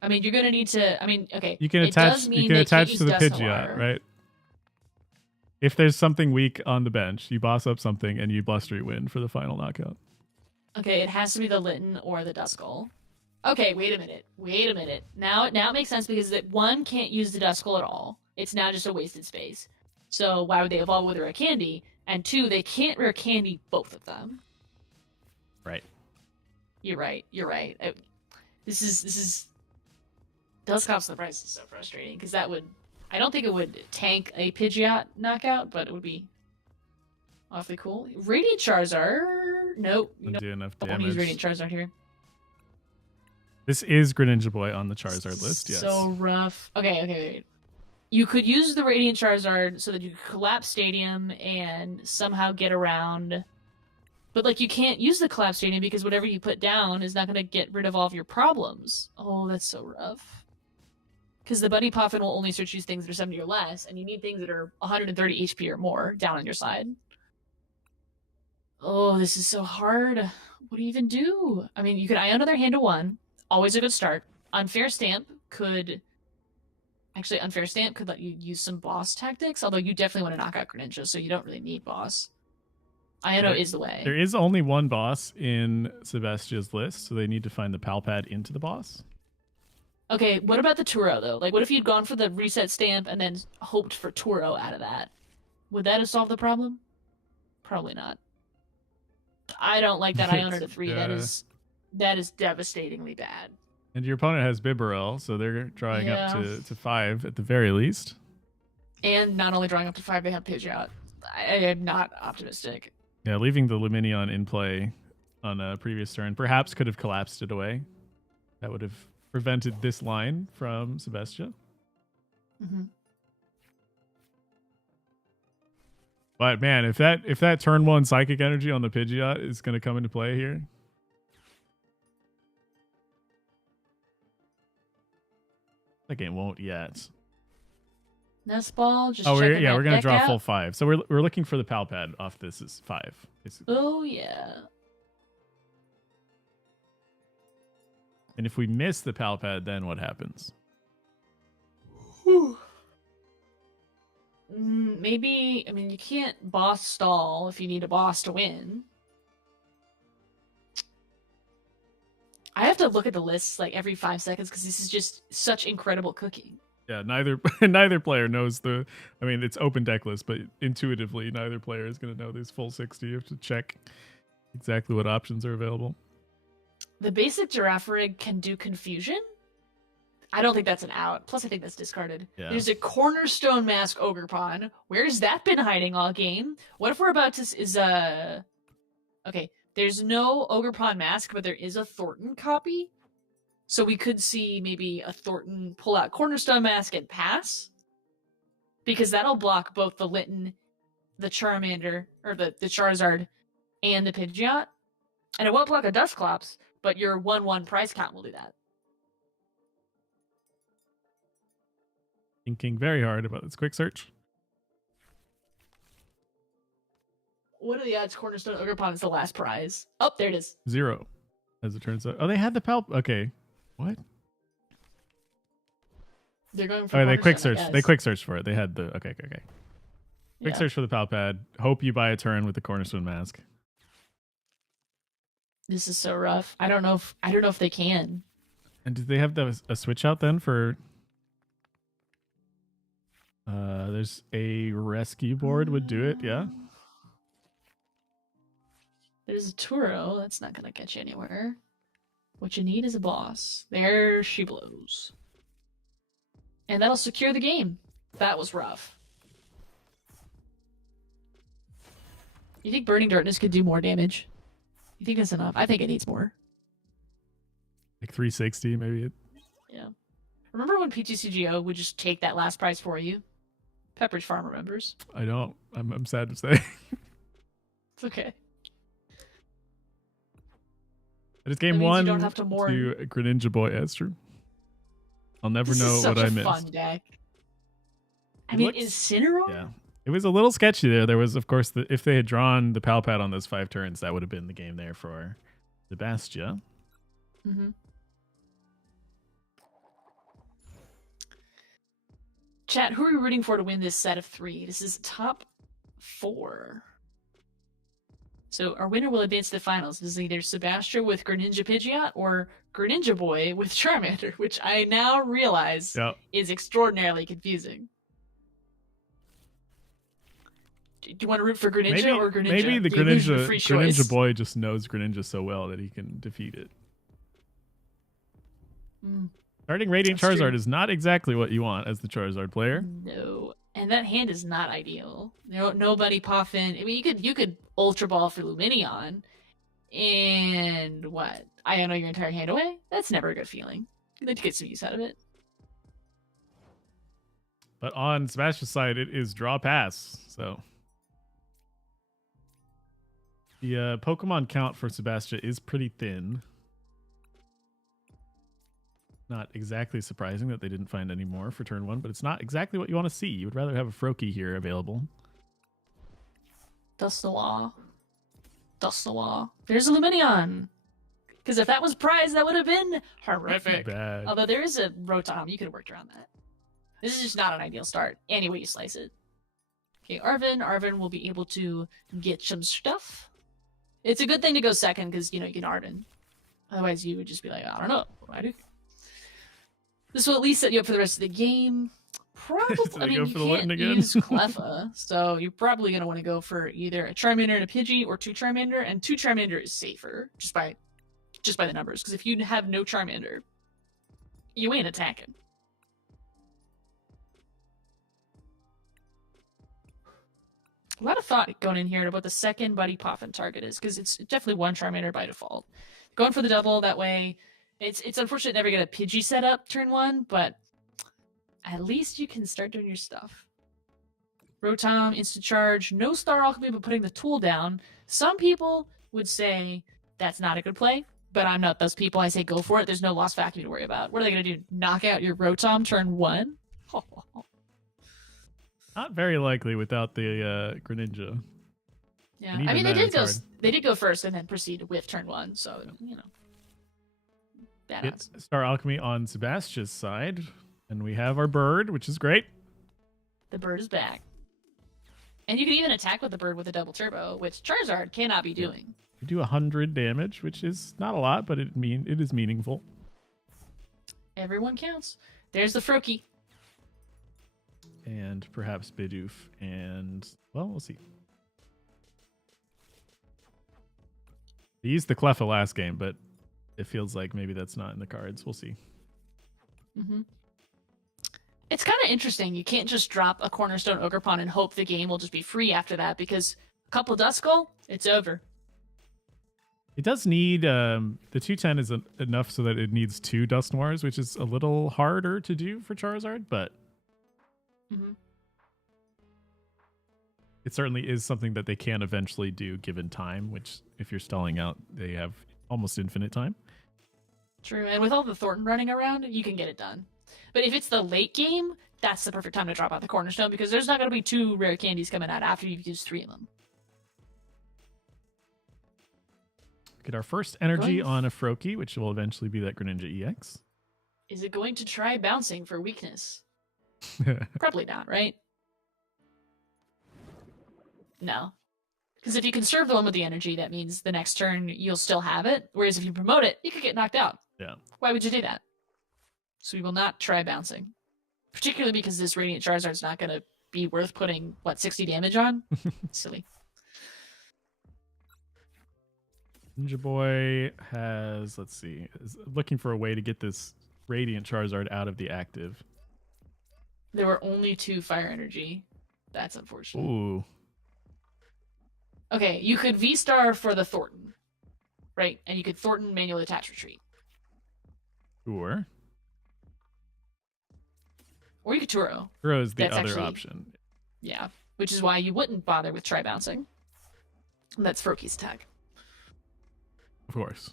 I mean, you're gonna need to. I mean, okay. You can attach. You can attach to the Pidgeot, right? If there's something weak on the bench, you boss up something and you blustery win for the final knockout. Okay, it has to be the Litten or the Duskull. Okay, wait a minute. Wait a minute. Now it makes sense because that one can't use the Duskull at all. It's now just a wasted space. So why would they evolve with Rare Candy? And two, they can't Rare Candy both of them. Right. You're right. You're right. This is Duskull's the price is so frustrating because that would. I don't think it would tank a Pidgeot knockout, but it would be awfully cool. Radiant Charizard. Nope. You don't do enough damage. I don't use Radiant Charizard here. This is Greninja Boy on the Charizard list, yes. So rough. Okay, wait. You could use the Radiant Charizard so that you could collapse Stadium and somehow get around. But, like, you can't use the collapse Stadium because whatever you put down is not going to get rid of all of your problems. Oh, that's so rough. Because the Bunny Puffin will only search use things that are 70 or less, and you need things that are 130 HP or more down on your side. Oh, this is so hard. What do you even do? I mean, you could Iona their hand to 1. Always a good start. Unfair Stamp could... Actually, Unfair Stamp could let you use some boss tactics, although you definitely want to knock out Greninja, so you don't really need boss. Iona is the way. There is only one boss in Sebastia's list, so they need to find the Palpad into the boss. Okay, what about the Turo, though? Like, what if you'd gone for the reset stamp and then hoped for Turo out of that? Would that have solved the problem? Probably not. I don't like that Iona to 3. Yeah. That is devastatingly bad. And your opponent has Bibarel, so they're drawing up to 5 at the very least. And not only drawing up to 5, they have Pidgeot. I am not optimistic. Yeah, leaving the Luminion in play on a previous turn perhaps could have collapsed it away. That would have prevented this line from Sebastia. Mm-hmm. But man, if that turn 1 Psychic Energy on the Pidgeot is going to come into play here, that game won't yet. Nest Ball. Just we're going to draw full 5. So we're looking for the Palpad off this is 5. Oh yeah. And if we miss the Palpad, then what happens? Whew. Maybe, I mean, you can't boss stall if you need a boss to win. I have to look at the lists like every 5 seconds because this is just such incredible cooking. Yeah, neither player knows it's open deck list, but intuitively neither player is going to know this full 60. You have to check exactly what options are available. The basic Girafarig can do Confusion. I don't think that's an out. Plus, I think that's discarded. Yeah. There's a Cornerstone Mask Ogerpon. Where's that been hiding all game? What if we're about to... Okay, there's no Ogerpon Mask, but there is a Thornton copy. So we could see maybe a Thornton pull out Cornerstone Mask and pass. Because that'll block both the Litten, the Charmander, or the Charizard, and the Pidgeot. And it won't block a Dusclops, but your 1/1 price count will do that. Thinking very hard about this quick search. What are the odds Cornerstone Ogerpon is the last prize? Oh, there it is. 0, as it turns out. Oh, they had the Okay. What? They're going for they quick search. They quick search for it. They had the okay. Quick search for the Palpad. Hope you buy a turn with the Cornerstone Mask. This is so rough. I don't know if they can. And did they have a switch out then for? There's a rescue board would do it. Yeah. There's a Turo. That's not gonna get you anywhere. What you need is a boss. There she blows. And that'll secure the game. That was rough. You think Burning Darkness could do more damage? You think that's enough? I think it needs more. Like 360, maybe. Yeah. Remember when PTCGO would just take that last prize for you? Pepperidge Farm remembers. I don't. I'm sad to say. It's okay. But it's game one you don't have to mourn. to Greninja Boy. That's true. I'll never This know is such what I a missed. fun deck. I It mean, looks- Incineroar? Yeah. It was a little sketchy there. There was, of course, if they had drawn the Palpad on those 5 turns, that would have been the game there for the Bastia. Mm-hmm. Chat, who are we rooting for to win this set of 3? This is top 4. So our winner will advance to the finals. This is either Sebastian with Greninja Pidgeot or Greninja Boy with Charmander, which I now realize is extraordinarily confusing. Do you want to root for Greninja or Greninja? Maybe the You lose your Greninja, free choice. Greninja Boy just knows Greninja so well that he can defeat it. Starting Radiant That's Charizard true. is not exactly what you want as the Charizard player. No, and that hand is not ideal. Nobody Puffin. I mean, you could Ultra Ball for Luminion, and what? I know your entire hand away. That's never a good feeling. You need to get some use out of it. But on Sebastian's side, it is draw pass. So the Pokemon count for Sebastian is pretty thin. Not exactly surprising that they didn't find any more for turn 1, but it's not exactly what you want to see. You would rather have a Froakie here available. Dusknoir. There's a Luminion. Because if that was prize, that would have been horrific. Bad. Although there is a Rotom, you could have worked around that. This is just not an ideal start, any way you slice it. Okay, Arvin. Arvin will be able to get some stuff. It's a good thing to go second because, you can Arvin. Otherwise, you would just be like, I don't know. What do I do? This will at least set you up for the rest of the game. Probably, Did I go for the Litten again? use Cleffa, so you're probably going to want to go for either a Charmander and a Pidgey or 2 Charmander, and 2 Charmander is safer, just by the numbers, because if you have no Charmander, you ain't attacking. A lot of thought going in here about the second Buddy Poffin target is, because it's definitely 1 Charmander by default. Going for the double, that way, it's unfortunate to never get a Pidgey set up turn 1, but at least you can start doing your stuff. Rotom, instant charge, no Star Alchemy, but putting the tool down. Some people would say that's not a good play, but I'm not those people. I say go for it. There's no lost vacuum to worry about. What are they going to do? Knock out your Rotom turn 1? Not very likely without the Greninja. Yeah, And I mean even they that did is go. They did go first and then proceed with turn 1. So bad Get odds. Star Alchemy on Sebastian's side. And we have our bird, which is great. The bird is back, and you can even attack with the bird with a double turbo, which Charizard cannot be doing. We do 100 damage, which is not a lot, but it is meaningful. Everyone counts. There's the Froakie. And perhaps Bidoof. And, well, we'll see. They used the Cleffa last game, but it feels like maybe that's not in the cards. We'll see. Mm-hmm. It's kind of interesting. You can't just drop a Cornerstone Ogerpon and hope the game will just be free after that, because a couple Duskull, it's over. It does need, the 210 is enough so that it needs 2 Dusknoirs, which is a little harder to do for Charizard, but it certainly is something that they can eventually do given time, which if you're stalling out, they have almost infinite time. True, and with all the Thornton running around, you can get it done. But if it's the late game, that's the perfect time to drop out the Cornerstone, because there's not going to be 2 rare candies coming out after you've used 3 of them. Get our first energy on a Froakie, which will eventually be that Greninja EX. Is it going to try bouncing for weakness? Probably not, right? No. Because if you conserve the one with the energy, that means the next turn you'll still have it. Whereas if you promote it, you could get knocked out. Yeah. Why would you do that? So we will not try bouncing. Particularly because this Radiant Charizard's not going to be worth putting, 60 damage on? Silly. Ninja Boy has, let's see, is looking for a way to get this Radiant Charizard out of the active. There were only 2 fire energy. That's unfortunate. Ooh. Okay, you could V-Star for the Thornton, right? And you could Thornton manual attach retreat. Sure. Or you could Turo. Turo is the That's other actually- option. Yeah, which is why you wouldn't bother with Tri-Bouncing. That's Froakies attack. Of course.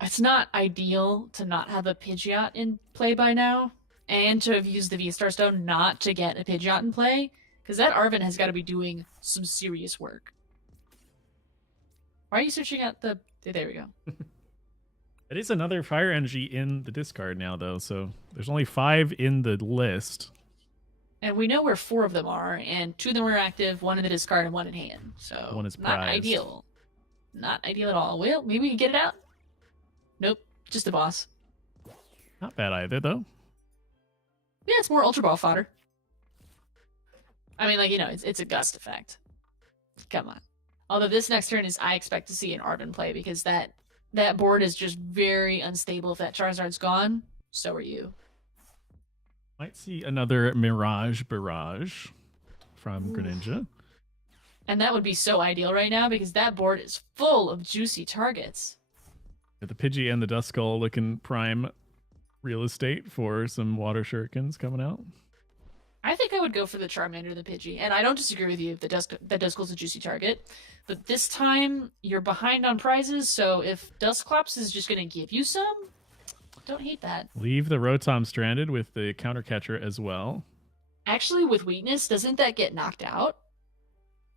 It's not ideal to not have a Pidgeot in play by now, and to have used the V-Star Stone not to get a Pidgeot in play, because that Arven has got to be doing some serious work. Why are you searching at the... There we go. It is another fire energy in the discard now, though, so there's only 5 in the list. And we know where 4 of them are, and 2 of them are active, 1 in the discard and 1 in hand. So One is not prized. ideal. Not ideal at all. Well, maybe we can get it out. Nope, just the boss. Not bad either, though. Yeah, it's more Ultra Ball fodder. I mean, like, you know, it's a gust effect. Come on. Although this next turn is, I expect to see an Arven play, because that board is just very unstable. If that Charizard's gone, so are you. Might see another Mirage Barrage from Greninja. And that would be so ideal right now, because that board is full of juicy targets. Got the Pidgey and the Duskull looking prime real estate for some water shurikens coming out. I think I would go for the Charmander, the Pidgey, and I don't disagree with you. That Duskull's a juicy target, but this time you're behind on prizes. So if Dusclops is just going to give you some, don't hate that. Leave the Rotom stranded with the counter catcher as well. Actually, with weakness, doesn't that get knocked out?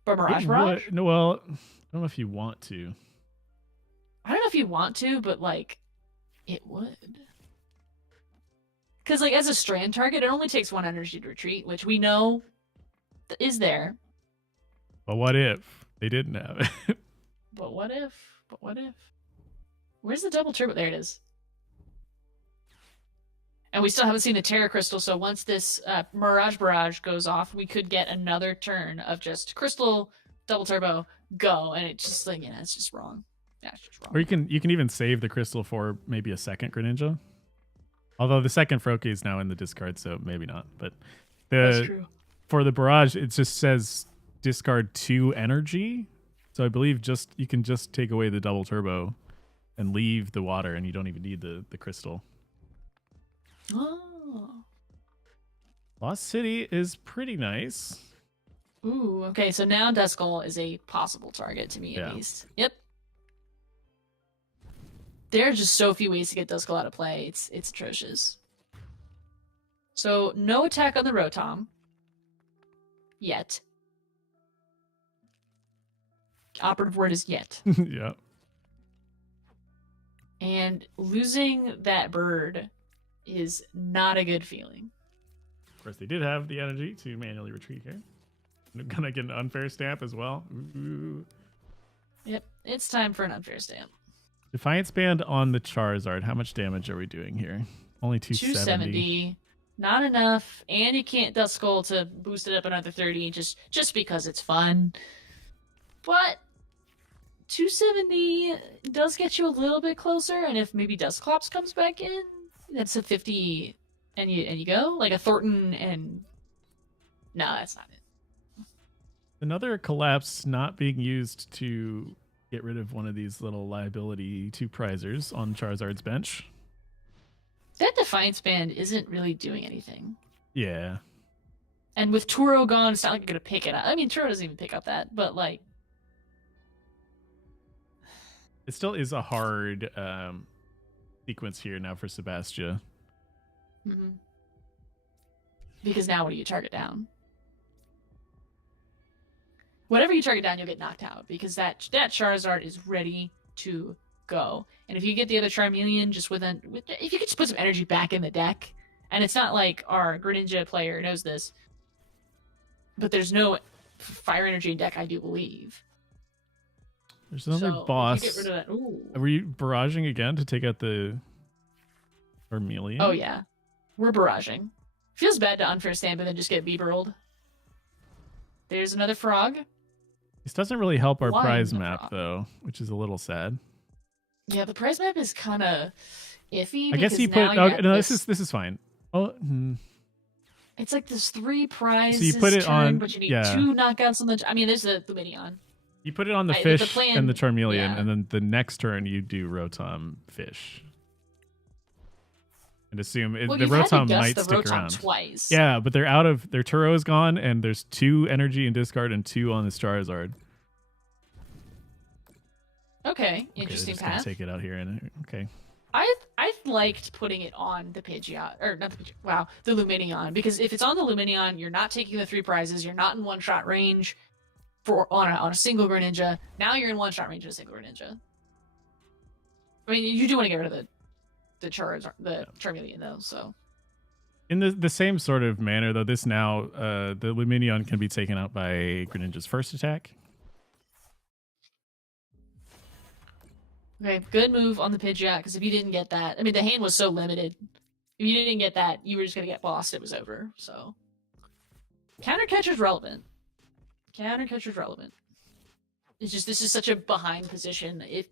By Mirage It Barrage? would- No, well, I don't know if you want to. I don't know if you want to, but like, it would. Because like as a strand target, it only takes 1 energy to retreat, which we know is there. But what if they didn't have it? But what if? But what if? Where's the double turbo? There it is. And we still haven't seen the Terra Crystal, so once this Mirage Barrage goes off, we could get another turn of just Crystal, double turbo, go, and it's just like, it's just wrong. Yeah, it's just wrong. Or you can even save the crystal for maybe a second Greninja. Although the second Froakie is now in the discard, so maybe not. But That's true. for the Barrage, it just says discard 2 energy. So I believe you can just take away the double turbo and leave the water, and you don't even need the crystal. Oh. Lost City is pretty nice. Ooh, okay, so now Duskull is a possible target to me, Yeah. at least. Yep. There are just so few ways to get Duskull out of play. It's atrocious. So, no attack on the Rotom. Yet. Operative word is yet. Yeah. And losing that bird is not a good feeling. Of course, they did have the energy to manually retreat here. They're gonna get an unfair stamp as well. Ooh. Yep, it's time for an unfair stamp. Defiance Band on the Charizard. How much damage are we doing here? Only 270. 270. Not enough, and you can't Duskull to boost it up another 30 just because it's fun. But 270 does get you a little bit closer, and if maybe Dusclops comes back in, that's a 50, and you go like a Thornton, and no, that's not it. Another collapse not being used to get rid of one of these little liability 2 prizers on Charizard's bench. That Defiance Band isn't really doing anything. Yeah. And with Turo gone, it's not like you're gonna pick it up. I mean, Turo doesn't even pick up that, but like, It still is a hard sequence here now for Sebastia. mhm. Because now what do you target down? Whatever you target down, you'll get knocked out because that Charizard is ready to go. And if you get the other Charmeleon, if you could just put some energy back in the deck, and it's not like our Greninja player knows this, but there's no fire energy in deck, I do believe. There's another So, if boss. you get rid of that. Ooh. Were you barraging again to take out the Charmeleon? Oh yeah, we're barraging. Feels bad to unfair stand, but then just get Bieber rolled. There's another frog. This doesn't really help our Line prize the map, prop. though, which is a little sad. Yeah, the prize map is kind of iffy. I guess he now put. you Oh, have no, this, this is fine. Oh, it's like this 3 so prizes you put it turn, on. but you need Yeah, 2 knockouts on the. I mean, there's the Luminion. you put it on the The fish plan, and the Charmeleon, yeah. and then the next turn you do Rotom fish. And assume Well, the you've had to Rotom gust might the stick Rotom around. twice. Yeah, but they're out of their Turo's gone, and there's 2 energy in discard and 2 on the Charizard. Okay, Okay, interesting just gonna path. take it out here, and okay. I liked putting it on the Pidgeot, or not the Pidgeot, wow, the Luminion, because if it's on the Luminion, you're not taking the 3 prizes, you're not in one-shot range on a single Greninja. Now you're in one-shot range of a single Greninja. I mean, you do want to get rid of the Charmeleon though, so. In the same sort of manner, though, this now the Luminion can be taken out by Greninja's first attack. Okay, good move on the Pidgeot, because if you didn't get that, I mean, the hand was so limited. If you didn't get that, you were just going to get bossed. It was over, so. Counter catcher's relevant. Counter catcher's relevant. It's just, this is such a behind position. If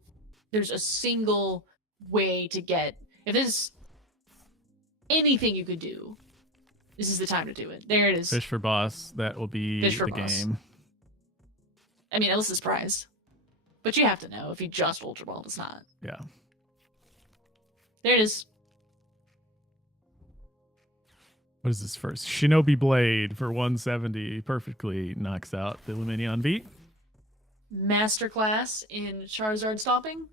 there's a single way to get, if there's anything you could do, this is the time to do it. There it is. Fish for boss. That will be Fish for the boss. game. I mean, Ellis is prize. But you have to know, if you just Ultra Ball, it's not. Yeah. There it is. What is this first? Shinobi Blade for 170 perfectly knocks out the Luminion V. Masterclass in Charizard stopping.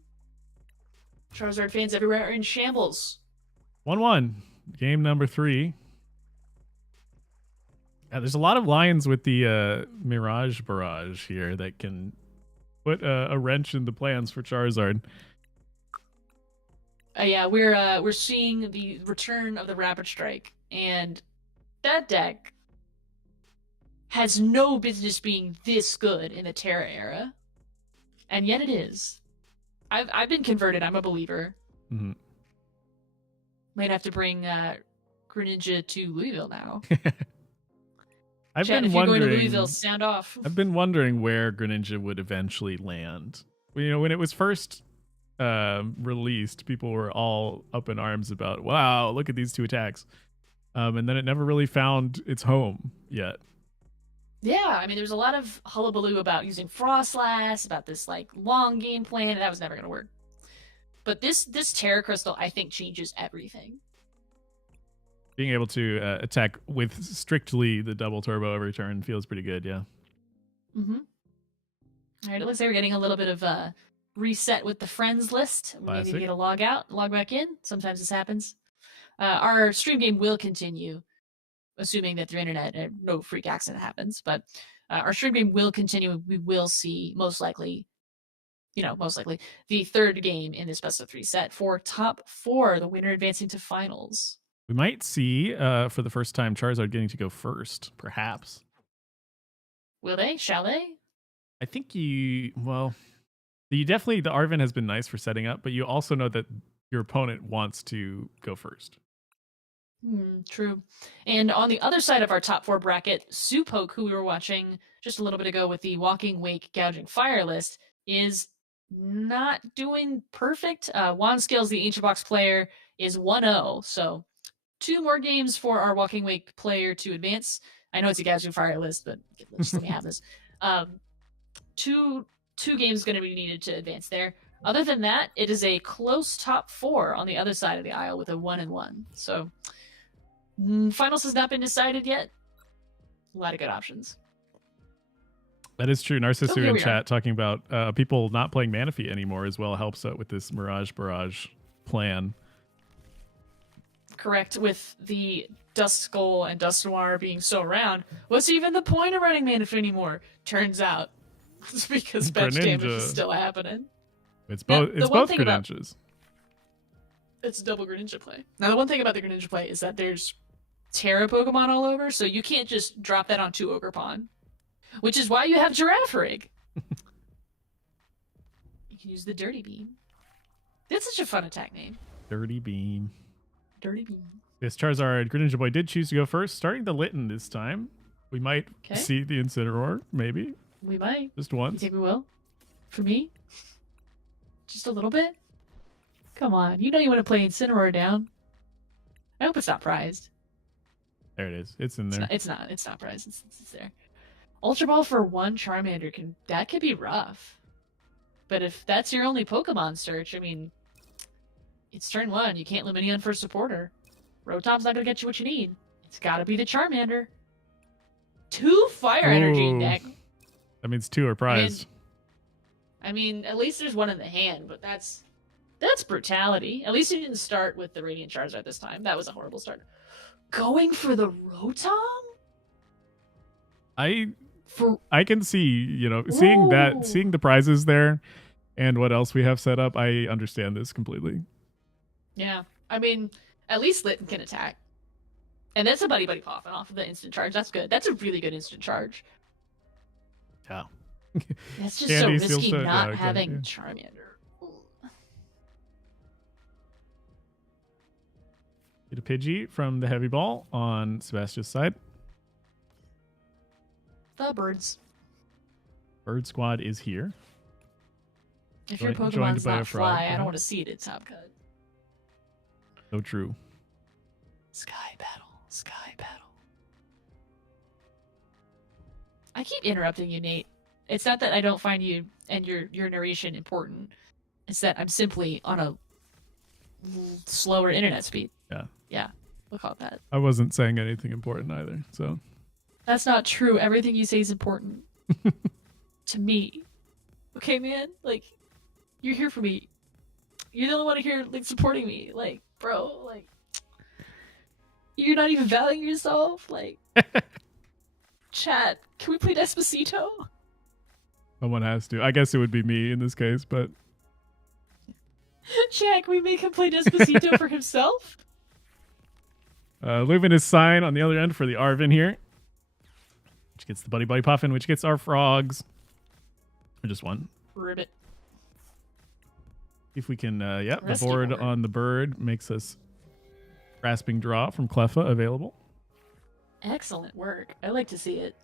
Charizard fans everywhere are in shambles. 1-1. Game number 3. Yeah, there's a lot of lines with the Mirage Barrage here that can put a wrench in the plans for Charizard. Yeah, we're seeing the return of the Rapid Strike, and that deck has no business being this good in the Terra era, and yet it is. I've been converted. I'm a believer. Mm-hmm. Might have to bring Greninja to Louisville now. I've Chad, been if you're wondering. going to Louisville, sound off. I've been wondering where Greninja would eventually land. You know, when it was first released, people were all up in arms about, wow, look at these 2 attacks. And then it never really found its home yet. Yeah, I mean, there's a lot of hullabaloo about using Frostlass, about this like long game plan, and that was never going to work. But this Terra Crystal, I think, changes everything. Being able to attack with strictly the double turbo every turn feels pretty good, yeah. Mm-hmm. All right, it looks like we're getting a little bit of a reset with the friends list. We need to get a log out, log back in. Sometimes this happens. Our stream game will continue, assuming that through internet no freak accident happens. But our stream game will continue. We will see most likely, the 3rd game in this best of 3 set for top 4, the winner advancing to finals. We might see, for the first time, Charizard getting to go first, perhaps. Will they? Shall they? I think the Arven has been nice for setting up, but you also know that your opponent wants to go first. True. And on the other side of our top 4 bracket, Supoke, who we were watching just a little bit ago with the Walking Wake Gouging Fire list, is not doing perfect. Wandscales, the Ancient Box player, is 1-0, so 2 more games for our Walking Wake player to advance. I know it's a Gouging Fire list, but just let me have this. Two games going to be needed to advance there. Other than that, it is a close top 4 on the other side of the aisle with a 1-1. So finals has not been decided yet. A lot of good options. That is true. Narcissu in chat are. talking about people not playing Manaphy anymore as well helps out with this Mirage Barrage plan. Correct, with the Duskull and Dusknoir being so around. What's even the point of running Manaphy anymore? Turns out it's because bench damage is still happening. It's both. Now, it's both Greninjas. It's double Greninja play. Now, the one thing about the Greninja play is that there's Terra Pokemon all over, so you can't just drop that on 2 Ogerpon. Which is why you have Girafarig. You can use the Dirty Beam. That's such a fun attack name. Dirty Beam. Dirty Beam. Yes, Charizard, Greninja Boy did choose to go first, starting the Litten this time. We might see the Incineroar, maybe. We might. Just You once. think we will? For me? Just a little bit? Come on. You know you want to play Incineroar down. I hope it's not prized. There it is. It's in there. It's not prized. It's there. Ultra Ball for 1 Charmander could be rough. But if that's your only Pokemon search, I mean, it's turn 1. You can't Lumineon for supporter. Rotom's not gonna get you what you need. It's gotta be the Charmander. 2 Fire Energy deck. That means 2 are prized. I mean, at least there's 1 in the hand, but that's brutality. At least you didn't start with the Radiant Charizard this time. That was a horrible start. Going for the Rotom? I can see, seeing the prizes there and what else we have set up, I understand this completely. Yeah. I mean, at least Litten can attack. And that's a Buddy Poffin off of the instant charge. That's good. That's a really good instant charge. Yeah. That's just so risky not having Charmander. Get a Pidgey from the heavy ball on Sebastian's side. The birds. Bird squad is here. If your Pokemon's not fly, I don't want to see it at top cut. So true. Sky battle. I keep interrupting you, Nate. It's not that I don't find you and your narration important. It's that I'm simply on a slower internet speed. Yeah, we'll call it that. I wasn't saying anything important either, so. That's not true. Everything you say is important to me. Okay, man? Like, you're here for me. You're the only one here, like, supporting me. Like, bro, like, you're not even valuing yourself. Like, chat, can we play Despacito? Someone has to. I guess it would be me in this case, but. Chat, can we make him play Despacito for himself? Luminous Sign on the other end for the Arvin here. Which gets the Buddy Puffin, which gets our frogs. Or just one. Ribbit. If we can, the board on the bird makes us Grasping Draw from Cleffa available. Excellent work. I like to see it.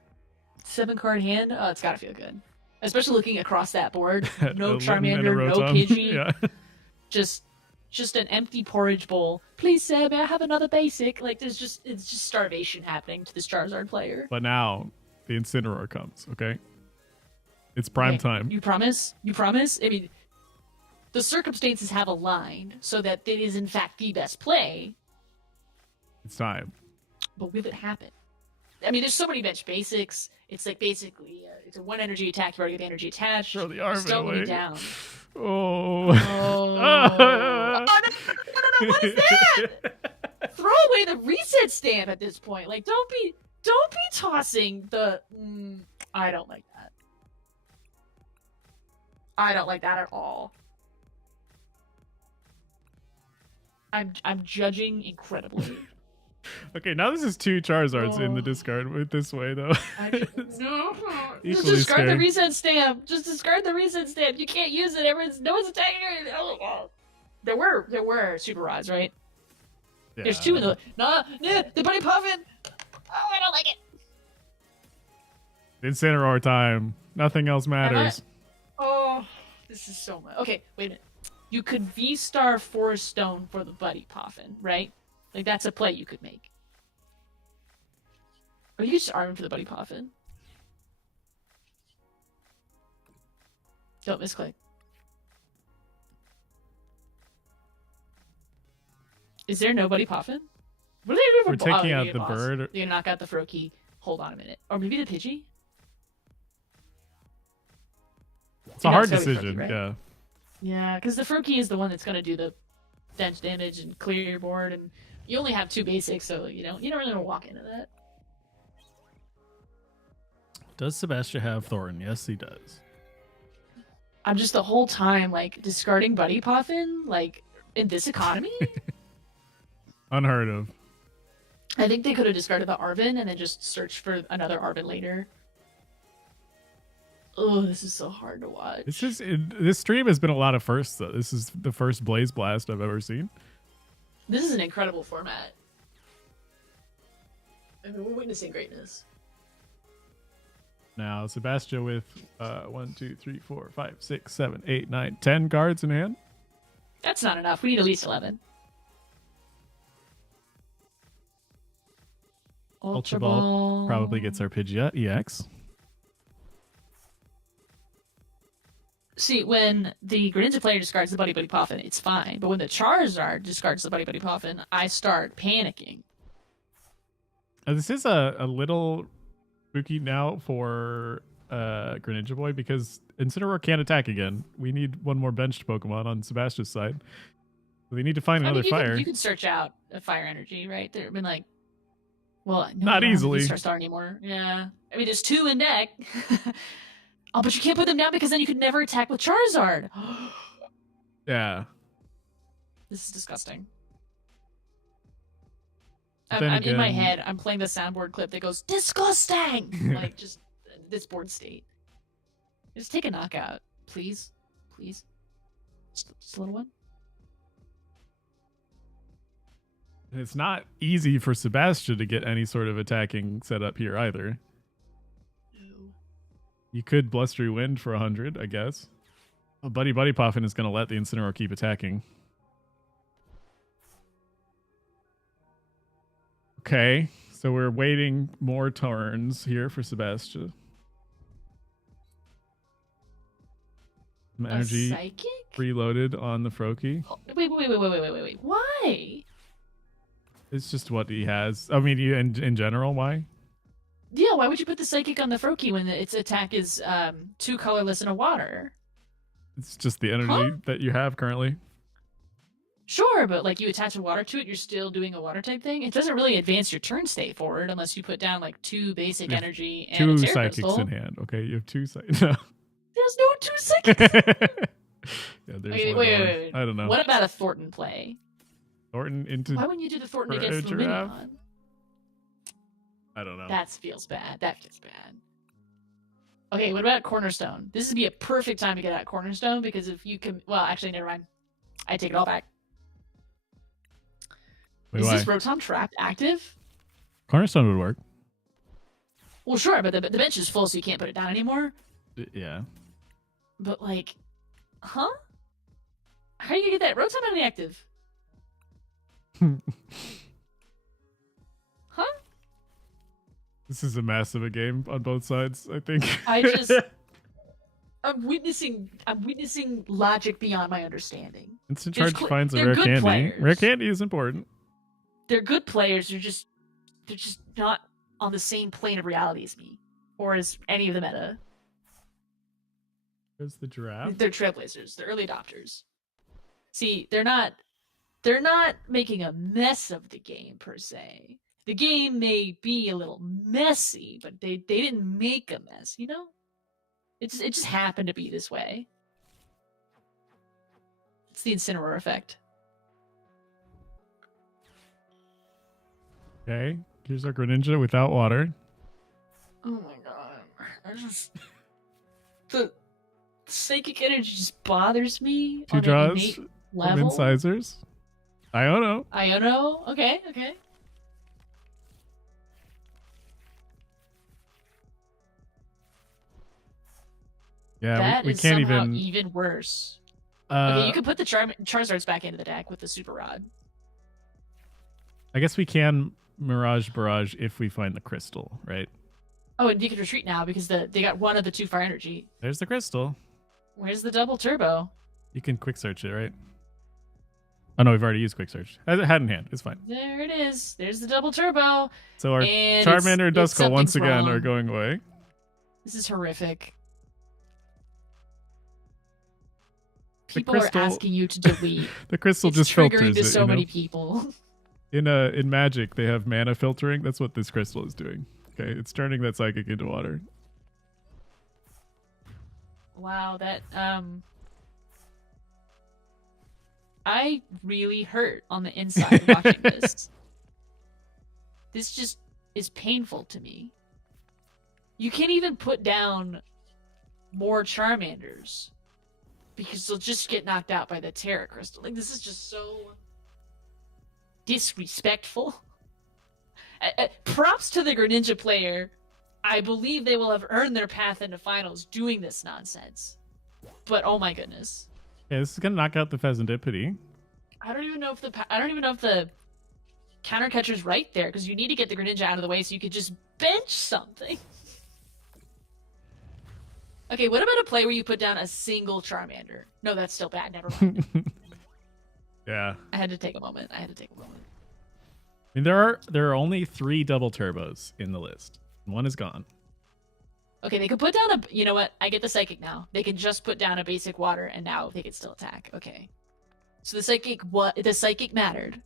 7-card hand. Oh, it's got to feel good. Especially looking across that board. No Charmander, no Pidgey. Yeah. Just an empty porridge bowl. Please, Seb, may I have another basic? Like, it's just starvation happening to this Charizard player. But now the Incineroar comes, okay? It's prime time. You promise? You promise? I mean, the circumstances have aligned so that it is, in fact, the best play. It's time. But will it happen? I mean, there's so many bench basics. It's like basically, it's a 1 energy attack. You already get energy attached. Throw the Arvin don't away. me down. Oh. No, what is that? Throw away the reset stamp at this point. Like, don't be tossing the. I don't like that. I don't like that at all. I'm judging incredibly. Okay, now this is 2 Charizards in the discard with this way though. No. Just Equally discard scary. the reset stamp. Just discard the reset stamp. You can't use it. No one's attacking you. Oh, there were super rods, right? Yeah. There's 2 in the the Buddy Puffin. Oh, I don't like it. Incineroar time. Nothing else matters. Oh, this is so much. Okay, wait a minute. You could V-Star Forest Stone for the Buddy Puffin, right? Like, that's a play you could make. Or you could just arm for the Buddy Puffin. Don't misclick. Is there no Buddy Puffin? What are they doing for We're taking out the bird. You're gonna knock out the Froakie. Hold on a minute. Or maybe the Pidgey? It's a hard gotta be decision, Froakie, right? yeah. Yeah, because the Froakie is the one that's gonna do the bench damage and clear your board, and you only have 2 basics, so you don't really want to walk into that. Does Sebastian have Thorn? Yes, he does. I'm just the whole time like discarding Buddy Puffin, like in this economy. Unheard of. I think they could have discarded the Arvin and then just searched for another Arvin later. Oh, this is so hard to watch. This stream has been a lot of firsts though. This is the first Blaze Blast I've ever seen. This is an incredible format. I mean, we're witnessing greatness. Now, Sebastian with 1, 2, 3, 4, 5, 6, 7, 8, 9, 10 cards in hand. That's not enough. We need at least 11. Ultra Ball probably gets Arpegia EX. See, when the Greninja player discards the Buddy Buddy Poffin, it's fine. But when the Charizard discards the Buddy Buddy Poffin, I start panicking. This is a little spooky now for Greninja Boy because Incineroar can't attack again. We need one more benched Pokemon on Sebastian's side. So they need to find another fire. You can search out a fire energy, right? There have been like, well, no, not easily. Star anymore. Yeah, I mean, there's 2 in deck. Oh, but you can't put them down because then you could never attack with Charizard. Yeah. This is disgusting. I'm in my head, I'm playing the soundboard clip that goes, disgusting! Like, just this board state. Just take a knockout, please. Please. Just a little one. And it's not easy for Sebastian to get any sort of attacking set up here either. You could Blustery Wind for 100, I guess. Well, Buddy Poffin is going to let the Incineroar keep attacking. Okay, so we're waiting more turns here for Sebastian. Some energy reloaded on the Froakie. Oh, wait. Why? It's just what he has. I mean, in general, why? Yeah, why would you put the Psychic on the Froakie when its attack is 2 colorless and a water? It's just the energy that you have currently. Sure, but like you attach a water to it, you're still doing a water type thing. It doesn't really advance your turn state forward unless you put down like 2 basic energy and 2 a Psychics crystal. in hand. Okay, you have 2 Psychics. No. There's no 2 Psychics. Yeah, there's wait. I don't know. What about a Thornton play? Thornton into. Why wouldn't you do the Thornton against Lumineon? I don't know. That feels bad. Okay, what about Cornerstone? This would be a perfect time to get out Cornerstone because if you can... Well, actually, never mind. I take it all back. Wait, is why? this Rotom trapped active? Cornerstone would work. Well, sure, but the bench is full, so you can't put it down anymore. Yeah. But, like... Huh? How are you going to get that Rotom on the active? Huh? This is a mess of a game on both sides, I think. I'm witnessing logic beyond my understanding. Instant Charge finds a rare candy. Players. Rare candy is important. They're good players. They're just not on the same plane of reality as me or as any of the meta. There's the giraffe. They're trailblazers. They're early adopters. See, they're not making a mess of the game per se. The game may be a little messy, but they didn't make a mess, you know? It just happened to be this way. It's the Incineroar effect. Okay, here's our Greninja without water. Oh my god. The psychic energy just bothers me. 2 draws from Incisors. Iono? Okay. Yeah, we can't even worse. Okay, you can put the Charizards back into the deck with the Super Rod. I guess we can Mirage Barrage if we find the crystal, right? Oh, and you can retreat now because they got one of the 2 fire energy. There's the crystal. Where's the double turbo? You can quick search it, right? Oh no, we've already used quick search. Has it had in hand. It's fine. There it is. There's the double turbo. So our Charmander and Duskull once again are going away. This is horrific. People are asking you to delete. The crystal just filters it. It's triggering to so many people. In Magic, they have mana filtering. That's what this crystal is doing. Okay, it's turning that psychic into water. Wow, that I really hurt on the inside watching this. This just is painful to me. You can't even put down more Charmanders because they'll just get knocked out by the Terra Crystal. Like, this is just so disrespectful. Props to the Greninja player I believe they will have earned their path into finals doing this nonsense. But oh my goodness. Yeah, this is gonna knock out the Pheasantipity. I don't even know if the counter catcher's right there, because you need to get the Greninja out of the way so you could just bench something. Okay, what about a play where you put down a single Charmander? No, that's still bad. Never mind. Yeah. I had to take a moment. I mean, there are only 3 double turbos in the list. One is gone. Okay, they could put down a... You know what? I get the Psychic now. They can just put down a basic water, and now they can still attack. Okay. So the Psychic mattered.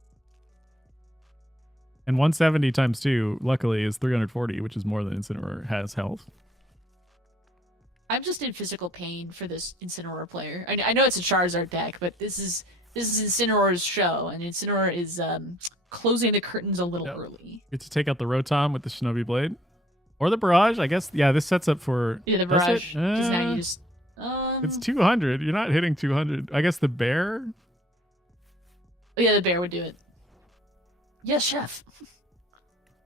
And 170 times 2, luckily, is 340, which is more than Incineroar has health. I'm just in physical pain for this Incineroar player. I know it's a Charizard deck, but this is Incineroar's show, and Incineroar is closing the curtains a little early. Get to take out the Rotom with the Shinobi Blade. Or the Barrage, I guess. Yeah, this sets up for... Yeah, the Barrage. Because now you just... It's 200. You're not hitting 200. I guess the Bear? Oh, yeah, the Bear would do it. Yes, chef.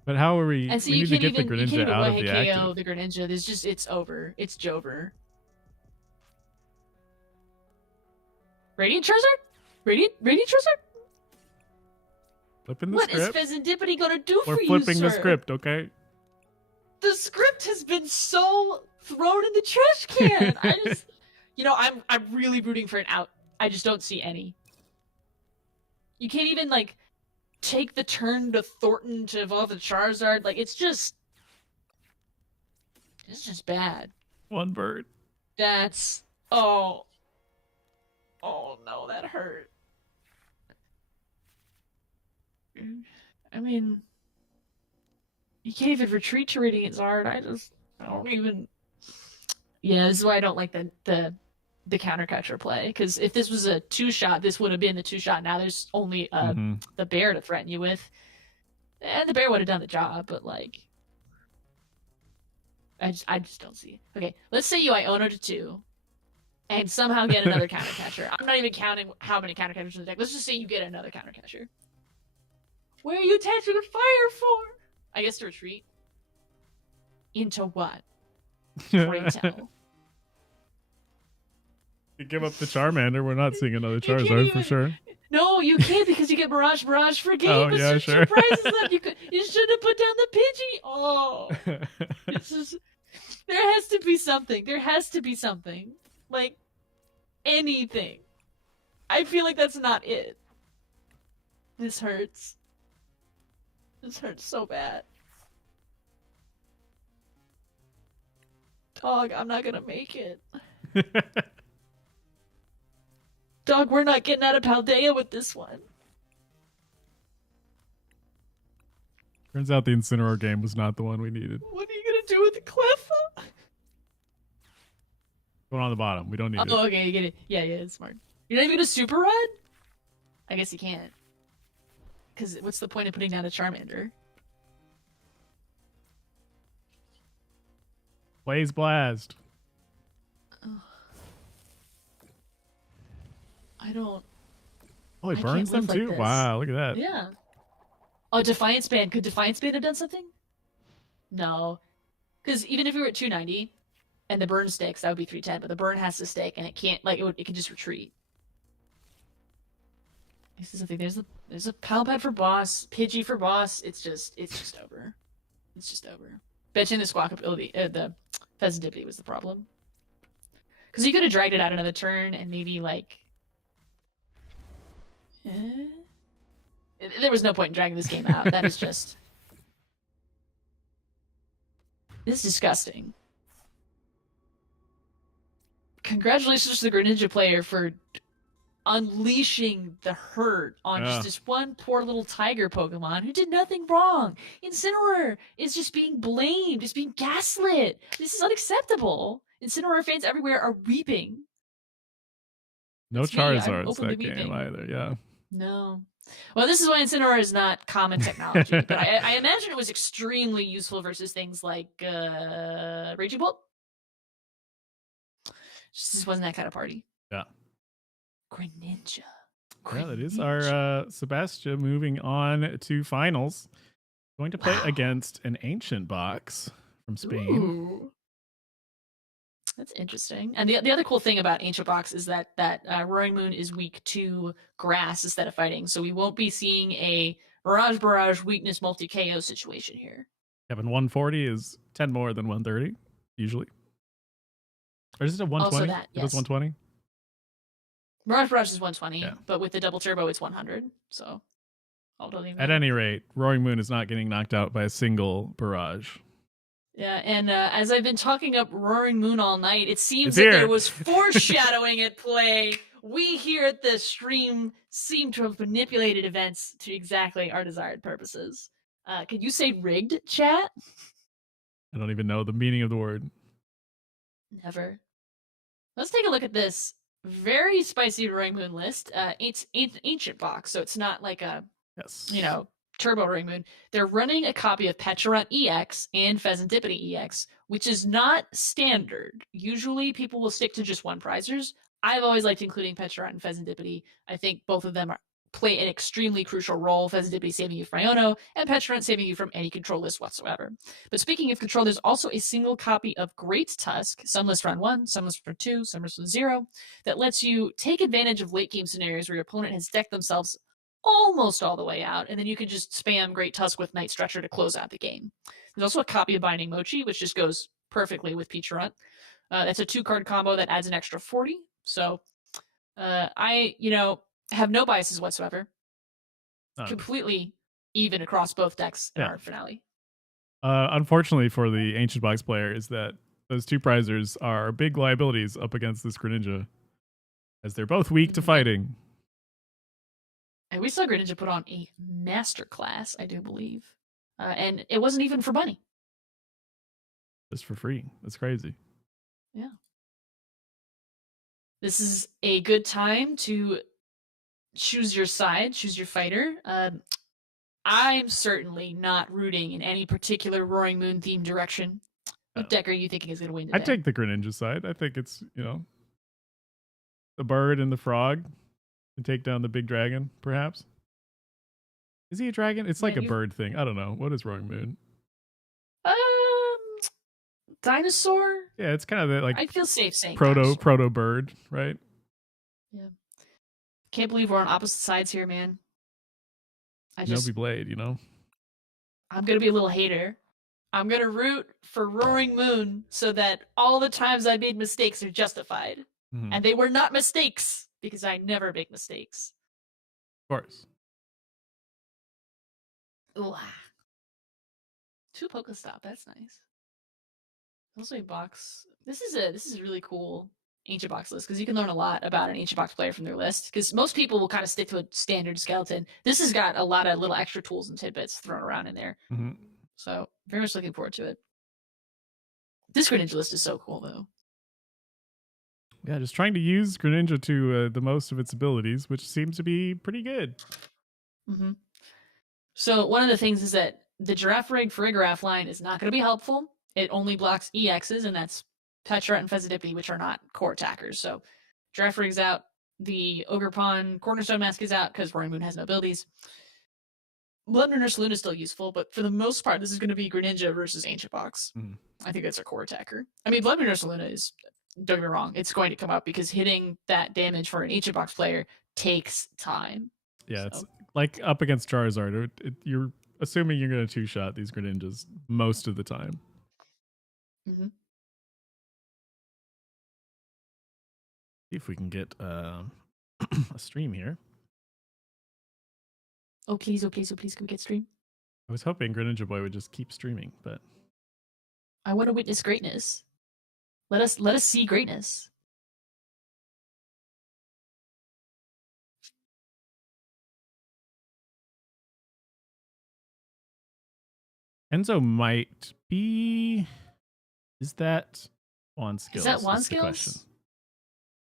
But how are we... And so we you need can't to get even, the Greninja out of the KO active. the Greninja. There's just... It's over. It's Jover. Radiant Charizard? Radiant Charizard? Flipping the What script. is Pheasantipity gonna do for We're you, flipping the sir? script, okay? The script has been so thrown in the trash can. I just, I'm really rooting for an out. I just don't see any. You can't even take the turn to Thornton to evolve the Charizard. It's just bad. One bird. That's oh no, that hurt. I mean, you can't even retreat to Radiant Zard. I don't even. Yeah, this is why I don't like the counter catcher play. Because if this was a 2-shot, this would have been the 2-shot. Now there's only the Bear to threaten you with, and the Bear would have done the job. But I just don't see it. Okay, let's say you Iono to 2, and somehow get another counter catcher. I'm not even counting how many counter catchers in the deck. Let's just say you get another counter catcher. Where are you attaching a fire for? I guess to retreat. Into what? Pray tell. You give up the Charmander, we're not seeing another Charizard for sure. No, you can't because you get Barrage for game. Oh, yeah, sure. Surprises left. You should have put down the Pidgey. Oh. There has to be something. There has to be something. Anything. I feel like that's not it. This hurts. This hurts so bad. Dog, I'm not gonna make it. Dog, we're not getting out of Paldea with this one. Turns out the Incineroar game was not the one we needed. What are you gonna do with the Cleffa? Going on the bottom. We don't need it. Oh, okay, you get it. Yeah, it's smart. You're not even gonna Super Rod? I guess you can't. Because what's the point of putting down a Charmander? Blaze Blast. I don't... Oh, he I burns them can't live too? like this. Wow, look at that. Yeah. Oh, Defiance Band. Could Defiance Band have done something? No. Because even if we were at 290 and the burn sticks, that would be 310, but the burn has to stick and it can't, it can just retreat. This is the thing. There's a Palpad for boss, Pidgey for boss. It's just over. It's just over. Betching the Squawk ability, the Pheasantipity was the problem. Because you could have dragged it out another turn and maybe there was no point in dragging this game out. That is just... This is disgusting. Congratulations to the Greninja player for unleashing the hurt on just this one poor little tiger Pokemon who did nothing wrong. Incineroar is just being blamed, just being gaslit. This is unacceptable. Incineroar fans everywhere are weeping. No It's me, I'm Charizards openly that game weeping. either, yeah. No. Well, this is why Incineroar is not common technology, but I imagine it was extremely useful versus things like Raging Bolt. Just wasn't that kind of party. Yeah. Greninja. Yeah, that is our Sebastian moving on to finals. Going to play against an ancient box from Spain. Ooh. That's interesting. And the other cool thing about Ancient Box is that Roaring Moon is weak to grass instead of fighting, so we won't be seeing a barrage weakness multi KO situation here. Kevin, 140 is 10 more than 130 usually. Or is it a 120? Also that, yes. It does 120. Barrage is 120, Yeah. but with the double turbo, it's 100. So, at any rate, Roaring Moon is not getting knocked out by a single barrage. Yeah, and as I've been talking up Roaring Moon all night, it seems that there was foreshadowing at play. We here at the stream seem to have manipulated events to exactly our desired purposes. Could you say rigged, chat? I don't even know the meaning of the word. Never. Let's take a look at this very spicy Roaring Moon list. It's ancient box, so it's not like a turbo Roaring Moon. They're running a copy of Pecharunt EX and Pheasantipity EX, which is not standard. Usually people will stick to just one prizers. I've always liked including Pecharunt and Pheasantipity. I think both of them play an extremely crucial role. Pheasantipity saving you from Iono, and Pecharunt saving you from any control list whatsoever. But speaking of control, there's also a single copy of Great Tusk, Sunless Run 1, Sunless Run 2, Sunless Run 0, that lets you take advantage of late game scenarios where your opponent has decked themselves almost all the way out, and then you could just spam Great Tusk with Night Stretcher to close out the game. There's also a copy of Binding Mochi, which just goes perfectly with Pecharunt. That's a 2-card combo that adds an extra 40. So I, have no biases whatsoever. Completely even across both decks in our finale. Unfortunately for the Ancient Box player is that those two prizers are big liabilities up against this Greninja, as they're both weak to fighting. And we saw Greninja put on a masterclass, I do believe. And it wasn't even for money. Just for free. That's crazy. Yeah. This is a good time to choose your side, choose your fighter. I'm certainly not rooting in any particular Roaring Moon themed direction. What deck are you thinking is going to win today? I take the Greninja side. I think it's, the bird and the frog and take down the big dragon, perhaps. Is he a dragon? It's like a bird thing. I don't know. What is Roaring Moon? Dinosaur? Yeah, it's kind of I feel safe saying proto bird, right? Yeah. Can't believe we're on opposite sides here, man. Nobi Blade, I'm gonna be a little hater. I'm gonna root for Roaring Moon so that all the times I made mistakes are justified. Mm-hmm. And they were not mistakes, because I never make mistakes. Of course. Ooh. 2 Pokestop, that's nice. Also a box. This is a really cool Ancient Box list, because you can learn a lot about an Ancient Box player from their list, because most people will kind of stick to a standard skeleton. This has got a lot of little extra tools and tidbits thrown around in there. Mm-hmm. So very much looking forward to it. This Greninja list is so cool, though. Yeah, just trying to use Greninja to the most of its abilities, which seems to be pretty good. Mm-hmm. So one of the things is that the Girafarig Farigiraf line is not going to be helpful. It only blocks EXs, and that's Pecharunt and Pheasantipity, which are not core attackers. So Girafarig's out. The Ogerpon Cornerstone Mask is out because Roaring Moon has no abilities. Blood Moon Ursaluna is still useful, but for the most part, this is going to be Greninja versus Ancient Box. Mm. I think that's a core attacker. I mean, Blood Moon Ursaluna is, don't get me wrong, it's going to come up because hitting that damage for an Ancient Box player takes time. Yeah, it's like up against Charizard. You're assuming you're going to 2-shot these Greninjas most of the time. Mm-hmm. See if we can get a stream here. Oh, please, can we get stream? I was hoping Greninja Boy would just keep streaming, but I want to witness greatness. Let us see greatness. Enzo might be. Is that Wand Skills? Is that Wand Skills?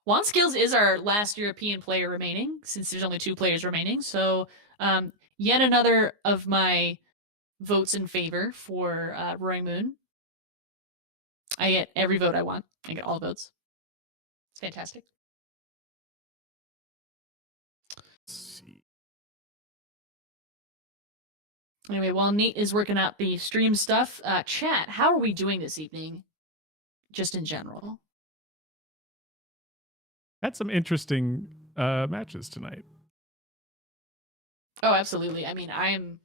Wand Skills is our last European player remaining, since there's only 2 players remaining. So yet another of my votes in favor for Roaring Moon. I get every vote I want. I get all votes. It's fantastic. Let's see. Anyway, while Nate is working out the stream stuff, chat, how are we doing this evening? Just in general. Had some interesting matches tonight. Oh, absolutely. I mean, I'm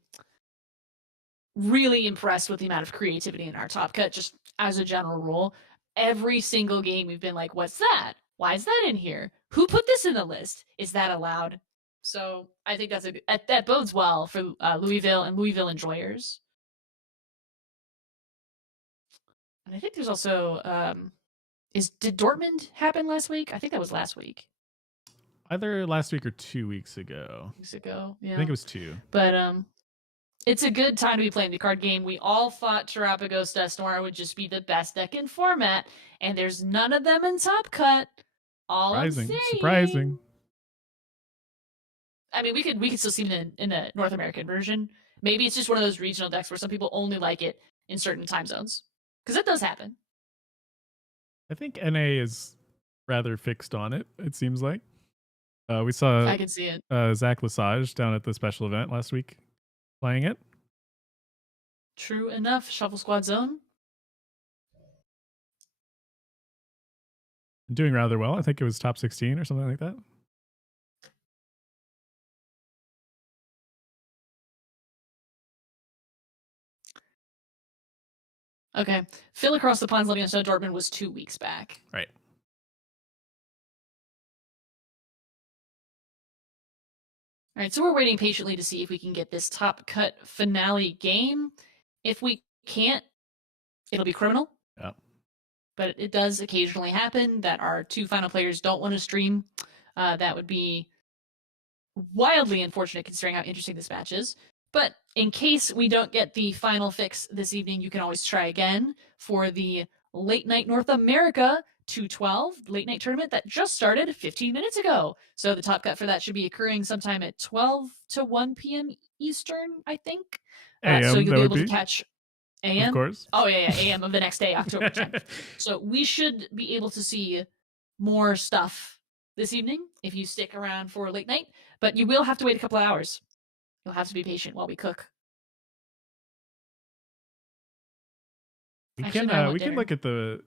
really impressed with the amount of creativity in our Top Cut, just as a general rule. Every single game we've been like, what's that? Why is that in here? Who put this in the list? Is that allowed? So I think that bodes well for Louisville and Louisville enjoyers. And I think there's also did Dortmund happen last week? I think that was last week. Either last week or 2 weeks ago. Yeah. I think it was 2. But it's a good time to be playing the card game. We all thought Terrapagos Desnoir would just be the best deck in format, and there's none of them in Top Cut. Surprising. I mean, we could still see it in the North American version. Maybe it's just one of those regional decks where some people only like it in certain time zones, because that does happen. I think NA is rather fixed on it. It seems like we saw. I can see it. Zach Lesage down at the special event last week playing it. True enough. Shuffle Squad Zone. Doing rather well. I think it was top 16 or something like that. Okay. Phil across the ponds letting us know Dortmund was 2 weeks back. Right. All right, so we're waiting patiently to see if we can get this Top Cut finale game. If we can't, it'll be criminal. Yeah. But it does occasionally happen that our 2 final players don't want to stream. That would be wildly unfortunate considering how interesting this match is. But in case we don't get the final fix this evening, you can always try again for the Late Night North America 212 late night tournament that just started 15 minutes ago. So the top cut for that should be occurring sometime at 12 to 1 p.m. Eastern, I think. AM, so you'll be able to catch AM. Of course. Oh, yeah, AM of the next day, October 10th. So we should be able to see more stuff this evening if you stick around for late night. But you will have to wait a couple of hours. You'll have to be patient while we cook. We can look at the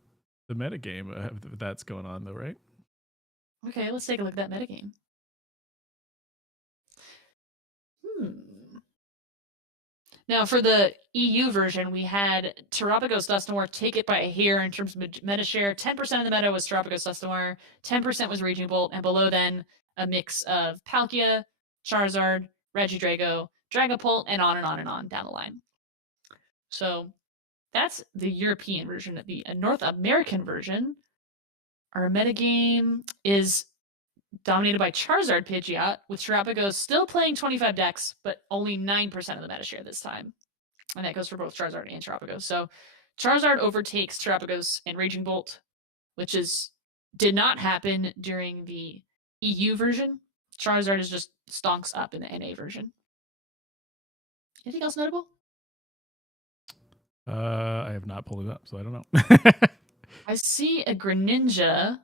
meta game that's going on though, right? Okay, let's take a look at that meta game. Now, for the EU version, we had Terrapagos Dusknoir take it by a hair in terms of meta share. 10% of the meta was Terrapagos Dusknoir, 10% was Raging Bolt, and below then a mix of Palkia, Charizard, Regidrago, Dragapult, and on and on and on down the line. So that's the European version. The North American version, our metagame is dominated by Charizard Pidgeot, with Terrapagos still playing 25 decks, but only 9% of the meta share this time. And that goes for both Charizard and Terrapagos. So Charizard overtakes Terrapagos and Raging Bolt, which did not happen during the EU version. Charizard is just stonks up in the NA version. Anything else notable? I have not pulled it up, so I don't know. I see a Greninja.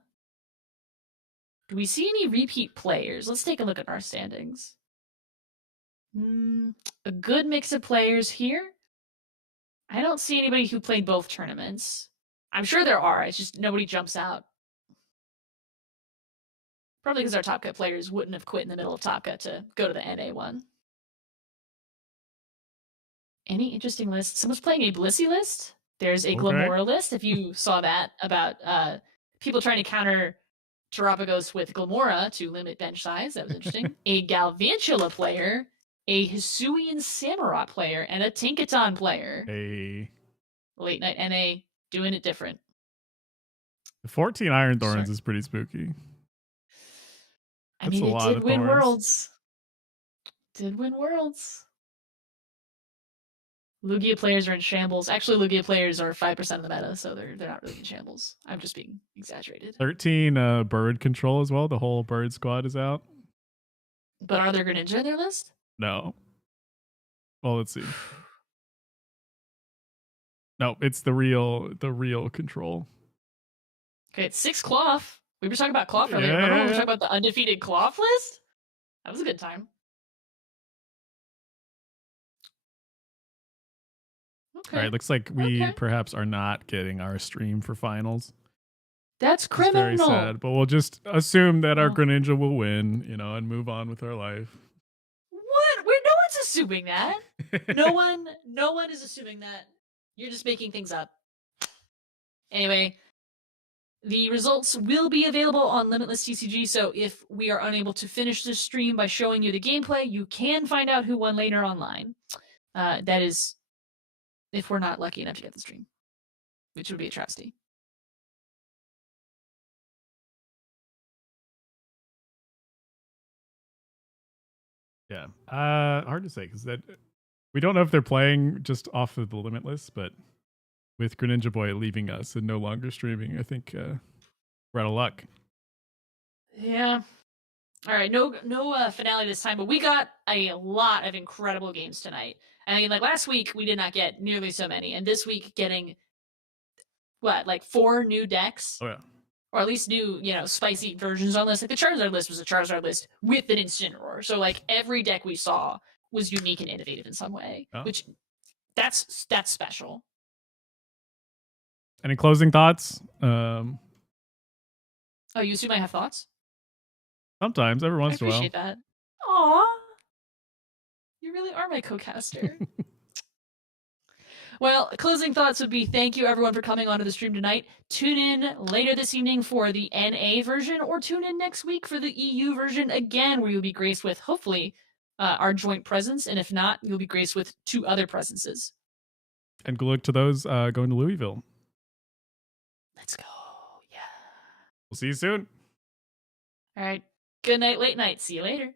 Do we see any repeat players? Let's take a look at our standings. A good mix of players here. I don't see anybody who played both tournaments. I'm sure there are. It's just nobody jumps out. Probably because our Top Cut players wouldn't have quit in the middle of Top Cut to go to the NA one. Any interesting lists? Someone's playing a Blissey list. There's a Glamora list. If you saw that about people trying to counter Terrapagos with Glamora to limit bench size. That was interesting. A Galvantula player, a Hisuian Samurott player, and a Tinkaton player. Hey. Late Night NA doing it different. The 14 Iron Thorns is pretty spooky. I mean, it did win Worlds. Lugia players are in shambles. Actually, Lugia players are 5% of the meta, so they're not really in shambles. I'm just being exaggerated. 13 bird control as well. The whole bird squad is out. But are there Greninja in their list? No. Well, let's see. No, it's the real control. Okay, it's 6 Cloth. We were talking about Cloth earlier. Remember when we were talking about the undefeated Cloth list? That was a good time. Okay. All right, looks like we perhaps are not getting our stream for finals. That's criminal. It's very sad, but we'll just assume that our Greninja will win, and move on with our life. What? No one's assuming that. no one is assuming that. You're just making things up. Anyway, the results will be available on Limitless TCG, so if we are unable to finish this stream by showing you the gameplay, you can find out who won later online. That is, if we're not lucky enough to get the stream, which would be a travesty. Yeah, hard to say because we don't know if they're playing just off of the Limitless, but with Greninja Boy leaving us and no longer streaming, I think we're out of luck. Yeah. All right, no finale this time, but we got a lot of incredible games tonight. I mean, like last week we did not get nearly so many, and this week getting like 4 new decks. Oh yeah. Or at least new, spicy versions on this. Like the Charizard list was a Charizard list with an Incineroar. So like every deck we saw was unique and innovative in some way, which that's special. Any closing thoughts? Oh, you assume I have thoughts? Sometimes, every once in a while. I appreciate that. Aw. You really are my co-caster. Well, closing thoughts would be thank you everyone for coming onto the stream tonight. Tune in later this evening for the NA version, or tune in next week for the EU version again, where you'll be graced with, hopefully, our joint presence, and if not, you'll be graced with 2 other presences. And good luck to those going to Louisville. Let's go. Yeah. We'll see you soon. All right. Good night, late night. See you later.